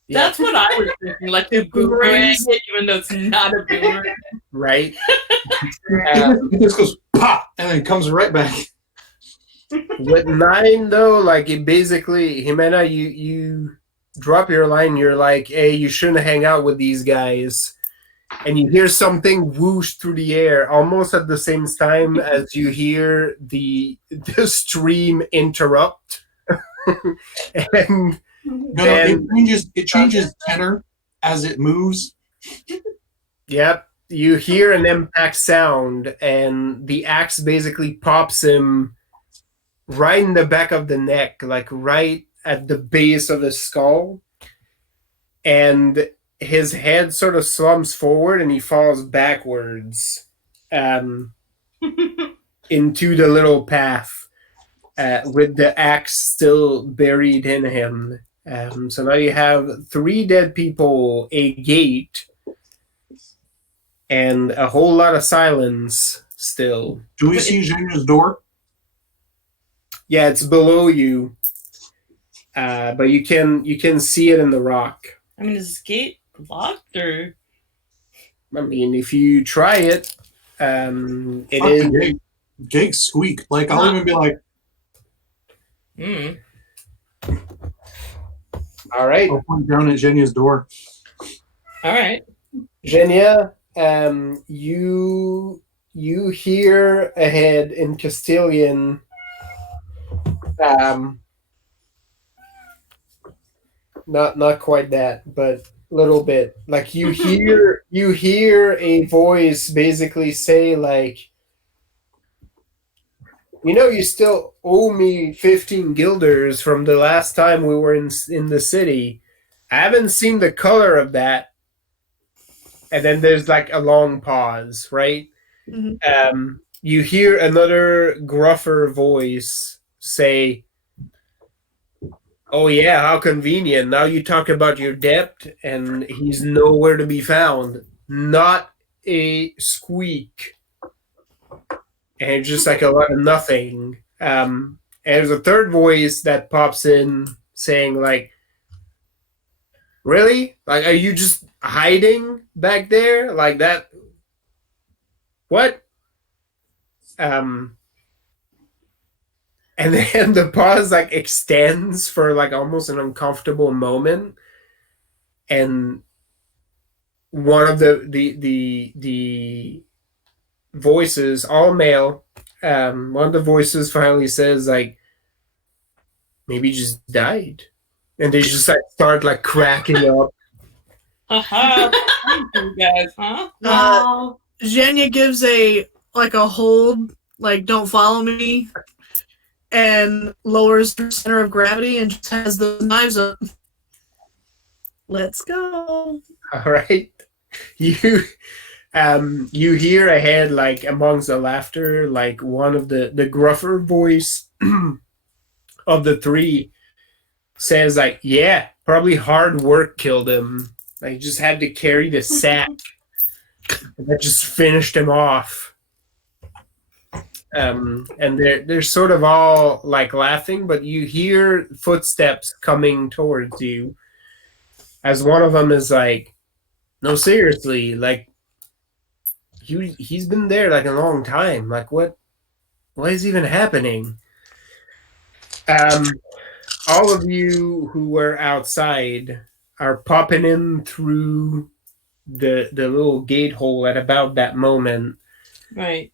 That's what I was thinking, like a boomerang, even though it's not a boomerang. right? It just goes pop and then comes right back. With 9 though, like it basically, Jimena, you drop your line. You're like, hey, you shouldn't hang out with these guys. And you hear something whoosh through the air almost at the same time as you hear the stream interrupt. And then, it changes tenor as it moves. yep, you hear an impact sound, and the axe basically pops him right in the back of the neck, like right at the base of his skull. And his head sort of slumps forward and he falls backwards into the little path with the axe still buried in him. So now you have 3 dead people, a gate, and a whole lot of silence still. Do we see Zhenya's door? Yeah, it's below you, but you can see it in the rock. I mean, is this gate locked or? I mean, if you try it, it Fuck is. the gate. Gate squeak. Like I'll even be like, All right, I'll point down at Zhenya's door. All right. Genia, you hear ahead in Castilian. Not quite that, but a little bit. Like you hear a voice basically say like, you still owe me 15 guilders from the last time we were in the city. I haven't seen the color of that. And then there's like a long pause, right? Mm-hmm. You hear another gruffer voice say, "Oh yeah, how convenient. Now you talk about your debt and he's nowhere to be found. Not a squeak, and it's just like a lot of nothing. And there's a third voice that pops in saying, like, really? Like, are you just hiding back there? Like that? What? And then the pause like extends for like almost an uncomfortable moment, and one of the voices, all male, one of the voices finally says, like, maybe you just died, and they just like start like cracking up. Haha, you guys, huh? Wow. Zhenya gives a hold, like, don't follow me, and lowers her center of gravity and just has the knives up. Let's go. All right, you you hear ahead, like amongst the laughter, like one of the gruffer voice of the three says, like, yeah, probably hard work killed him. Like, he just had to carry the sack, and that just finished him off. And they're sort of all like laughing, but you hear footsteps coming towards you, as one of them is like, no, seriously, like, he's been there like a long time. Like, what is even happening? All of you who were outside are popping in through the little gate hole at about that moment. Right.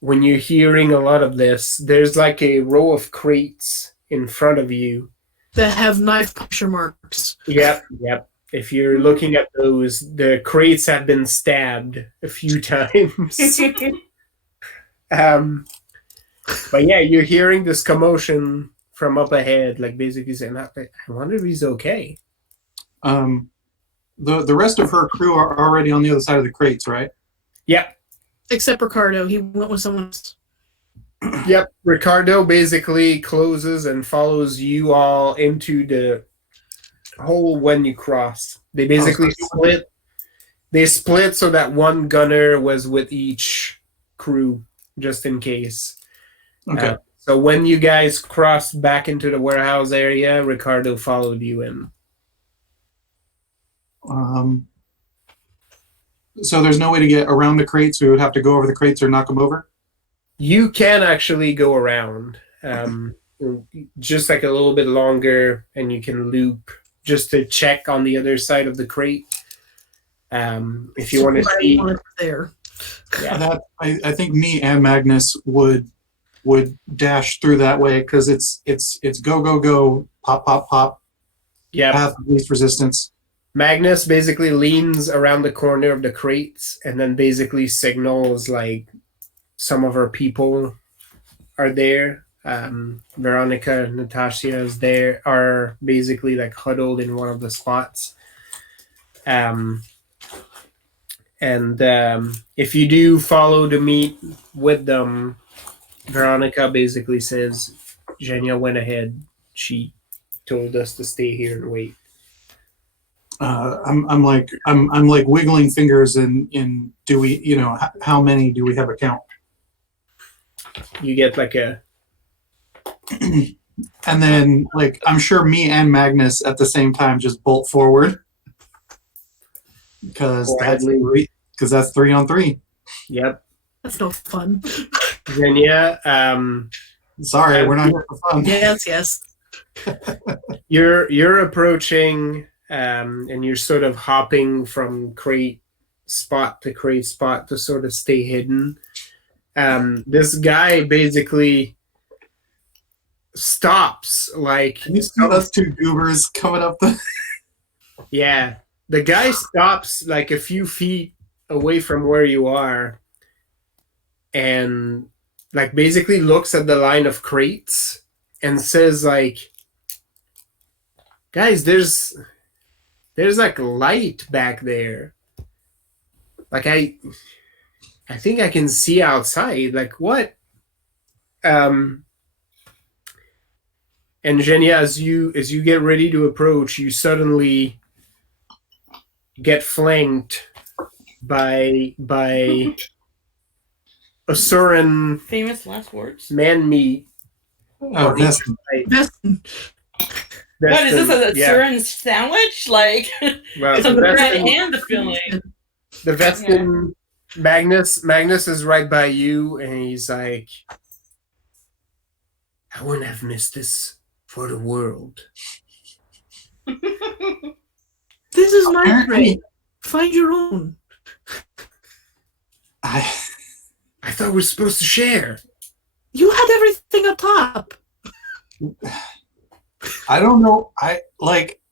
When you're hearing a lot of this, there's like a row of crates in front of you That have knife puncture marks. Yep. If you're looking at those, the crates have been stabbed a few times. But yeah, you're hearing this commotion from up ahead, like basically saying, I wonder if he's okay. The rest of her crew are already on the other side of the crates, right? Yep. Except Ricardo. He went with someone else. Yep. Ricardo basically closes and follows you all into the hole when you cross. They basically split. They split so that one gunner was with each crew, just in case. Okay. So when you guys crossed back into the warehouse area, Ricardo followed you in. So there's no way to get around the crates. We would have to go over the crates or knock them over. You can actually go around, just like a little bit longer, and you can loop just to check on the other side of the crate. If you want to see there. Yeah. I think me and Magnus would dash through that way because it's go, pop, pop, pop. Yeah. Path of least resistance. Magnus basically leans around the corner of the crates and then basically signals like some of our people are there. Veronica and Natasha are basically like huddled in one of the spots. If you do follow the meet with them, Veronica basically says, Zhenya went ahead. She told us to stay here and wait. I'm like wiggling fingers in do we, how many do we have a count? You get like a and then like I'm sure me and Magnus at the same time just bolt forward because that's 3 on 3. Yep. That's no fun. Zhenya, sorry, we're not here for fun. Yes. You're approaching, and you're sort of hopping from crate spot to sort of stay hidden. This guy basically stops, like, you see those two goobers coming up the Yeah, the guy stops like a few feet away from where you are, and like basically looks at the line of crates and says, like, guys, there's like light back there. Like I think I can see outside. Like, what? And Zhenya, as you get ready to approach, you suddenly get flanked by Asuran Famous last words. man meat. Oh, best. What is this? A Yeah. Surin sandwich? Like Well, it's the the bread Vestin, and the filling. the Vestin Magnus is right by you, and he's like, I wouldn't have missed this for the world. This is my Apparently- tray. Find your own. I thought we were supposed to share. You had everything up top. I don't know.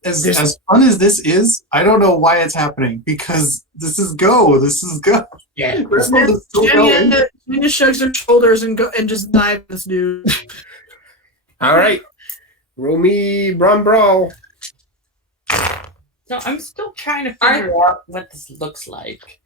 As fun as this is, I don't know why it's happening because this is go. Yeah. We're supposed to still go in. Jenny just shrugs her shoulders and just dive this dude. All right. Roll me Brawn Brawl. So I'm still trying to figure out what this looks like.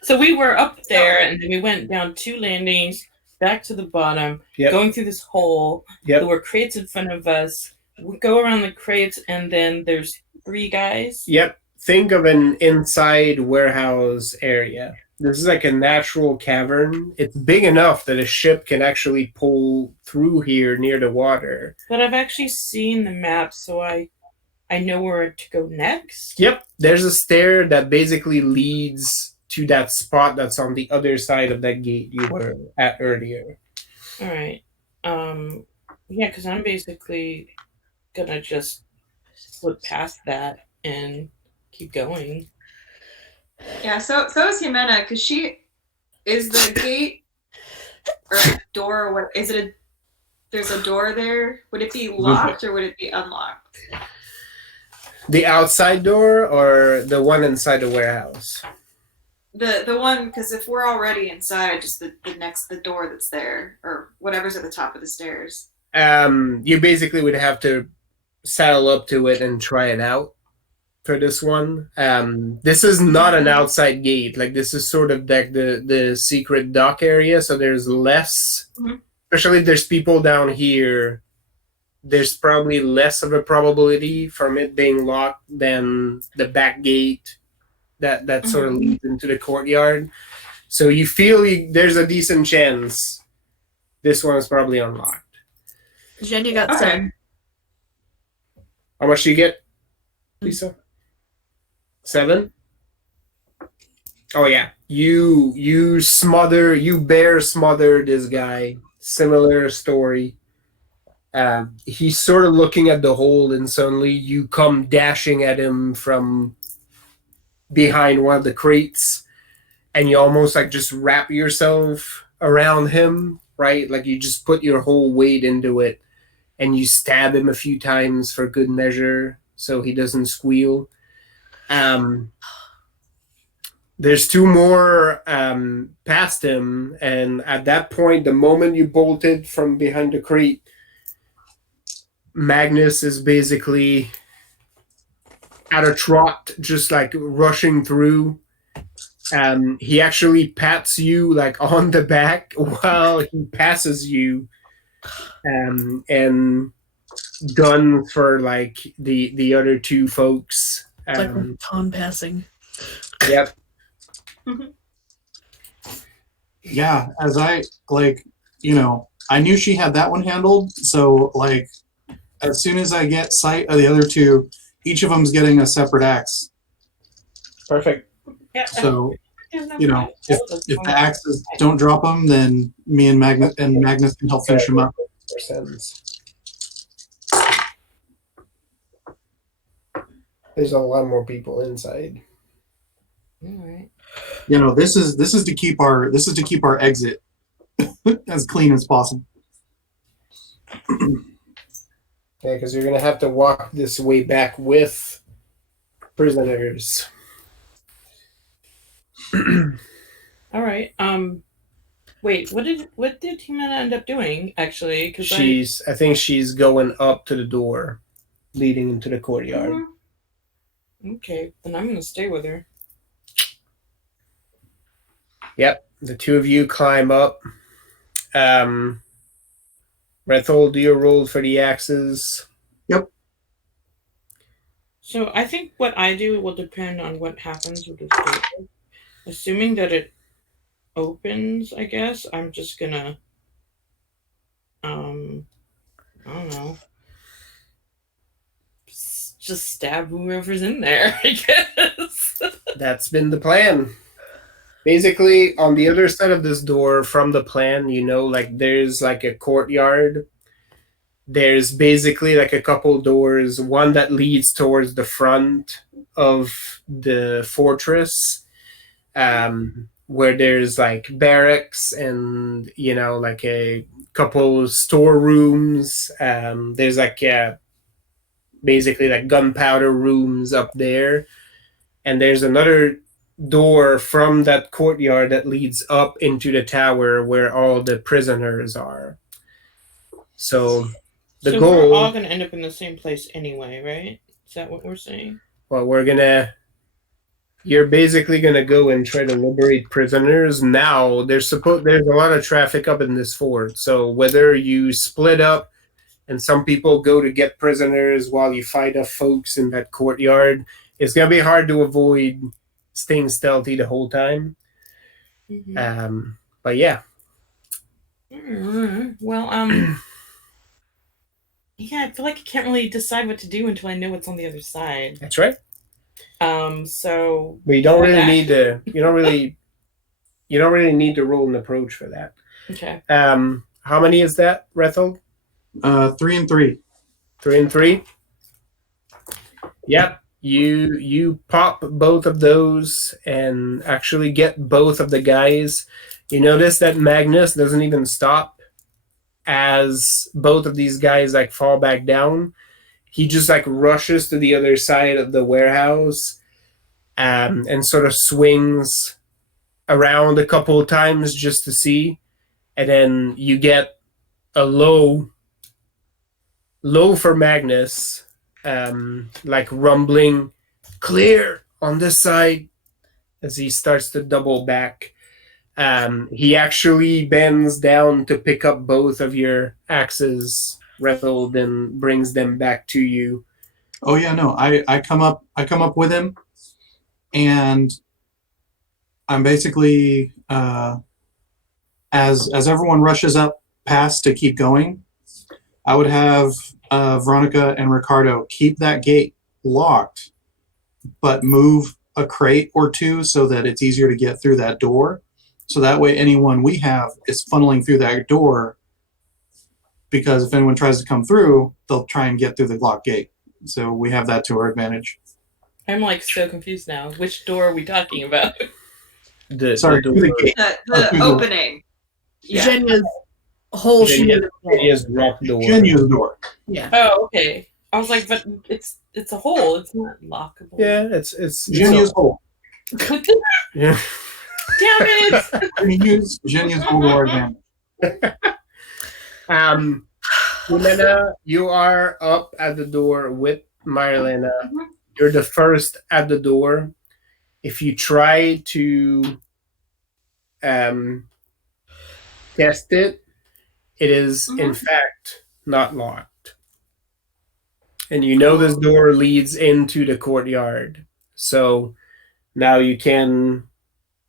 So we were up there, and then we went down 2 landings, back to the bottom, going through this hole. There were crates in front of us. We go around the crates, and then there's 3 guys. Yep. Think of an inside warehouse area. This is like a natural cavern. It's big enough that a ship can actually pull through here near the water. But I've actually seen the map, so I know where to go next. Yep. There's a stair that basically leads to that spot that's on the other side of that gate you were at earlier. All right. Yeah, because I'm basically gonna just slip past that and keep going. Yeah, so is Jimena, because she is the gate or door, or what is it? There's a door there. Would it be locked or would it be unlocked? The outside door or the one inside the warehouse? The one, because if we're already inside, just the door that's there, or whatever's at the top of the stairs. You basically would have to saddle up to it and try it out for this one. This is not an outside gate. Like, this is sort of like the secret dock area, so there's less, especially if there's people down here, there's probably less of a probability from it being locked than the back gate that sort of leads into the courtyard. So you feel there's a decent chance this one is probably unlocked. Jen, you got 7. How much do you get, Lisa? 7? Oh yeah. You bear smother this guy. Similar story. He's sort of looking at the hole, and suddenly you come dashing at him from behind one of the crates, and you almost like just wrap yourself around him, right? Like you just put your whole weight into it, and you stab him a few times for good measure so he doesn't squeal. There's 2 more past him, and at that point, the moment you bolted from behind the crate, Magnus is basically at a trot, just like rushing through. He actually pats you like on the back while he passes you, and guns for like the other 2 folks. It's like baton passing. Yep. Yeah, as I I knew she had that one handled, so like as soon as I get sight of the other 2, each of them's getting a separate axe. Perfect. Yeah. So if the axes don't drop them, then me and Magnus can help finish them up. There's a lot more people inside. All right. This is to keep our exit as clean as possible. Yeah, because you're gonna have to walk this way back with prisoners. All right. Wait. What did Jimena end up doing? Actually, because I think she's going up to the door, leading into the courtyard. Okay, then I'm gonna stay with her. Yep, the 2 of you climb up. Rethel, do your roll for the axes. Yep. So I think what I do will depend on what happens with this gate. Assuming that it opens, I guess, I'm just gonna, I don't know, just stab whoever's in there, I guess. That's been the plan. Basically, on the other side of this door from the plan, like there's like a courtyard. There's basically like a couple doors, one that leads towards the front of the fortress, where there's like barracks and, like a couple storerooms. There's like basically like gunpowder rooms up there. And there's another door from that courtyard that leads up into the tower where all the prisoners are. So the goal, we're all going to end up in the same place anyway, right? Is that what we're saying? Well, you're basically going to go and try to liberate prisoners. Now, there's a lot of traffic up in this fort. So whether you split up and some people go to get prisoners while you fight off folks in that courtyard, it's going to be hard to avoid staying stealthy the whole time. Mm-hmm. But yeah. Well, yeah, I feel like I can't really decide what to do until I know what's on the other side. That's right. So. But you don't really need to. You don't really need to roll an approach for that. Okay. How many is that, Rethel? 3 and 3. 3 and 3. Yep. You pop both of those and actually get both of the guys. You notice that Magnus doesn't even stop as both of these guys like fall back down. He just like rushes to the other side of the warehouse and sort of swings around a couple of times just to see. And then you get a low for Magnus, like rumbling clear on this side as he starts to double back. He actually bends down to pick up both of your axes, Rethel, then brings them back to you. Oh yeah, no. I come up with him, and I'm basically as everyone rushes up past to keep going, I would have Veronica and Ricardo keep that gate locked, but move a crate or two so that it's easier to get through that door. So that way anyone we have is funneling through that door, because if anyone tries to come through, they'll try and get through the locked gate. So we have that to our advantage. I'm like so confused now. Which door are we talking about? The opening. Yeah. Jenya's whole Jenya's rock door. Jenya's door. Yeah. Oh, okay. I was like, but it's a hole. It's not lockable. Yeah, it's Jenya's hole. Yeah. Damn it! We use Jenya's hole to our advantage. Jimena, you are up at the door with Marlena. Mm-hmm. You're the first at the door. If you try to test it, it is in fact not locked. And you know this door leads into the courtyard. So now you can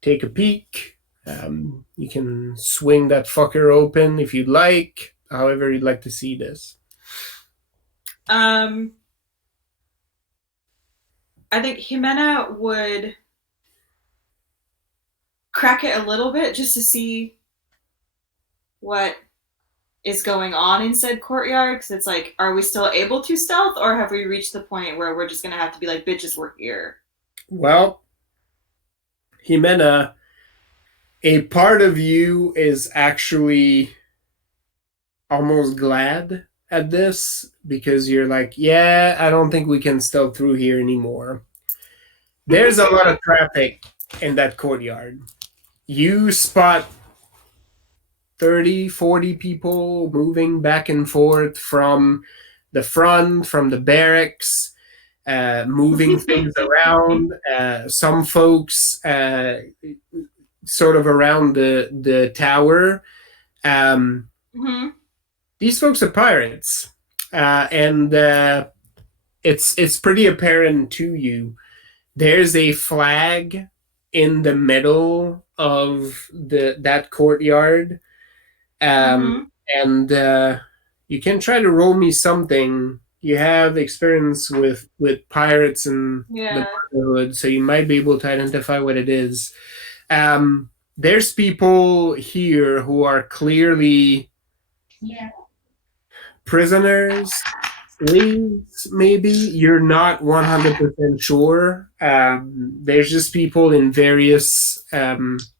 take a peek. You can swing that fucker open if you'd like. However you'd like to see this. I think Jimena would crack it a little bit just to see what is going on in said courtyard, because it's like, are we still able to stealth, or have we reached the point where we're just gonna have to be like, bitches, we're here? Well, Jimena, a part of you is actually almost glad at this, because you're like, yeah, I don't think we can stealth through here anymore. There's a lot of traffic in that courtyard. You spot 30, 40 people moving back and forth from the front, from the barracks, moving things around. Some folks sort of around the tower. These folks are pirates, and it's pretty apparent to you. There's a flag in the middle of that courtyard. And you can try to roll me something. You have experience with pirates and the Brotherhood, so you might be able to identify what it is. There's people here who are clearly prisoners, slaves, maybe. You're not 100% sure. There's just people in various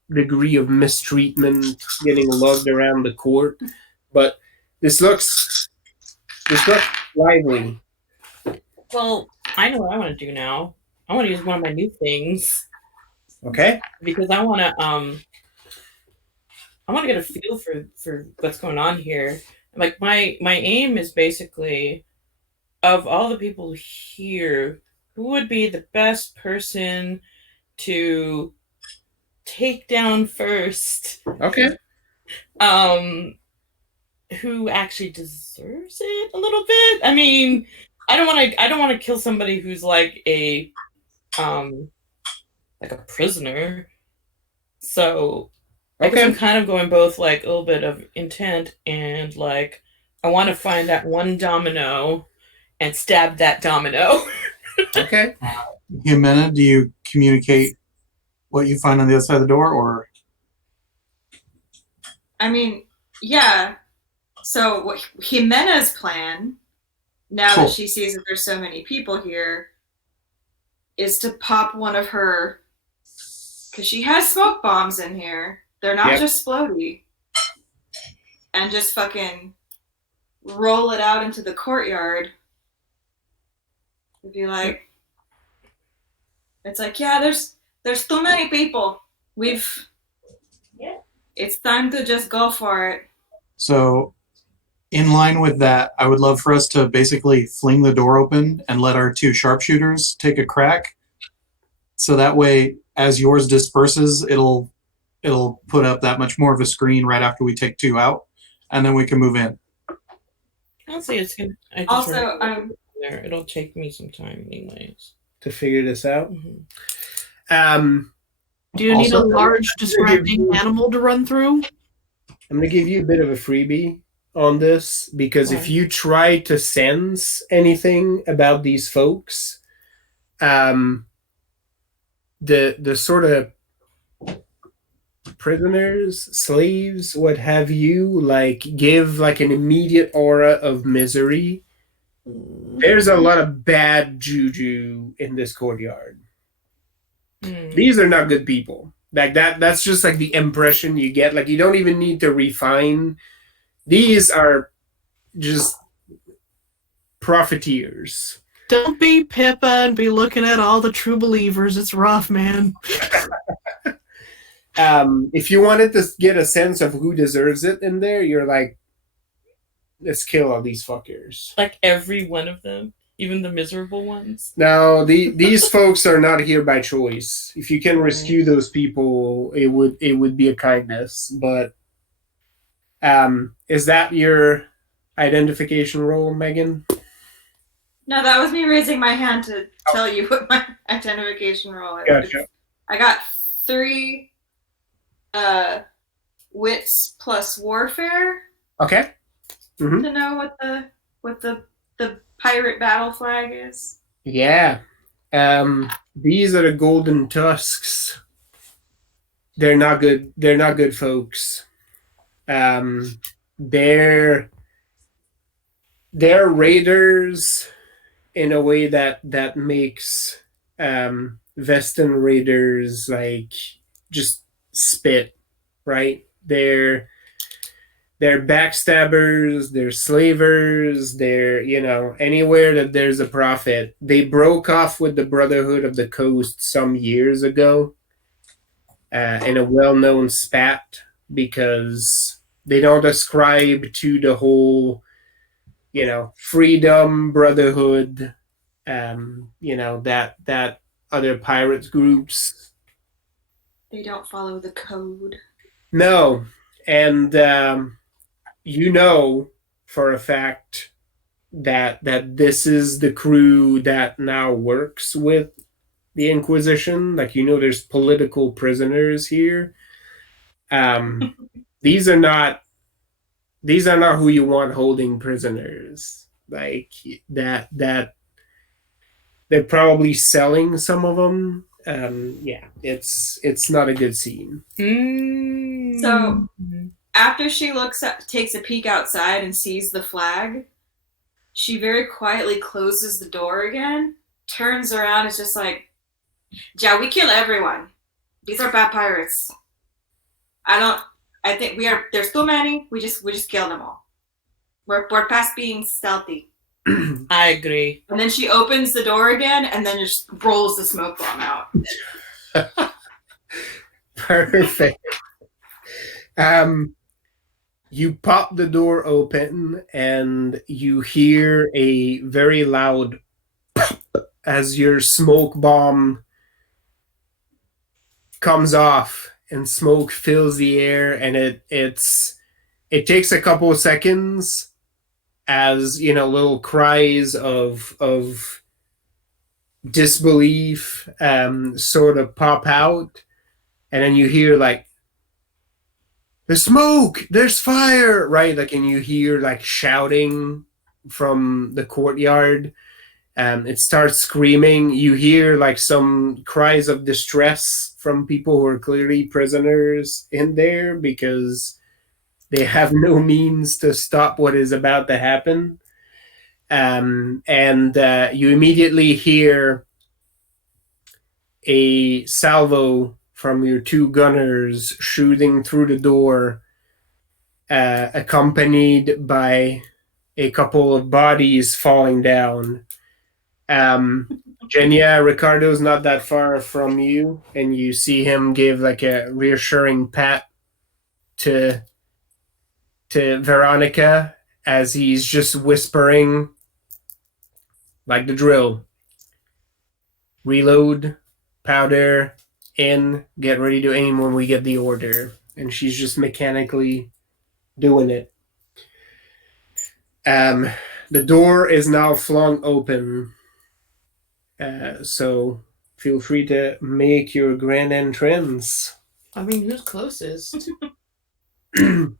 degree of mistreatment getting lugged around the court. But this looks lively. Well, I know what I want to do now. I want to use one of my new things. Okay. Because I want to get a feel for what's going on here. Like my aim is basically, of all the people here, who would be the best person to take down first? Okay. Who actually deserves it a little bit? I mean, I don't want to kill somebody who's like a prisoner. So I guess I'm kind of going both like a little bit of intent and like I want to find that one domino and stab that domino. Okay. Jimena, do you communicate what you find on the other side of the door, or? I mean, yeah. So what Jimena's plan, now that she sees that there's so many people here, is to pop one of her, because she has smoke bombs in here. They're not just floaty. And just fucking roll it out into the courtyard. It'd be like, it's like, yeah, there's too many people. It's time to just go for it. So, in line with that, I would love for us to basically fling the door open and let our two sharpshooters take a crack. So that way, as yours disperses, it'll put up that much more of a screen right after we take two out, and then we can move in. Honestly, it's good. Also, it'll take me some time, anyways, to figure this out. Mm-hmm. Do you need a large distracting animal to run through? I'm going to give you a bit of a freebie on this, because if you try to sense anything about these folks, the sort of prisoners, slaves, what have you, like give like an immediate aura of misery. There's a lot of bad juju in this courtyard. These are not good people. Like that's just like the impression you get. Like you don't even need to refine. These are just profiteers. Don't be Pippa and be looking at all the true believers. It's rough, man. If you wanted to get a sense of who deserves it in there, you're like, let's kill all these fuckers. Like every one of them, even the miserable ones. No, these folks are not here by choice. If you can rescue those people, it would be a kindness. But is that your identification role, Megan? No, that was me raising my hand to tell you what my identification role is. Gotcha. I got 3 wits plus warfare. Okay. Mm-hmm. To know what the pirate battle flag is. Yeah. These are the golden tusks. They're not good. They're not good folks. They're raiders in a way that makes Vestan raiders like just spit, right? They're backstabbers, they're slavers, they're, anywhere that there's a profit. They broke off with the Brotherhood of the Coast some years ago in a well-known spat because they don't ascribe to the whole, freedom, brotherhood, that other pirates groups. They don't follow the code. No, and for a fact that this is the crew that now works with the Inquisition. Like, there's political prisoners here. These are not who you want holding prisoners. Like that they're probably selling some of them. It's not a good scene. So after she takes a peek outside and sees the flag, she very quietly closes the door again, turns around, is just like, yeah, we kill everyone. These are bad pirates. I think there's too many. We just kill them all. We're past being stealthy. I agree. And then she opens the door again and then just rolls the smoke bomb out. Perfect. You pop the door open and you hear a very loud pop as your smoke bomb comes off and smoke fills the air, and it takes a couple of seconds as little cries of disbelief sort of pop out, and then you hear like, there's smoke, there's fire, right? Like, and you hear like shouting from the courtyard. It starts screaming. You hear like some cries of distress from people who are clearly prisoners in there because they have no means to stop what is about to happen. And you immediately hear a salvo from your two gunners shooting through the door, accompanied by a couple of bodies falling down. Genya, Ricardo's not that far from you, and you see him give like a reassuring pat to Veronica as he's just whispering like the drill. Reload, powder, in, get ready to aim when we get the order. And she's just mechanically doing it. The door is now flung open. So feel free to make your grand entrance. I mean, who's closest?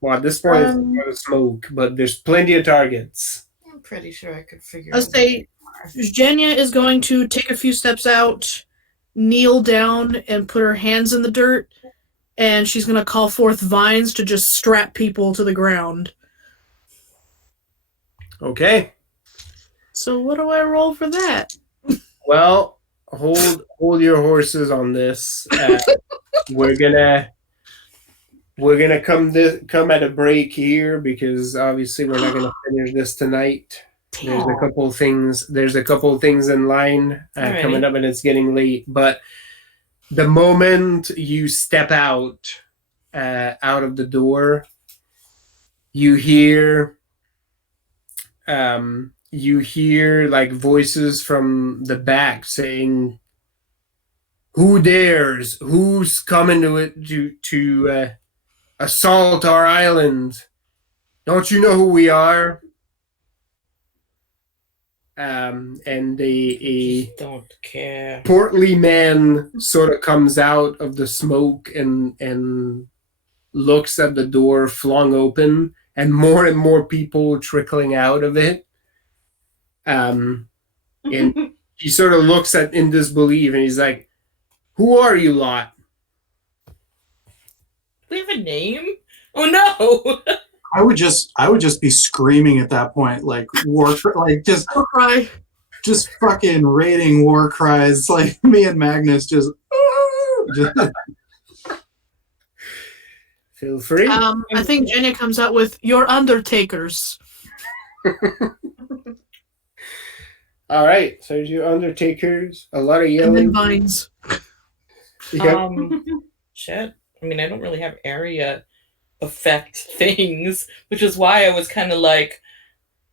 Well, at this point, it's a lot of smoke, but there's plenty of targets. I'm pretty sure I could figure I'll out. say Genya is going to take a few steps out, kneel down, and put her hands in the dirt, and she's going to call forth vines to just strap people to the ground. Okay. So what do I roll for that? Well, hold your horses on this. We're gonna come at a break here because obviously we're not gonna finish this tonight. There's a couple of things. There's a couple of things in line coming up, and it's getting late. But the moment you step out of the door, you hear like voices from the back saying, "Who dares? Who's coming to assault our island? Don't you know who we are?" And a Don't care. portly man sort of comes out of the smoke and looks at the door flung open, and more people trickling out of it. And he sort of looks in disbelief, and he's like, "Who are you lot?" Do we have a name? Oh no! I would just be screaming at that point, like just Cry. just fucking raiding war cries, like me and Magnus just Feel free. I think Genya comes out with "Your Undertakers." All right, so you Undertakers, a lot of And yelling. then vines. Yep. Shit. I mean, I don't really have area effect things, which is why I was kind of like,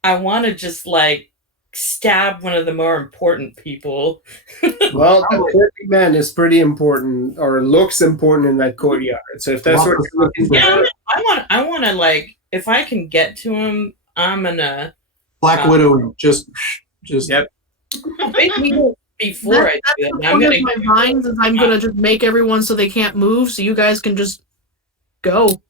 I want to just like stab one of the more important people. Well, the portly man is pretty important, or looks important in that courtyard. So if that's what you're looking for, Yeah, I want to like, if I can get to him, I'm gonna Black Widow, just yep. basically before I That's do the that. I'm point gonna of my vines is I'm gonna just make everyone so they can't move, so you guys can just go.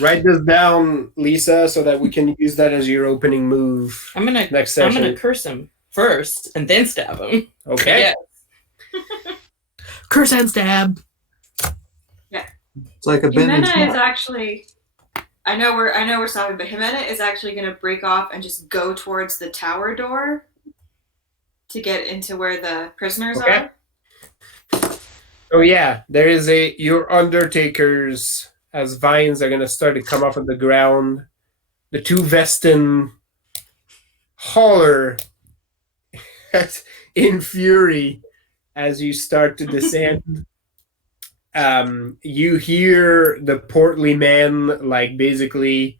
Write this down, Lisa, so that we can use that as your opening move I'm gonna next I'm session. gonna curse him first and then stab him. Okay. Yeah. Curse and stab. It's like a bend and Jimena is snap. actually. I know we're stopping, but Jimena is actually going to break off and just go towards the tower door to get into where the prisoners Okay. are. Oh yeah, there is your undertakers as vines are gonna start to come off of the ground. The two Vestin holler in fury as you start to descend. You hear the portly man like basically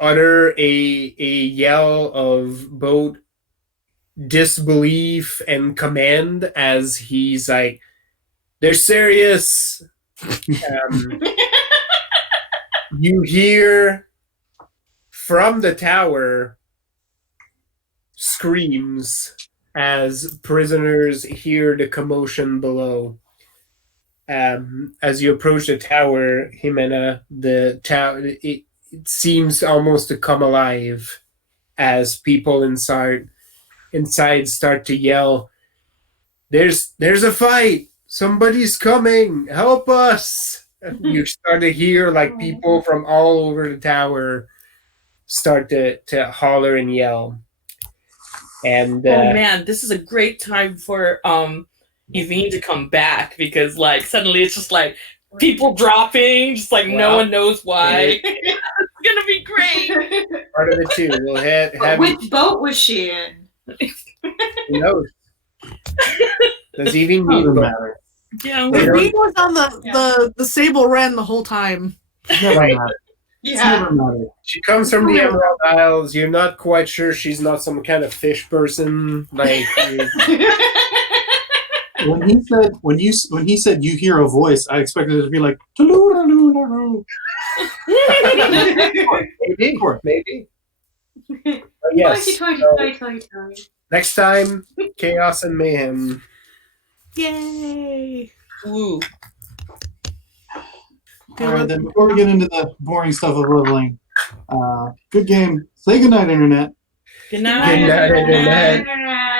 utter a yell of both disbelief and command as he's like, "They're serious." You hear from the tower screams as prisoners hear the commotion below. As you approach the tower, Jimena, the tower it seems almost to come alive as people inside start to yell, There's a fight! Somebody's coming! Help us!" You start to hear like people from all over the tower start to holler and yell. And Oh man, this is a great time for Yvonne to come back because like suddenly it's just like people dropping, just like no Wow. one knows why. It's gonna be great. part of it too. We'll But have which boat was she in? who knows? Does even Doesn't mean matter. Yeah, They don't- He was on the Sable Wren the whole time. Never Right. matter. It's Yeah. never matter. She comes from the Emerald Isles. You're not quite sure she's not some kind of fish person. Like When he said you hear a voice, I expected it to be like "Taloo-taloo-taloo." maybe, Of course. maybe. But yes. Toity, so toity, toity, toity. next time, chaos and mayhem. Yay! Ooh. All right, then before we get into the boring stuff of leveling, good game. Say goodnight, internet. Good night. Good night, Internet. Internet.